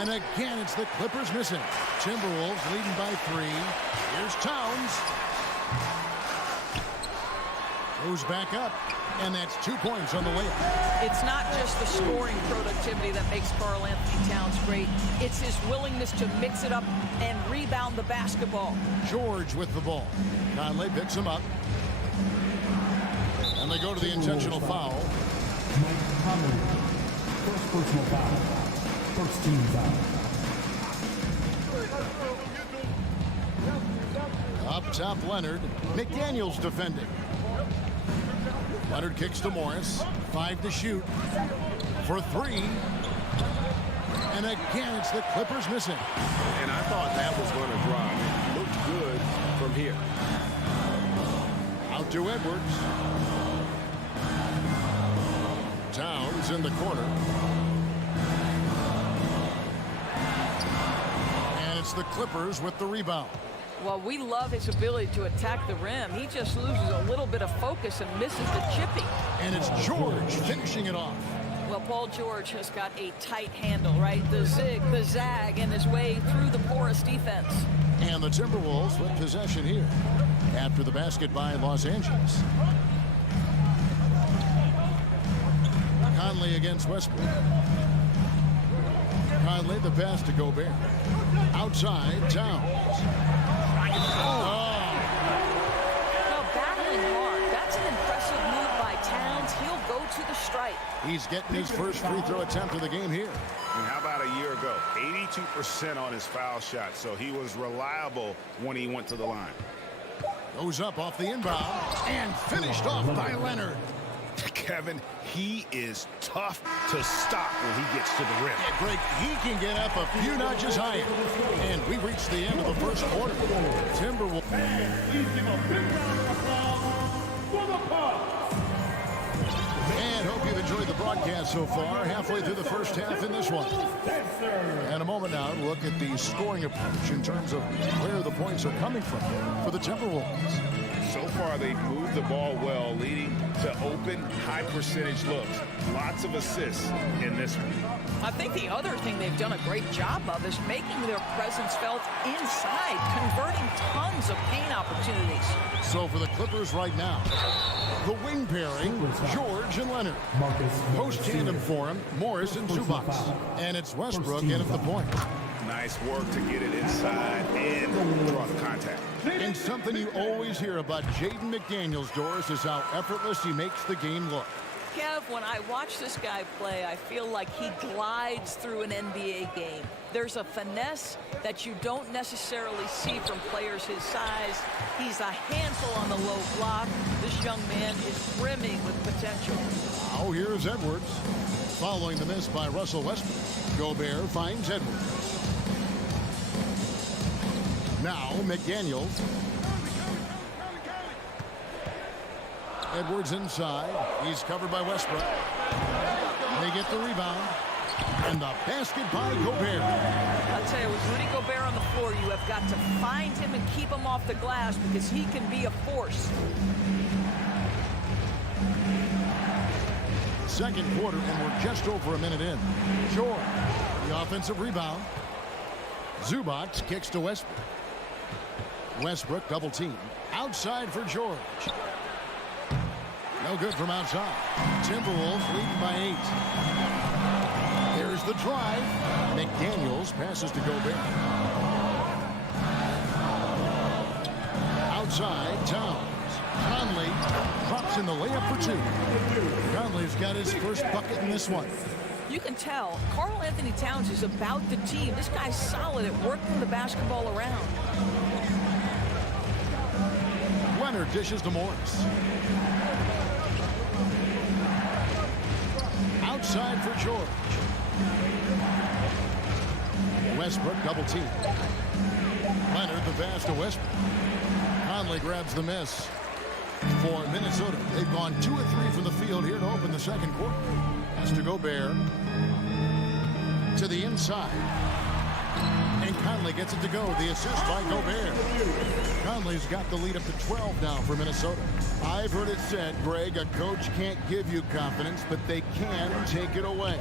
And again, it's the Clippers missing. Timberwolves leading by 3. Here's Towns. Goes back up, and that's 2 points on the layup. It's not just the scoring productivity that makes Karl Anthony Towns great. It's his willingness to mix it up and rebound the basketball. George with the ball. Conley picks him up. And they go to the intentional foul. Mike Conley. First personal foul. First team foul. Up top, Leonard. McDaniels defending. Leonard kicks to Morris. 5 to shoot. For 3. And again, it's the Clippers missing. And I thought that was going to drop. It looked good from here. Out to Edwards. Towns in the corner. And it's the Clippers with the rebound. Well, we love his ability to attack the rim. He just loses a little bit of focus and misses the chippy. And it's George finishing it off. Well, Paul George has got a tight handle, right? The zig, the zag, and his way through the porous defense. And the Timberwolves with possession here after the basket by Los Angeles. Conley against Westbrook. Conley, the pass to Gobert. Outside, Towns. Oh. Now battling hard. That's an impressive move by Towns. He'll go to the stripe. He's getting his first free throw attempt of the game here. And how about a year ago? 82% on his foul shot, so he was reliable when he went to the line. Goes up off the inbound and finished off by Leonard. Kevin, he is tough to stop when he gets to the rim. Yeah, Greg, he can get up a few notches higher. And we reached the end of the first quarter. Timberwolves. Please give a big round of applause for the Bucks. And hope you've enjoyed the broadcast so far. Halfway through the first half in this one. And a moment now to look at the scoring approach in terms of where the points are coming from for the Timberwolves. So far, they've moved the ball well, leading to open, high-percentage looks. Lots of assists in this one. I think the other thing they've done a great job of is making their presence felt inside, converting tons of paint opportunities. So for the Clippers right now, the wing pairing, George and Leonard. Post tandem for him, Morris and Zubac. And it's Westbrook in at the point. Nice work to get it inside and draw the contact. And something you always hear about Jaden McDaniels, Doris, is how effortless he makes the game look. Kev, when I watch this guy play, I feel like he glides through an NBA game. There's a finesse that you don't necessarily see from players his size. He's a handful on the low block. This young man is brimming with potential. Now here's Edwards. Following the miss by Russell Westbrook, Gobert finds Edwards. Now McDaniels. Edwards inside. He's covered by Westbrook. They get the rebound. And the basket by Gobert. I'll tell you, with Rudy Gobert on the floor, you have got to find him and keep him off the glass because he can be a force. Second quarter, and we're just over a minute in. George, the offensive rebound. Zubac kicks to Westbrook. Westbrook double team. Outside for George. No good from outside. Timberwolves leading by 8. There's the drive. McDaniels passes to Gobert. Outside, Towns. Conley drops in the layup for 2. Conley's got his first bucket in this one. You can tell Karl Anthony Towns is about the team. This guy's solid at working the basketball around. Leonard dishes to Morris. Outside for George. Westbrook double team. Leonard the pass to Westbrook. Conley grabs the miss. For Minnesota, they've gone 2 of 3 from the field here to open the second quarter. Has to Gobert to the inside. And Conley gets it to go. The assist by Gobert. Conley's got the lead up to 12 now for Minnesota. I've heard it said, Greg, a coach can't give you confidence, but they can take it away.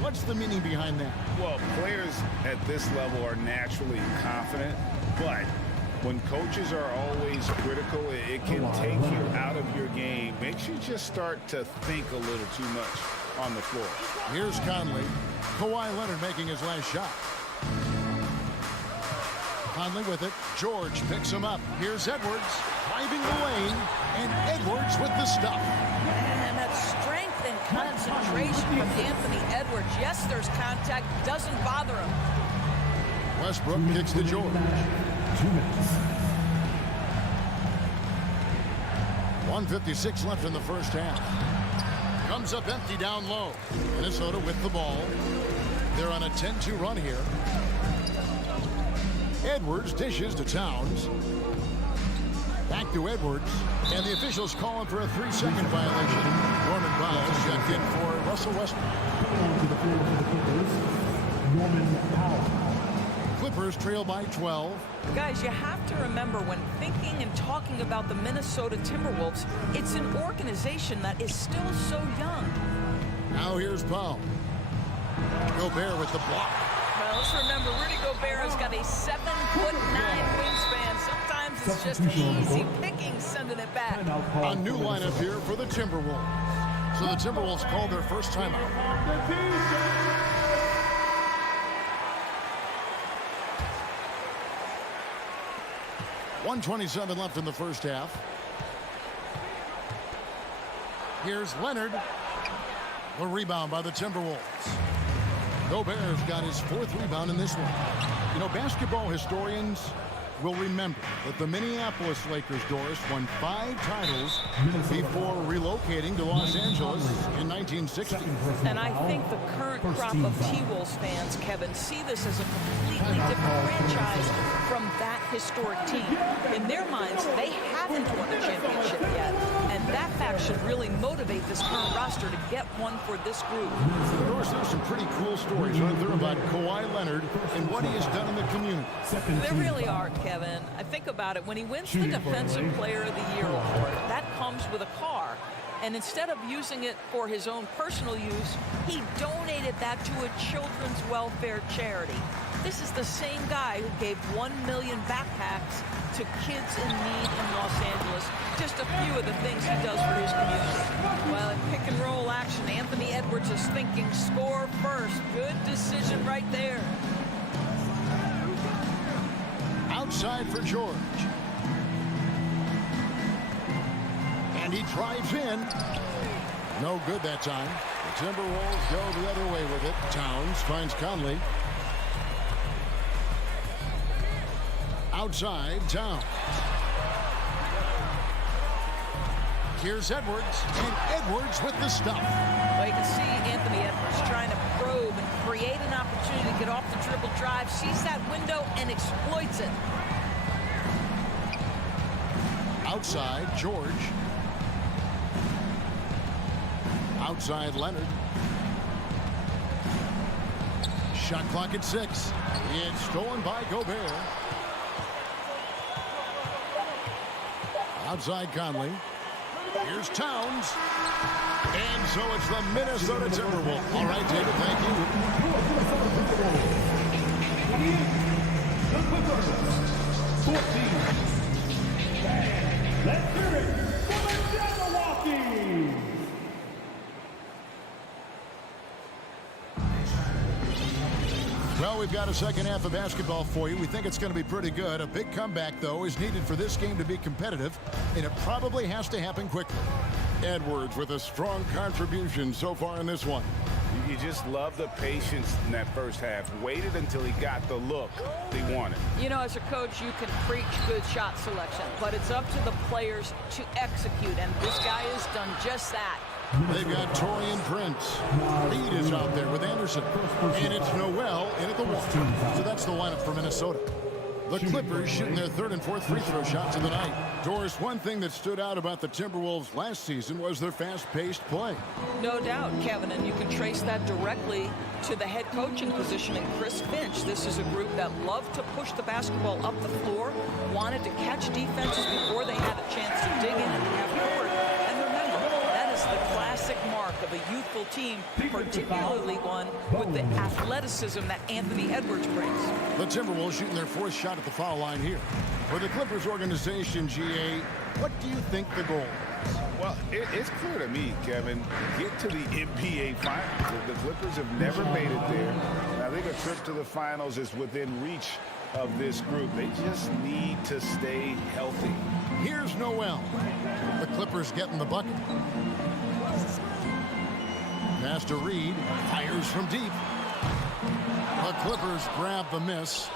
What's the meaning behind that? Well, players at this level are naturally confident, but when coaches are always critical, it can take you out of your game. Makes you just start to think a little too much on the floor. Here's Conley. Kawhi Leonard making his last shot. Conley with it. George picks him up. Here's Edwards driving the lane, and Edwards with the stop. And that strength and concentration from Anthony Edwards. Yes, there's contact. Doesn't bother him. Westbrook kicks to George. 2 minutes. 1:56 left in the first half. Comes up empty down low. Minnesota with the ball. They're on a 10-2 run here. Edwards dishes to Towns. Back to Edwards. And the officials calling for a 3-second violation. Norman Powell checked in for Russell Westbrook. To the field for the Clippers, Norman Powell. Clippers trail by 12. Guys, you have to remember when thinking and talking about the Minnesota Timberwolves, it's an organization that is still so young. Now here's Powell. Gobert with the block. Well, let's remember, Rudy Gobert has got a 7'9" wingspan. Sometimes it's just easy picking sending it back. A new lineup here for the Timberwolves. So the Timberwolves call their first timeout. 1:27 left in the first half. Here's Leonard. The rebound by the Timberwolves. Gobert's got his 4th rebound in this one. You know, basketball historians will remember that the Minneapolis Lakers, Doris, won 5 titles before relocating to Los Angeles in 1960. And I think the current crop of T-Wolves fans, Kevin, see this as a completely different franchise from that historic team. In their minds, they haven't won a championship yet. And that fact should really motivate this current roster to get one for this group. Doris, there's some pretty cool stories right there about Kawhi Leonard and what he has done in the community. There really are, Kevin. I think about it. When he wins the Defensive Player of the Year award, that comes with a car. And instead of using it for his own personal use, he donated that to a children's welfare charity. This is the same guy who gave 1 million backpacks to kids in need in Los Angeles. Just a few of the things he does for his community. Well, in pick and roll action, Anthony Edwards is thinking score first. Good decision right there. Outside for George. And he drives in. No good that time. The Timberwolves go the other way with it. Towns finds Conley. Outside, Towns. Here's Edwards, and Edwards with the stop. Well, you can see Anthony Edwards trying to probe and create an opportunity to get off the dribble drive, sees that window and exploits it. Outside, George. Outside, Leonard. Shot clock at 6. It's stolen by Gobert. Outside Conley. Here's Towns. And so it's the Minnesota Timberwolves. All right, David, thank you. Let's hear it for the Milwaukee. Well, we've got a second half of basketball for you. We think it's going to be pretty good. A big comeback, though, is needed for this game to be competitive, and it probably has to happen quickly. Edwards with a strong contribution so far in this one. You just love the patience in that first half. Waited until he got the look he wanted. You know, as a coach, you can preach good shot selection, but it's up to the players to execute, and this guy has done just that. They've got Taurean Prince. Reed is out there with Anderson. And it's Noel in at the wall. So that's the lineup for Minnesota. The Clippers shooting their 3rd and 4th free throw shots of the night. Doris, one thing that stood out about the Timberwolves last season was their fast-paced play. No doubt, Kevin, and you can trace that directly to the head coaching position in Chris Finch. This is a group that loved to push the basketball up the floor, wanted to catch defenses before they had a chance to dig in and half court. And remember, that is the classic mark of a youthful team, particularly one with the athleticism that Anthony Edwards brings. The Timberwolves shooting their 4th shot at the foul line here. For the Clippers organization, GA, what do you think the goal is? Well, it's clear to me, Kevin, get to the NBA Finals. The Clippers have never made it there. I think a trip to the Finals is within reach of this group. They just need to stay healthy. Here's Noel. The Clippers getting the bucket. Pass to Reed. Fires from deep. The Clippers grab the miss.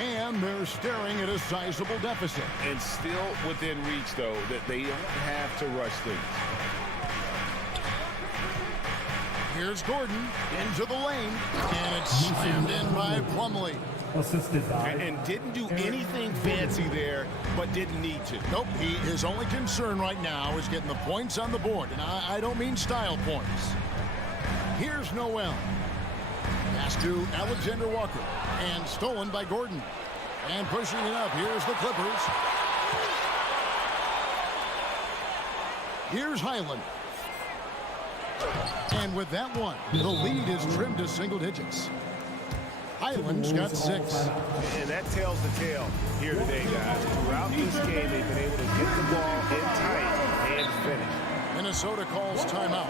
And they're staring at a sizable deficit. And still within reach, though, that they don't have to rush things. Here's Gordon into the lane. And it's slammed in by Plumlee. Assisted by and didn't do anything fancy there, but didn't need to. Nope, his only concern right now is getting the points on the board. And I don't mean style points. Here's Noel. Pass to Alexander Walker. And stolen by Gordon. And pushing it up. Here's the Clippers. Here's Highland. And with that one, the lead is trimmed to single digits. Highland's got 6. And that tells the tale here today, guys. Throughout this game, they've been able to get the ball in tight and finish. Minnesota calls timeout.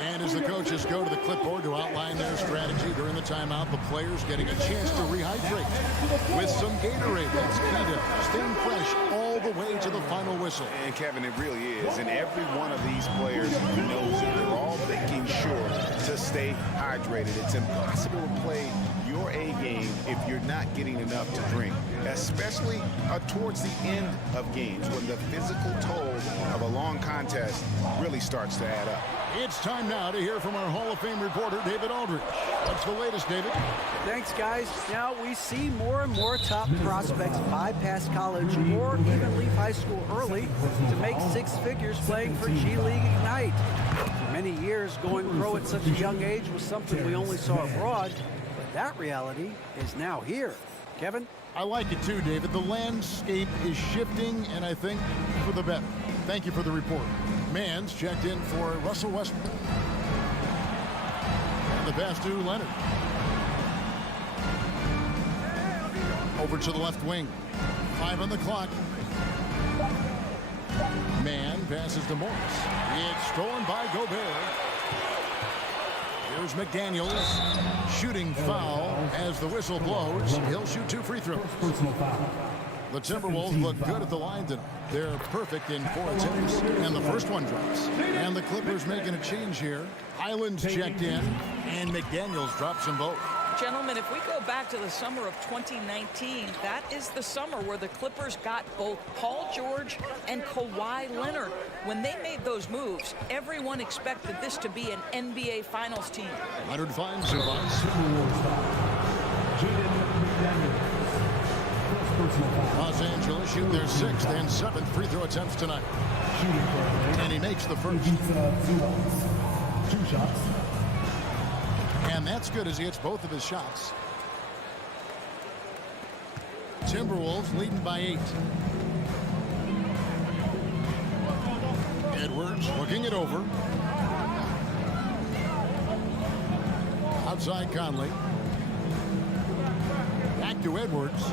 And as the coaches go to the clipboard to outline their strategy during the timeout, the players getting a chance to rehydrate with some Gatorade. That's key to staying fresh all the way to the final whistle. And Kevin, it really is. And every one of these players knows it. They're all making sure to stay hydrated. It's impossible to play your A game if you're not getting enough to drink, especially towards the end of games when the physical toll of a long contest really starts to add up. It's time now to hear from our Hall of Fame reporter, David Aldridge. What's the latest, David? Thanks, guys. Now, we see more and more top prospects bypass college or even leave high school early to make six figures playing for G League Ignite. For many years, going pro at such a young age was something we only saw abroad, but that reality is now here. Kevin? I like it too, David. The landscape is shifting, and I think for the better. Thank you for the report. Mans checked in for Russell Westbrook. And the pass to Leonard. Over to the left wing. 5 on the clock. Man passes to Morris. It's stolen by Gobert. Here's McDaniels. Shooting foul as the whistle blows. He'll shoot 2 free throws. The Timberwolves look good at the line tonight. They're perfect in 4 attempts. And the first one drops. And the Clippers making a change here. Highland's checked in. And McDaniels drops them both. Gentlemen, if we go back to the summer of 2019, that is the summer where the Clippers got both Paul George and Kawhi Leonard. When they made those moves, everyone expected this to be an NBA Finals team. Leonard finds Zubac. Los Angeles shoot their 6th and 7th free throw attempts tonight. And he makes the first. 2 shots. And that's good as he hits both of his shots. Timberwolves leading by 8. Edwards looking it over. Outside Conley. Back to Edwards.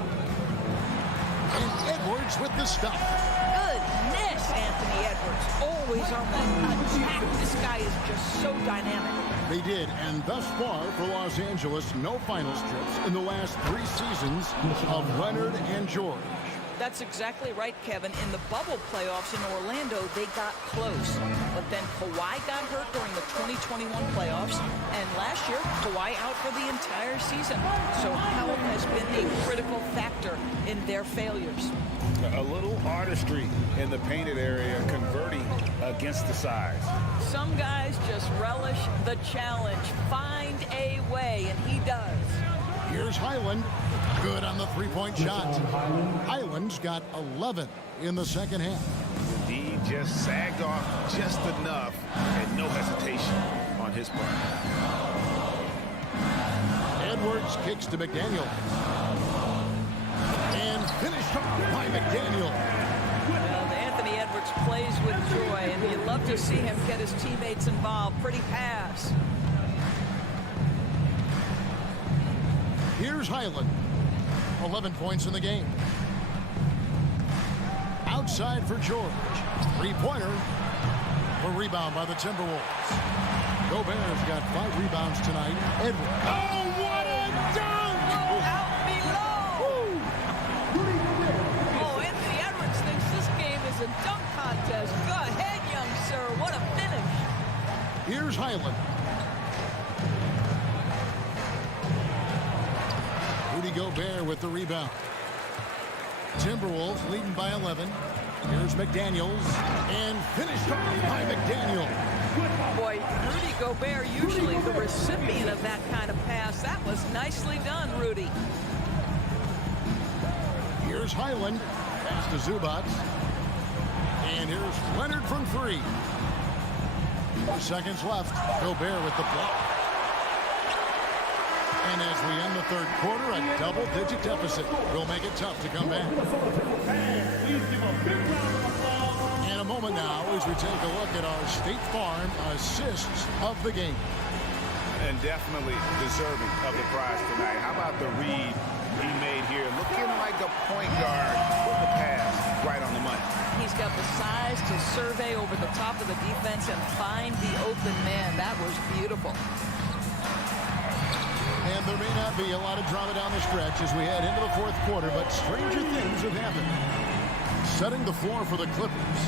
And Edwards with the stop. Goodness, Anthony Edwards. Always on the attack. This guy is just so dynamic. They did, and thus far for Los Angeles, no finals trips in the last 3 seasons of Leonard and George. That's exactly right, Kevin. In the bubble playoffs in Orlando, they got close. But then Kawhi got hurt during the 2021 playoffs. And last year, Kawhi out for the entire season. So health has been a critical factor in their failures. A little artistry in the painted area, converting against the size. Some guys just relish the challenge. Find a way, and he does. Here's Highland. Good on the 3-point shot. Highland's got 11 in the second half. He just sagged off just enough and no hesitation on his part. Edwards kicks to McDaniel. And finished by McDaniel. Well, Anthony Edwards plays with joy, and you love to see him get his teammates involved. Pretty pass. Here's Highland. 11 points in the game. Outside for George. 3-pointer. A rebound by the Timberwolves. Gobert's got 5 rebounds tonight. Edwards. Oh, what a dunk! Out below! Oh, Anthony Edwards thinks this game is a dunk contest. Go ahead, young sir. What a finish. Here's Highland. Rudy Gobert with the rebound. Timberwolves leading by 11. Here's McDaniels. And finished by McDaniel. Boy, Rudy Gobert usually the recipient of that kind of pass. That was nicely done, Rudy. Here's Highland. Pass to Zubac. And here's Leonard from 3. 4 seconds left. Gobert with the block. And as we end the third quarter, a double-digit deficit will make it tough to come back. In a moment now, as we take a look at our State Farm assists of the game. And definitely deserving of the prize tonight. How about the read he made here? Looking like a point guard with the pass right on the money. He's got the size guys to survey over the top of the defense and find the open man. That was beautiful. And there may not be a lot of drama down the stretch as we head into the fourth quarter, but stranger things have happened. Setting the floor for the Clippers,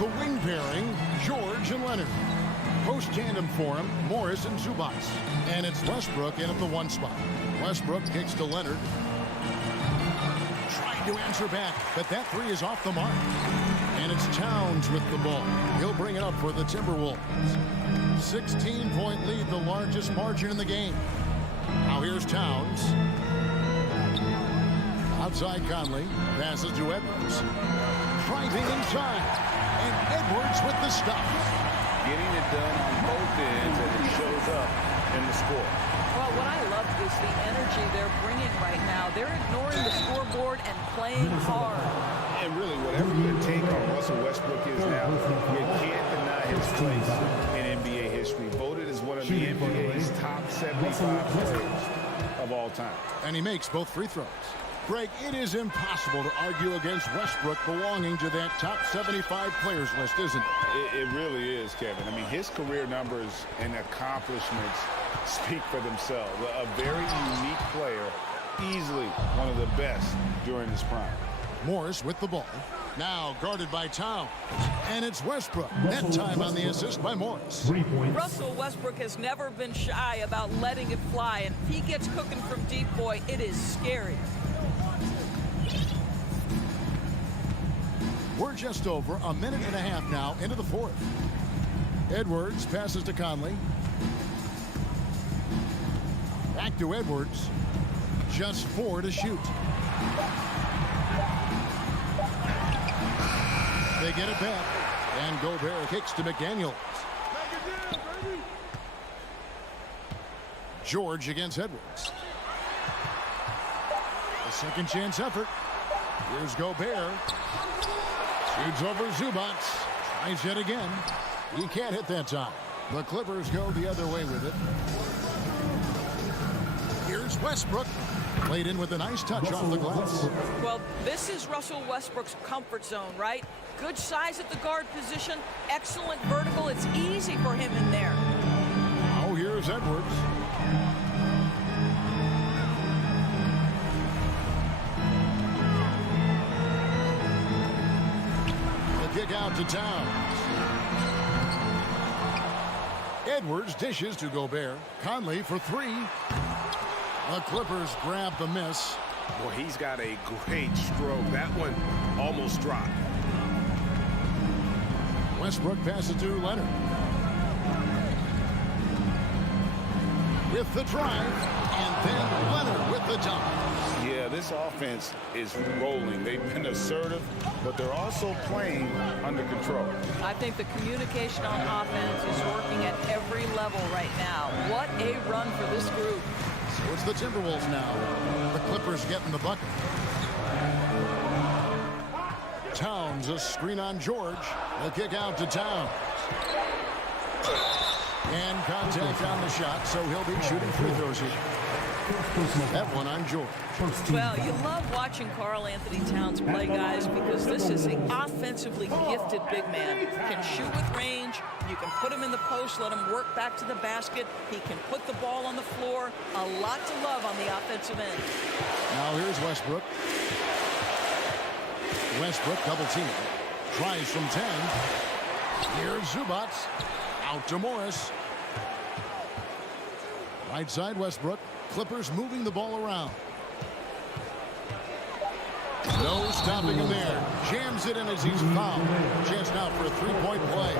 the wing pairing, George and Leonard. Post tandem for him, Morris and Zubac. And it's Westbrook in at the 1 spot. Westbrook kicks to Leonard. Trying to answer back, but that 3 is off the mark. And it's Towns with the ball. He'll bring it up for the Timberwolves. 16-point lead, the largest margin in the game. Now here's Towns. Outside Conley. Passes to Edwards. Driving inside. And Edwards with the stop. Getting it done on both ends, and it shows up in the score. Well, what I love is the energy they're bringing right now. They're ignoring the scoreboard and playing hard. And really, whatever your take on Russell Westbrook is now, you can't deny his place in NBA history. Voted as one of the NBA's top 75 players of all time. And he makes both free throws. Greg, it is impossible to argue against Westbrook belonging to that top 75 players list, isn't it? It really is, Kevin. I mean, his career numbers and accomplishments speak for themselves. A very unique player, easily one of the best during his prime. Morris with the ball. Now guarded by Towns. And it's Westbrook. That time on the assist by Morris. Russell Westbrook has never been shy about letting it fly. And if he gets cooking from deep, boy, it is scary. We're just over a minute and a half now into the fourth. Edwards passes to Conley. Back to Edwards. Just 4 to shoot. They get it back. And Gobert kicks to McDaniels. George against Edwards. A second chance effort. Here's Gobert. Shoots over Zubac. Tries yet again. He can't hit that time. The Clippers go the other way with it. Here's Westbrook. Played in with a nice touch off the glass. Well, this is Russell Westbrook's comfort zone, right? Good size at the guard position. Excellent vertical. It's easy for him in there. Now here's Edwards. Kick out to Towns. Edwards dishes to Gobert. Conley for 3. The Clippers grab the miss. Boy, he's got a great stroke. That one almost dropped. Westbrook passes to Leonard. With the drive, and then Leonard with the dunk. Yeah, this offense is rolling. They've been assertive, but they're also playing under control. I think the communication on offense is working at every level right now. What a run for this group. So it's the Timberwolves now. The Clippers getting the bucket. Towns, a screen on George. The kick out to Towns. And contact on the shot, so he'll be shooting free throws here. That one on George. Well, you love watching Karl Anthony Towns play, guys, because this is an offensively gifted big man. Can shoot with range. You can put him in the post, let him work back to the basket. He can put the ball on the floor. A lot to love on the offensive end. Now here's Westbrook. Westbrook double team. Tries from 10. Here's Zubac. Out to Morris. Right side Westbrook. Clippers moving the ball around. No stopping him there. Jams it in as he's fouled. Chance now for a three-point play.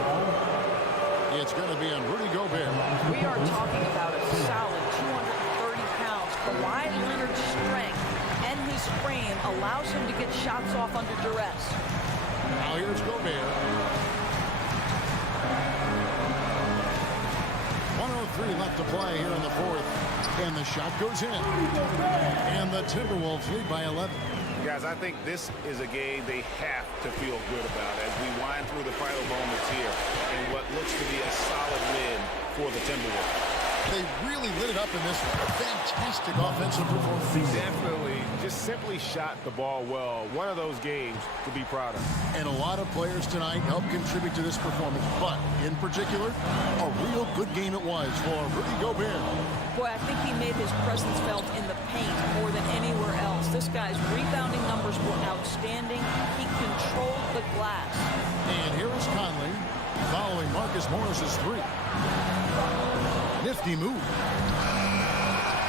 It's going to be on Rudy Gobert. We are talking about a solid 230 pounds. Kawhi Leonard's strength and his frame allows him to get shots off under duress. Now here's Gobert. 1:03 left to play here in the fourth. And the shot goes in. And the Timberwolves lead by 11. Guys, I think this is a game they have to feel good about as we wind through the final moments here in what looks to be a solid win for the Timberwolves. They really lit it up in this fantastic offensive performance. Definitely just simply shot the ball well. One of those games to be proud of. And a lot of players tonight helped contribute to this performance, but in particular, a real good game it was for Rudy Gobert. Boy, I think he made his presence felt in the paint more than anywhere else. This guy's rebounding numbers were outstanding. He controlled the glass. And here is Conley following Marcus Morris's three. Nifty move.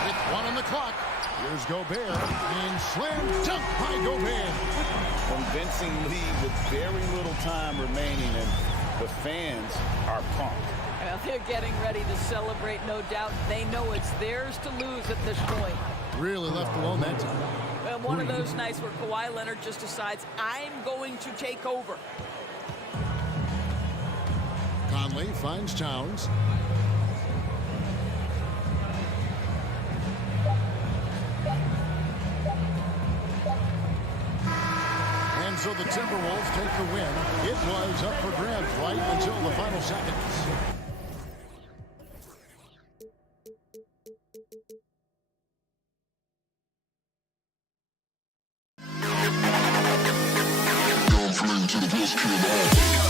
With one on the clock. Here's Gobert. And slam dunk by Gobert. Convincing lead with very little time remaining, and the fans are pumped. Well, they're getting ready to celebrate, no doubt. They know it's theirs to lose at this point. Really left alone that time. Well, one of those nights where Kawhi Leonard just decides, I'm going to take over. Conley finds Towns. And so the Timberwolves take the win. It was up for grabs right until the final seconds. To the best in the hall.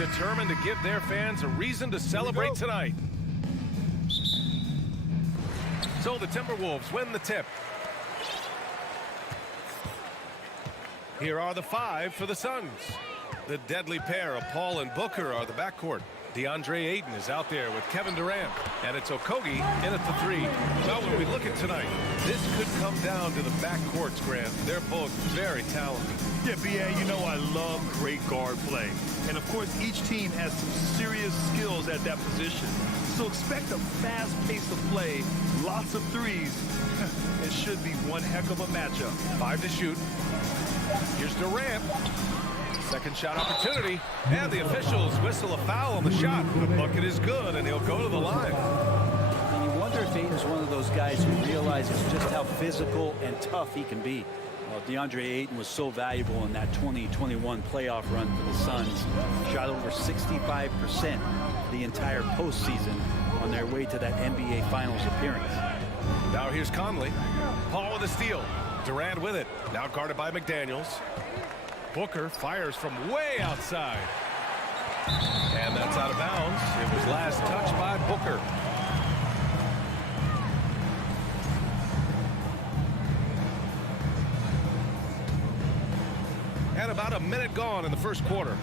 determined to give their fans a reason to celebrate tonight. So the Timberwolves win the tip. Here are the 5 for the Suns. The deadly pair of Paul and Booker are the backcourt. DeAndre Ayton is out there with Kevin Durant, and it's Okogie in at the 3. Well, when we look at tonight, this could come down to the backcourts, Grant. They're both very talented. Yeah, B.A., you know I love great guard play. And, of course, each team has some serious skills at that position. So expect a fast pace of play, lots of threes. It should be one heck of a matchup. 5 to shoot. Here's Durant. Second shot opportunity, and the officials whistle a foul on the shot. The bucket is good, and he'll go to the line. And you wonder if Ayton's one of those guys who realizes just how physical and tough he can be. Well, DeAndre Ayton was so valuable in that 2021 playoff run for the Suns. Shot over 65% the entire postseason on their way to that NBA Finals appearance. Now here's Conley. Paul with a steal. Durant with it. Now guarded by McDaniels. Booker fires from way outside. And that's out of bounds. It was last touched by Booker. And about a minute gone in the first quarter.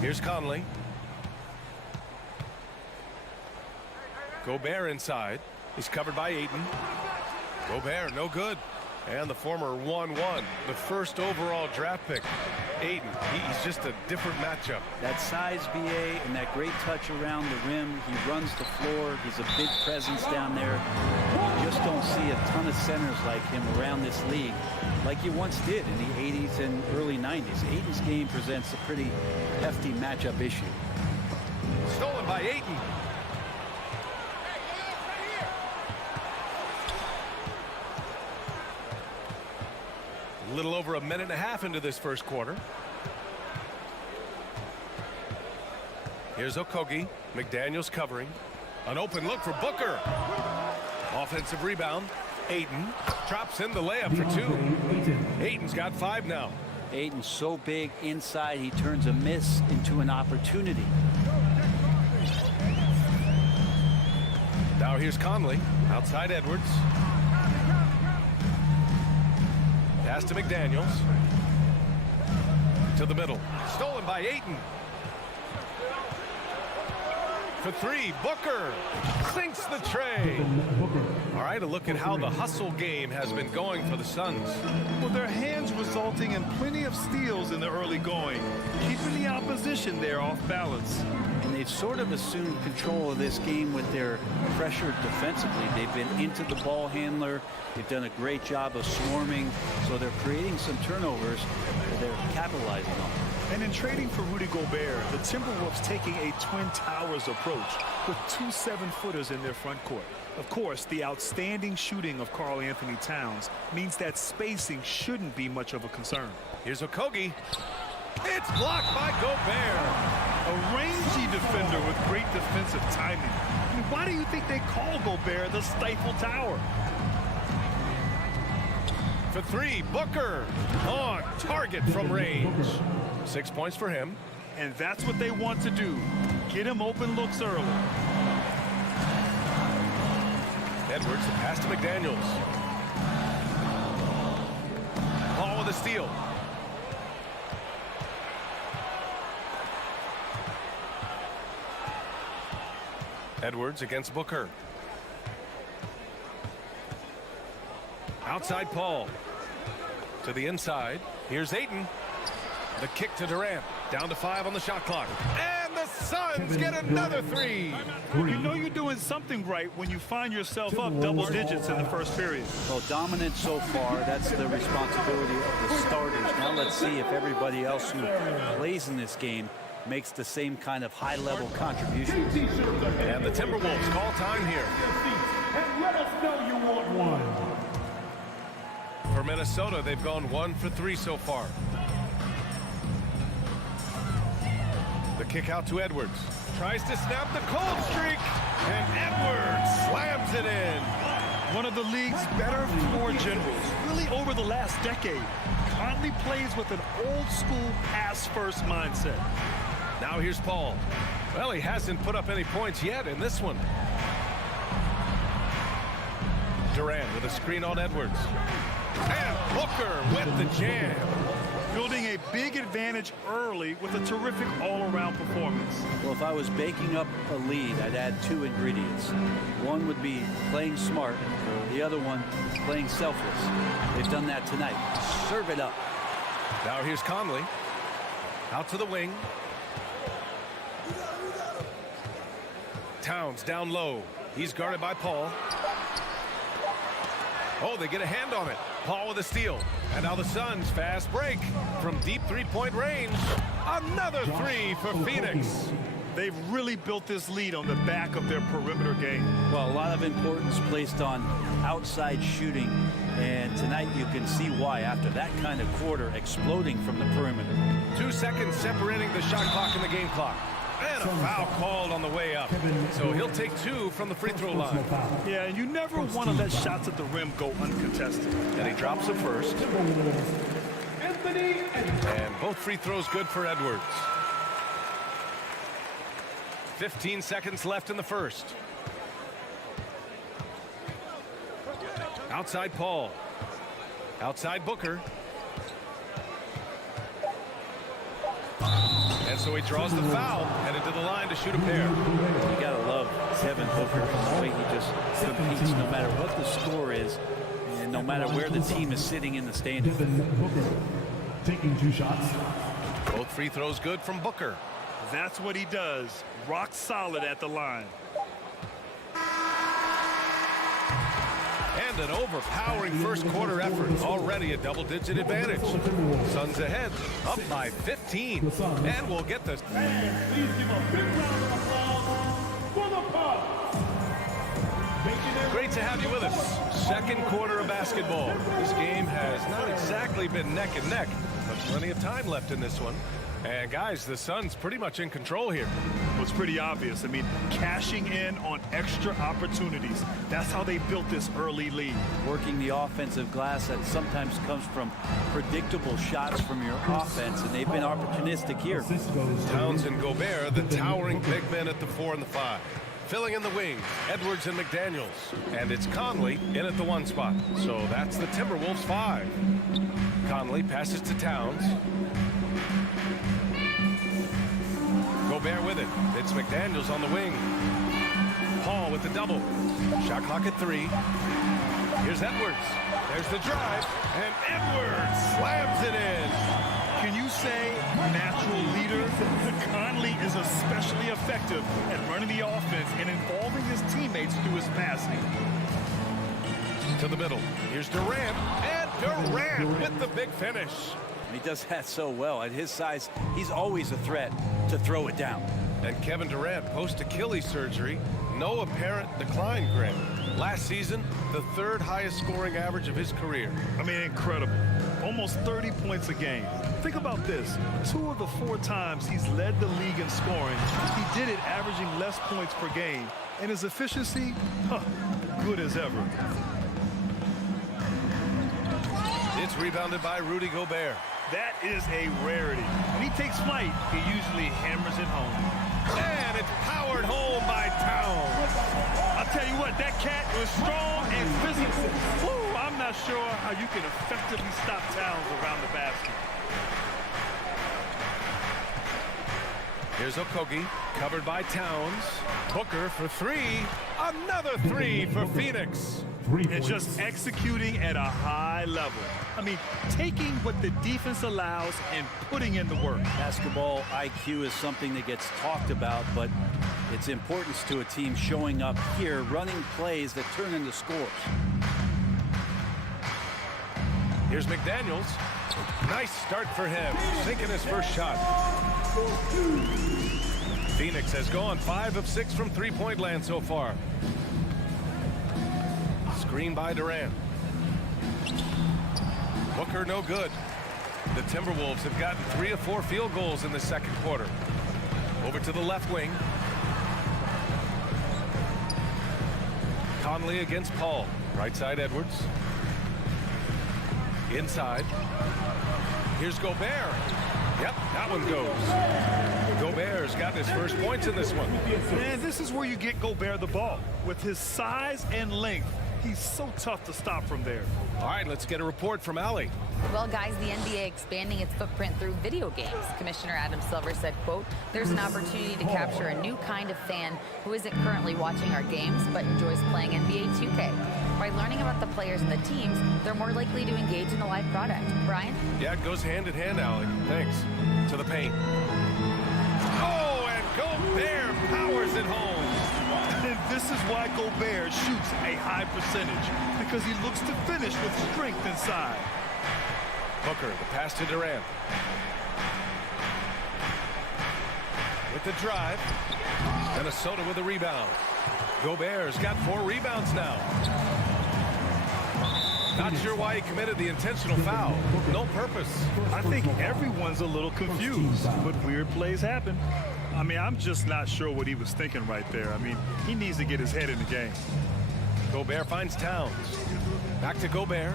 Here's Conley. Gobert inside. He's covered by Ayton. Gobert, no good. And the former 1-1, the first overall draft pick. Ayton, he's just a different matchup. That size, BA, and that great touch around the rim. He runs the floor. He's a big presence down there. You just don't see a ton of centers like him around this league like you once did in the 80s and early 90s. Ayton's game presents a pretty hefty matchup issue. Stolen by Ayton. A little over a minute and a half into this first quarter. Here's Okogie. McDaniels covering. An open look for Booker. Offensive rebound. Ayton drops in the layup for 2. Ayton's got 5 now. Ayton's so big inside, he turns a miss into an opportunity. Now here's Conley. Outside Edwards. Pass to McDaniels. To the middle. Stolen by Ayton. For 3, Booker sinks the tray. All right, a look at how the hustle game has been going for the Suns. Well, their hands resulting in plenty of steals in the early going, keeping the opposition there off balance. And they've sort of assumed control of this game with their pressure defensively. They've been into the ball handler. They've done a great job of swarming, so they're creating some turnovers that they're capitalizing on. And in trading for Rudy Gobert, the Timberwolves taking a Twin Towers approach with 2 7-footers in their front court. Of course, the outstanding shooting of Karl Anthony Towns means that spacing shouldn't be much of a concern. Here's Okogie. It's blocked by Gobert. A rangy defender with great defensive timing. I mean, why do you think they call Gobert the Stifle Tower? For 3, Booker on target from range. 6 points for him. And that's what they want to do. Get him open looks early. Edwards, the pass to McDaniels. Paul with a steal. Edwards against Booker. Outside Paul. To the inside. Here's Ayton. The kick to Durant. Down to 5 on the shot clock. And the Suns get another 3. You know you're doing something right when you find yourself up double digits in the first period. Well, dominant so far. That's the responsibility of the starters. Now let's see if everybody else who plays in this game makes the same kind of high-level contributions. And the Timberwolves call time here. And let us know you want one. For Minnesota, they've gone 1 for 3 so far. The kick out to Edwards. Tries to snap the cold streak. And Edwards slams it in. One of the league's better floor generals, really over the last decade. Conley plays with an old-school pass-first mindset. Now here's Paul. Well, he hasn't put up any points yet in this one. Durant with a screen on Edwards. And Booker with the jam. Building a big advantage early with a terrific all-around performance. Well, if I was baking up a lead, I'd add two ingredients. One would be playing smart. The other one, playing selfless. They've done that tonight. Serve it up. Now here's Conley. Out to the wing. Towns down low. He's guarded by Paul. Oh, they get a hand on it. Paul with a steal. And now the Suns fast break from deep three-point range. Another three for Phoenix. They've really built this lead on the back of their perimeter game. Well, a lot of importance placed on outside shooting. And tonight you can see why after that kind of quarter exploding from the perimeter. 2 seconds separating the shot clock and the game clock. And a foul called on the way up. So he'll take 2 from the free throw line. Yeah, and you never want to let shots at the rim go uncontested. And he drops it first. And both free throws good for Edwards. 15 seconds left in the first. Outside Paul. Outside Booker. And so he draws the foul, headed to the line to shoot a pair. You gotta love Devin Booker, the way he just competes no matter what the score is and no matter where the team is sitting in the standings. Taking 2 shots. Both free throws good from Booker. That's what he does. Rock solid at the line. And an overpowering first quarter effort. Already a double-digit advantage. Suns ahead, up by 15. And we'll get this. And please give a big round of applause for the Bucks. Great to have you with us. Second quarter of basketball. This game has not exactly been neck and neck, but plenty of time left in this one. And guys, the Suns pretty much in control here. Well, it's pretty obvious. I mean, cashing in on extra opportunities. That's how they built this early lead. Working the offensive glass that sometimes comes from predictable shots from your offense, and they've been opportunistic here. Towns and Gobert, the towering big men at the 4 and the 5. Filling in the wing, Edwards and McDaniels. And it's Conley in at the 1 spot. So that's the Timberwolves 5. Conley passes to Towns. Gobert with it. It's McDaniels on the wing. Paul with the double. Shot clock at 3. Here's Edwards. There's the drive. And Edwards slams it in. Can you say natural leader? Conley is especially effective at running the offense and involving his teammates through his passing. To the middle. Here's Durant. And Durant with the big finish. He does that so well. At his size, he's always a threat to throw it down. And Kevin Durant, post-Achilles surgery, no apparent decline, Grant. Last season, the 3rd highest scoring average of his career. I mean, incredible. Almost 30 points a game. Think about this. 2 of the 4 times he's led the league in scoring, he did it averaging less points per game. And his efficiency, good as ever. It's rebounded by Rudy Gobert. That is a rarity. When he takes flight, he usually hammers it home. And it's powered home by Towns. I'll tell you what, that cat was strong and physical. Woo, I'm not sure how you can effectively stop Towns around the basket. Here's Okogie, covered by Towns. Booker for 3. Another 3 for Phoenix. And just executing at a high level. I mean, taking what the defense allows and putting in the work. Basketball IQ is something that gets talked about, but its importance to a team showing up here, running plays that turn into scores. Here's McDaniels. Nice start for him, sinking his first shot. Phoenix has gone 5 of 6 from three-point land so far. Screen by Durant. Booker no good. The Timberwolves have gotten 3 of 4 field goals in the second quarter. Over to the left wing. Conley against Paul. Right side Edwards. Inside. Here's Gobert. Yep, that one goes. Gobert's got his first points in this one. Man, this is where you get Gobert the ball. With his size and length, he's so tough to stop from there. All right, let's get a report from Allie. Well, guys, the NBA expanding its footprint through video games. Commissioner Adam Silver said, quote, there's an opportunity to capture a new kind of fan who isn't currently watching our games but enjoys playing NBA 2K. By learning about the players and the teams, they're more likely to engage in the live product. Brian? Yeah, it goes hand in hand, Allie. Thanks. To the paint. Oh, and Gobert powers it home. And this is why Gobert shoots a high percentage, because he looks to finish with strength inside. Booker, the pass to Durant. With the drive. Minnesota with a rebound. Gobert's got 4 rebounds now. Not sure why he committed the intentional foul. No purpose. I think everyone's a little confused, but weird plays happen. I mean, I'm just not sure what he was thinking right there. I mean, he needs to get his head in the game. Gobert finds Towns. Back to Gobert.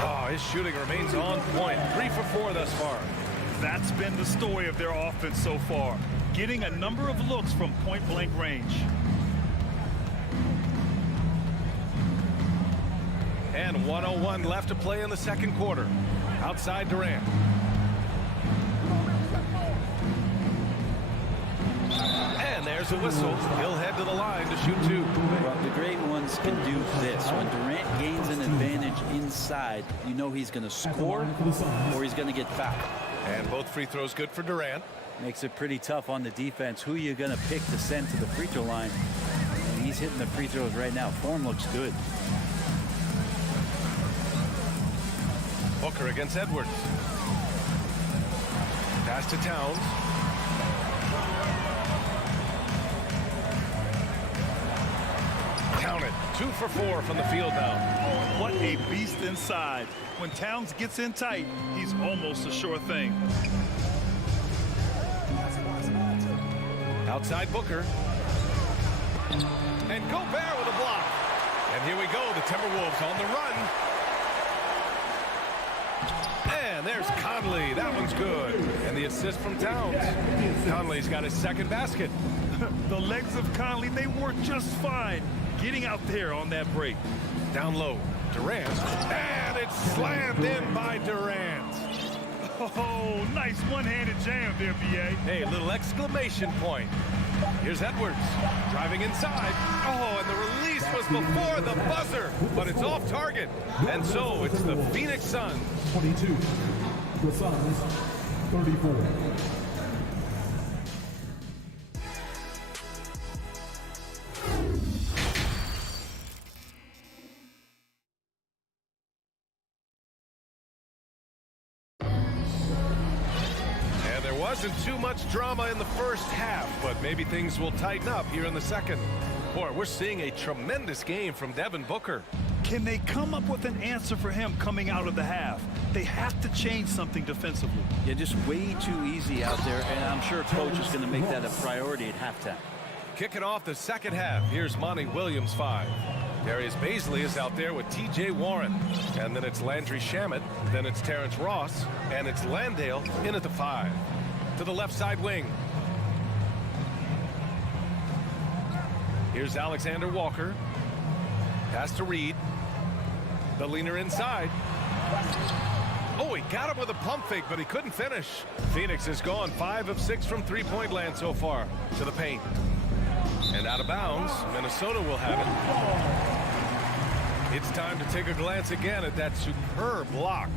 Oh, his shooting remains on point. 3 for 4 thus far. That's been the story of their offense so far. Getting a number of looks from point-blank range. And 1:01 left to play in the second quarter. Outside Durant. And there's a whistle. He'll head to the line to shoot 2. Well, the great ones can do this. When Durant gains an advantage inside, you know he's going to score or he's going to get fouled. And both free throws good for Durant. Makes it pretty tough on the defense. Who you going to pick to send to the free throw line? And he's hitting the free throws right now. Form looks good. Booker against Edwards. Pass to Towns. Count it. 2 for 4 from the field now. What a beast inside. When Towns gets in tight, he's almost a sure thing. Outside Booker. And Gobert with a block. And here we go. The Timberwolves on the run. And there's Conley. That one's good. And the assist from Towns. Conley's got his second basket. The legs of Conley, they work just fine. Getting out there on that break. Down low. Durant. And it's slammed in by Durant. Oh, nice one-handed jam there, B.A. Hey, a little exclamation point. Here's Edwards driving inside. Oh, and the release was before the buzzer, but it's off target. And so it's the Phoenix Suns. 22. The Suns, 34. Wasn't too much drama in the first half, but maybe things will tighten up here in the second. Boy, we're seeing a tremendous game from Devin Booker. Can they come up with an answer for him coming out of the half? They have to change something defensively. Yeah, just way too easy out there, and I'm sure coach is going to make that a priority at halftime. Kicking off the second half, here's Monty Williams 5. Darius Baisley is out there with T.J. Warren. And then it's Landry Shamet, then it's Terrence Ross, and it's Landale in at the 5. To the left side wing. Here's Alexander Walker. Pass to Reed. The leaner inside. Oh, he got him with a pump fake, but he couldn't finish. Phoenix has gone 5 of 6 from three-point land so far. To the paint. And out of bounds, Minnesota will have it. It's time to take a glance again at that superb block.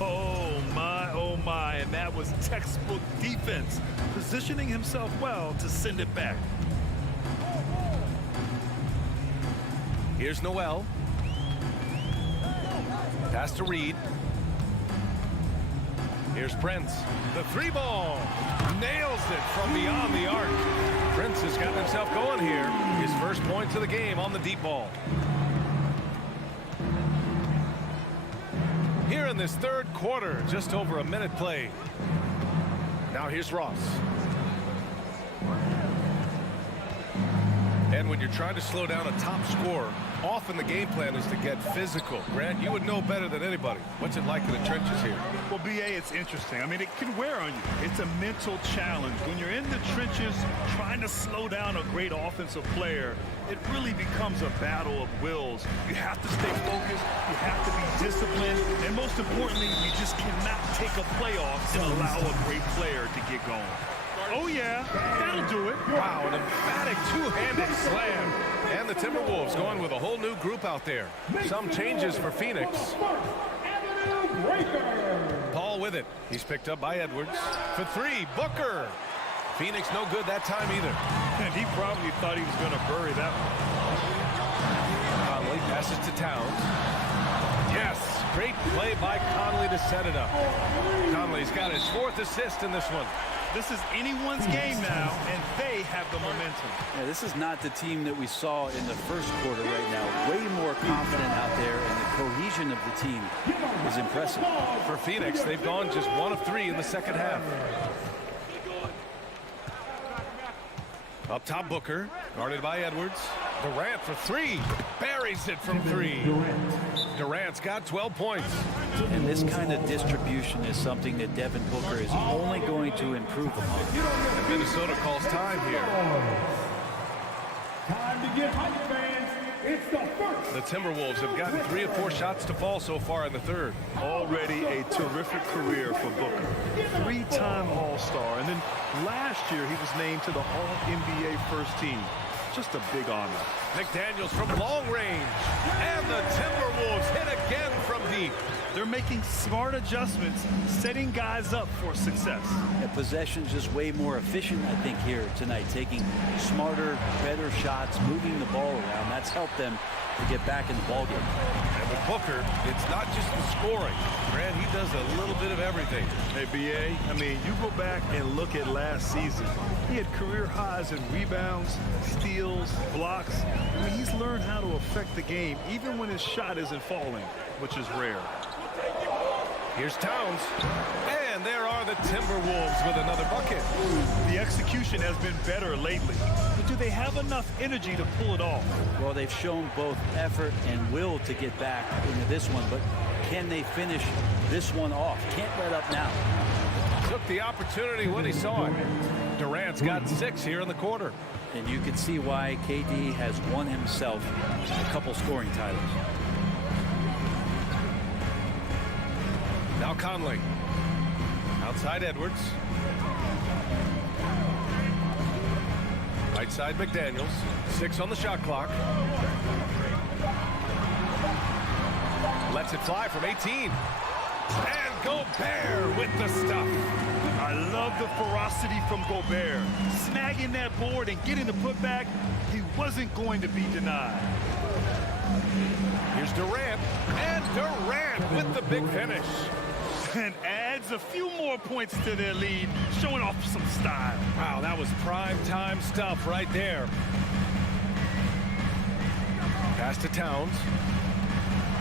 Oh my, and that was textbook defense, positioning himself well to send it back. Here's Noel. Pass to Reed. Here's Prince. The 3-ball. Nails it from beyond the arc. Prince has gotten himself going here. His first points of the game on the deep ball. Here in this third quarter, just over a minute played. Now here's Ross. And when you're trying to slow down a top scorer, often the game plan is to get physical. Grant, you would know better than anybody. What's it like in the trenches here? Well, B.A., it's interesting. I mean, it can wear on you. It's a mental challenge. When you're in the trenches trying to slow down a great offensive player, it really becomes a battle of wills. You have to stay focused. You have to be disciplined. And most importantly, you just cannot take a play off and allow a great player to get going. Oh, yeah, that'll do it. Wow, an emphatic two-handed slam. And the Timberwolves going with a whole new group out there. Some changes for Phoenix. Paul with it. He's picked up by Edwards. For three, Booker. Phoenix no good that time either. And he probably thought he was going to bury that one. Conley passes to Towns. Yes, great play by Conley to set it up. Conley's got his 4th assist in this one. This is anyone's game now, and they have the momentum. Yeah, this is not the team that we saw in the first quarter right now. Way more confident out there, and the cohesion of the team is impressive. For Phoenix, they've gone just 1 of 3 in the second half. Up top, Booker, guarded by Edwards. Durant for 3, buries it from 3. Durant's got 12 points. And this kind of distribution is something that Devin Booker is only going to improve upon. And Minnesota calls time here. Time to get hype, fans. It's the first. The Timberwolves have gotten 3 of 4 shots to fall so far in the third. Already a terrific career for Booker. 3-time All-Star. And then last year he was named to the All-NBA first team. Just a big honor. McDaniels from long range. And the Timberwolves hit again from deep. They're making smart adjustments, setting guys up for success. The possession's just way more efficient, I think, here tonight. Taking smarter, better shots, moving the ball around. That's helped them to get back in the ballgame. And with Booker, it's not just the scoring. Grant, he does a little bit of everything. Hey, B.A., I mean, you go back and look at last season. He had career highs in rebounds, steals, blocks. I mean, he's learned how to affect the game, even when his shot isn't falling, which is rare. Here's Towns. And there are the Timberwolves with another bucket. The execution has been better lately. But do they have enough energy to pull it off? Well, they've shown both effort and will to get back into this one, but can they finish this one off? Can't let up now. Took the opportunity when he saw it. Durant's got 6 here in the quarter. And you can see why KD has won himself a couple scoring titles. Now Conley. Outside Edwards. Right side McDaniels. 6 on the shot clock. Lets it fly from 18. And Gobert with the stuff. I love the ferocity from Gobert. Snagging that board and getting the putback, he wasn't going to be denied. Here's Durant. And Durant with the big finish. And adds a few more points to their lead, showing off some style. Wow, that was prime time stuff right there. Pass to Towns.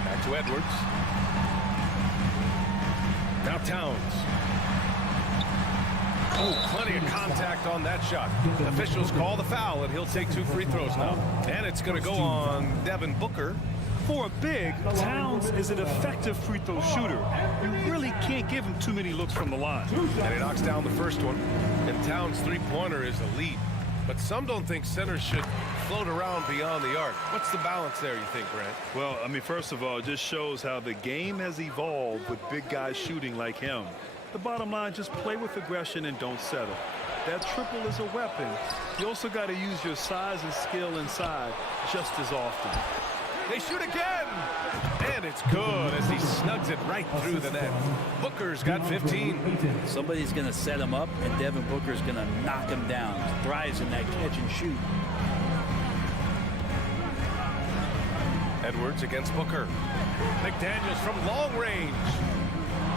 Back to Edwards. Now Towns. Oh, plenty of contact on that shot. Officials call the foul, and he'll take 2 free throws now. And it's going to go on Devin Booker. For a big, Towns is an effective free throw shooter. You really can't give him too many looks from the line. And he knocks down the first one. And Towns' three-pointer is elite. But some don't think centers should float around beyond the arc. What's the balance there, you think, Grant? Well, I mean, first of all, it just shows how the game has evolved with big guys shooting like him. The bottom line, just play with aggression and don't settle. That triple is a weapon. You also got to use your size and skill inside just as often. They shoot again! And it's good as he snugs it right through the net. Booker's got 15. Somebody's going to set him up, and Devin Booker's going to knock him down. Thrives in that catch and shoot. Edwards against Booker. McDaniels from long range.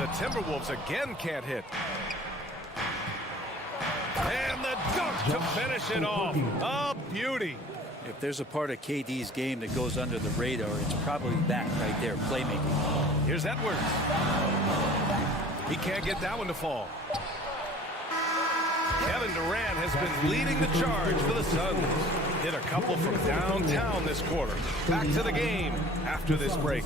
The Timberwolves again can't hit. And the dunk to finish it off. A beauty. If there's a part of KD's game that goes under the radar, it's probably that right there, playmaking. Here's Edwards. He can't get that one to fall. Kevin Kevin Durant has been leading the charge for the Suns. Hit a couple from downtown this quarter. Back to the game after this break.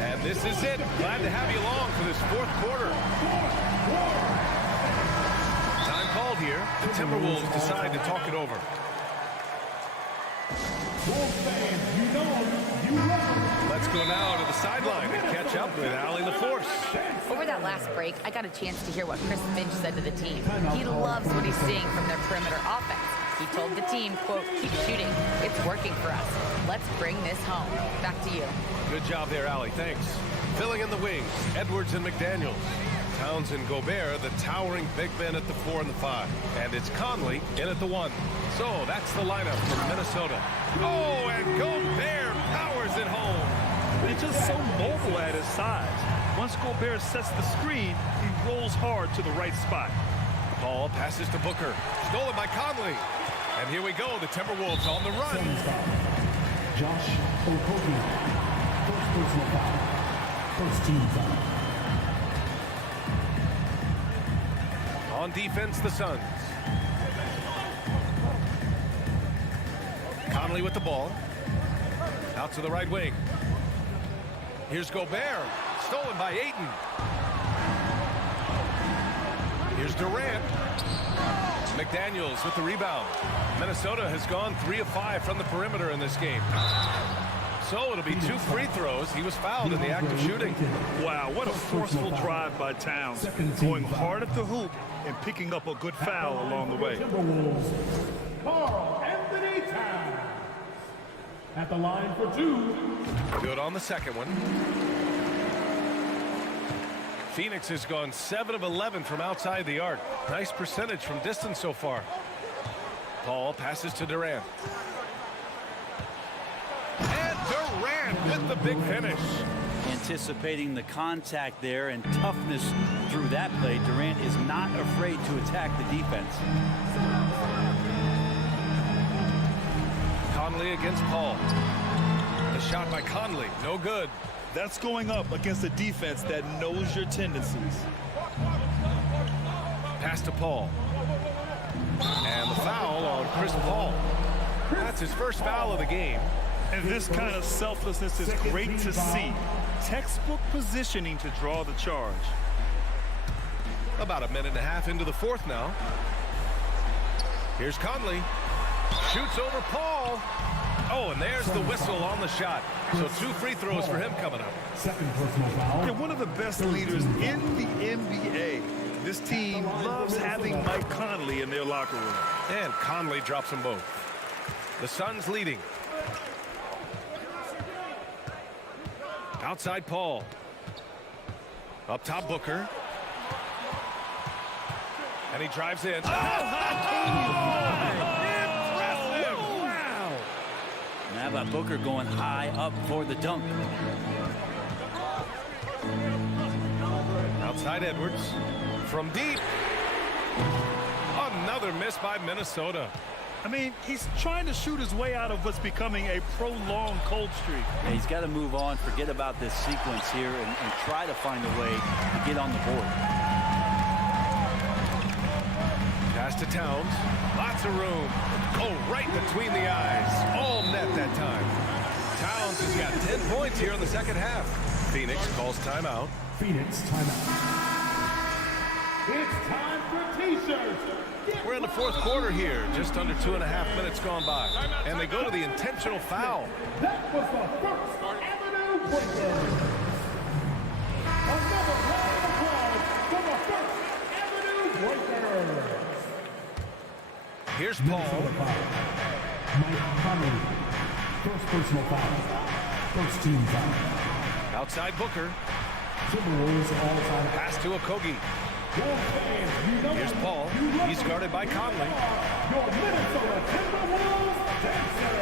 And this is it. Glad to have you along for this fourth quarter. Time called here. The Timberwolves decide to talk it over. Let's go now to the sideline and catch up with Allie LaForce. Over that last break, I got a chance to hear what Chris Finch said to the team. He loves what he's seeing from their perimeter offense. He told the team, quote, keep shooting. It's working for us. Let's bring this home. Back to you. Good job there, Allie. Thanks. Filling in the wings, Edwards and McDaniels. Towns and Gobert, the towering big men at the 4 and the 5. And it's Conley in at the 1. So that's the lineup from Minnesota. Oh, and Gobert powers it home. He's just so mobile at his size. Once Gobert sets the screen, he rolls hard to the right spot. Paul passes to Booker. Stolen by Conley. And here we go, the Timberwolves on the run. Josh Okogie. First personal foul. First team foul. On defense, the Suns. Conley with the ball. Out to the right wing. Here's Gobert. Stolen by Ayton. Here's Durant. McDaniels with the rebound. Minnesota has gone 3 of 5 from the perimeter in this game. So it'll be 2 free throws. He was fouled in the act of shooting. Wow, what a forceful drive by Towns. Going hard at the hoop and picking up a good foul along the way. Carl Anthony Towns at the line for 2. Good on the second one. Phoenix has gone 7 of 11 from outside the arc. Nice percentage from distance so far. Paul passes to Durant. And Durant with the big finish. Anticipating the contact there and toughness through that play, Durant is not afraid to attack the defense. Conley against Paul. The shot by Conley, no good. That's going up against a defense that knows your tendencies. Pass to Paul. And the foul on Chris Paul. That's his first foul of the game. And this kind of selflessness is great to see. Textbook positioning to draw the charge. About a minute and a half into the fourth now. Here's Conley. Shoots over Paul. Oh, and there's the whistle on the shot. So 2 free throws for him coming up. Second personal foul. They're one of the best leaders in the NBA. This team loves having Mike Conley in their locker room. And Conley drops them both. The Suns leading. Outside Paul. Up top Booker. And he drives in. Now about Booker going high up for the dunk. Outside Edwards. From deep. Another miss by Minnesota. I mean, he's trying to shoot his way out of what's becoming a prolonged cold streak. Yeah, he's got to move on, forget about this sequence here, and try to find a way to get on the board. Pass to Towns. Lots of room. Oh, right between the eyes. All net that time. Towns has got 10 points here in the second half. Phoenix calls timeout. Phoenix timeout. It's time for T-shirts. We're in the fourth quarter here. Just under 2.5 minutes gone by. And they go to the intentional foul. That was the First Avenue Breakers. Another round of applause for the First Avenue Breakers. Here's Paul. Mike Conley. First personal foul. First team foul. Outside Booker. Timberwolves all-time. Pass to Okogie. Here's Paul. He's guarded by Conley.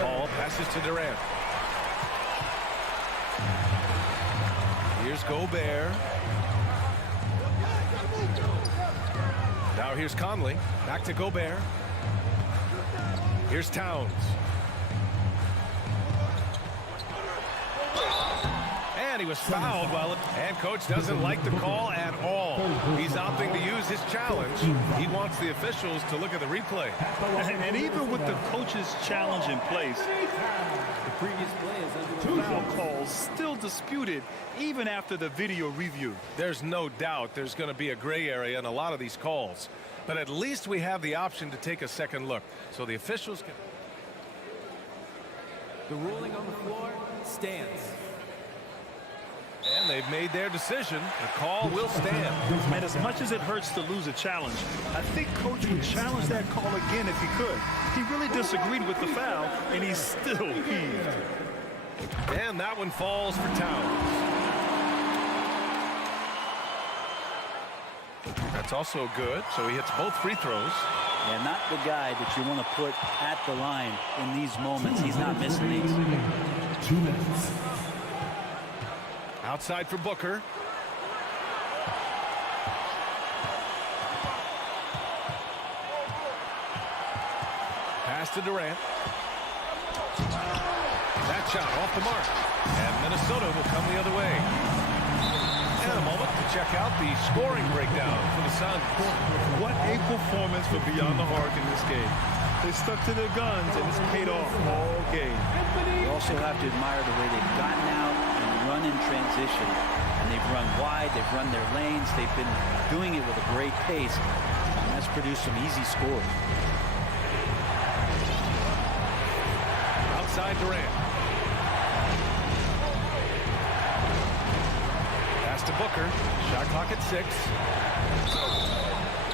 Paul passes to Durant. Here's Gobert. Now here's Conley. Back to Gobert. Here's Towns. And And he was fouled and coach doesn't like the call at all. He's opting to use his challenge. He wants the officials to look at the replay. And even with the coach's challenge in place, The previous play is under foul calls still disputed even after the video review. There's no doubt there's going to be a gray area in a lot of these calls. But at least we have the option to take a second look. So the officials can... The ruling on the floor stands. And they've made their decision. The call will stand. And as much as it hurts to lose a challenge, I think coach would challenge that call again if he could. He really disagreed with the foul, and he's still peeved. And that one falls for Towns. That's also good. So he hits both free throws. And not the guy that you want to put at the line in these moments. He's not missing these. 2 minutes. Outside for Booker. Pass to Durant. That shot off the mark. And Minnesota will come the other way. And a moment to check out the scoring breakdown for the Suns. What a performance for Beyond the Arc in this game. They stuck to their guns, and it's paid off all game. You also have to admire the way they've gotten out and run in transition. And they've run wide, they've run their lanes, they've been doing it with a great pace. And that's produced some easy scores. Outside Durant. Pass to Booker. Shot clock at 6.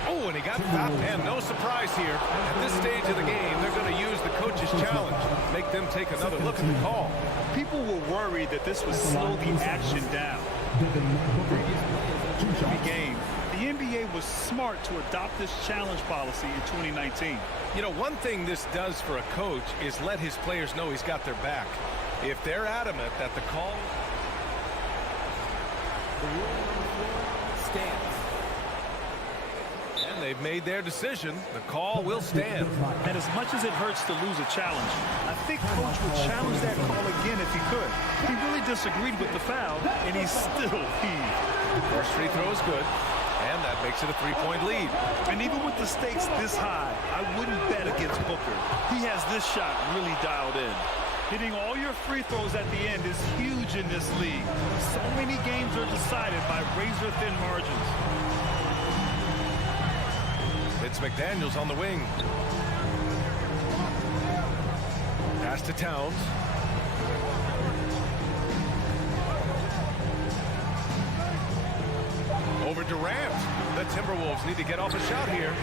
Oh, and he got fouled. And no surprise here. At this stage of the game, they're going to use the coach's challenge. Make them take another look at the call. People were worried that this would slow the action down. The game. The NBA was smart to adopt this challenge policy in 2019. You know, one thing this does for a coach is let his players know he's got their back. If they're adamant that the call... The ruling on the floor stands. And they've made their decision. The call will stand. And as much as it hurts to lose a challenge, I think coach would challenge that call again if he could. He really disagreed with the foul, and he's still peeved. First free throw is good. And that makes it a 3-point lead. And even with the stakes this high, I wouldn't bet against Booker. He has this shot really dialed in. Hitting all your free throws at the end is huge in this league. So many games are decided by razor-thin margins. It's McDaniels on the wing. Pass to Towns. Over Durant. The Timberwolves need to get off a shot here.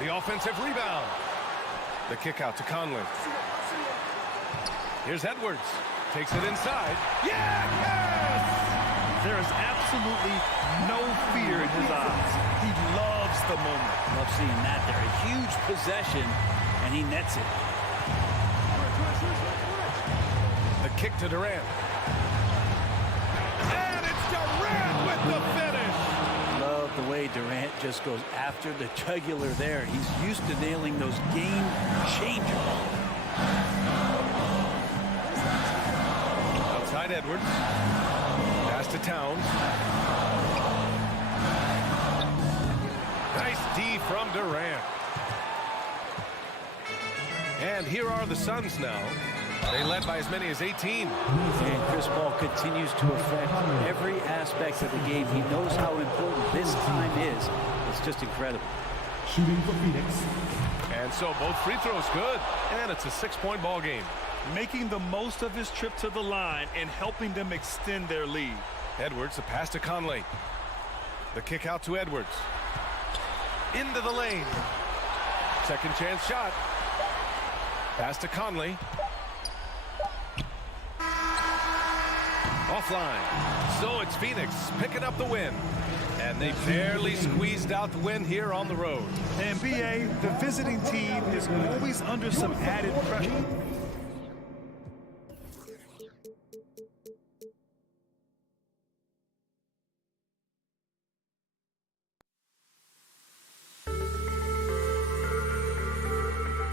The offensive rebound. The kick out to Conley. Here's Edwards. Takes it inside. Yes! There is absolutely no fear in his eyes. He loves the moment. Love seeing that there. A huge possession, and he nets it. The kick to Durant. And it's Durant with the finish. Love the way Durant just goes after the jugular there. He's used to nailing those game changers. Outside Edwards. Pass to Towns. Nice D from Durant. And here are the Suns now. They led by as many as 18. And Chris Paul continues to affect every aspect of the game. He knows how important this time is. It's just incredible. Shooting for Phoenix. And so both free throws good. And it's a 6-point ball game. Making the most of his trip to the line and helping them extend their lead. Edwards, the pass to Conley. The kick out to Edwards. Into the lane. Second chance shot. Pass to Conley. Offline. So it's Phoenix picking up the win. And they barely squeezed out the win here on the road. NBA, the visiting team is always under some added pressure.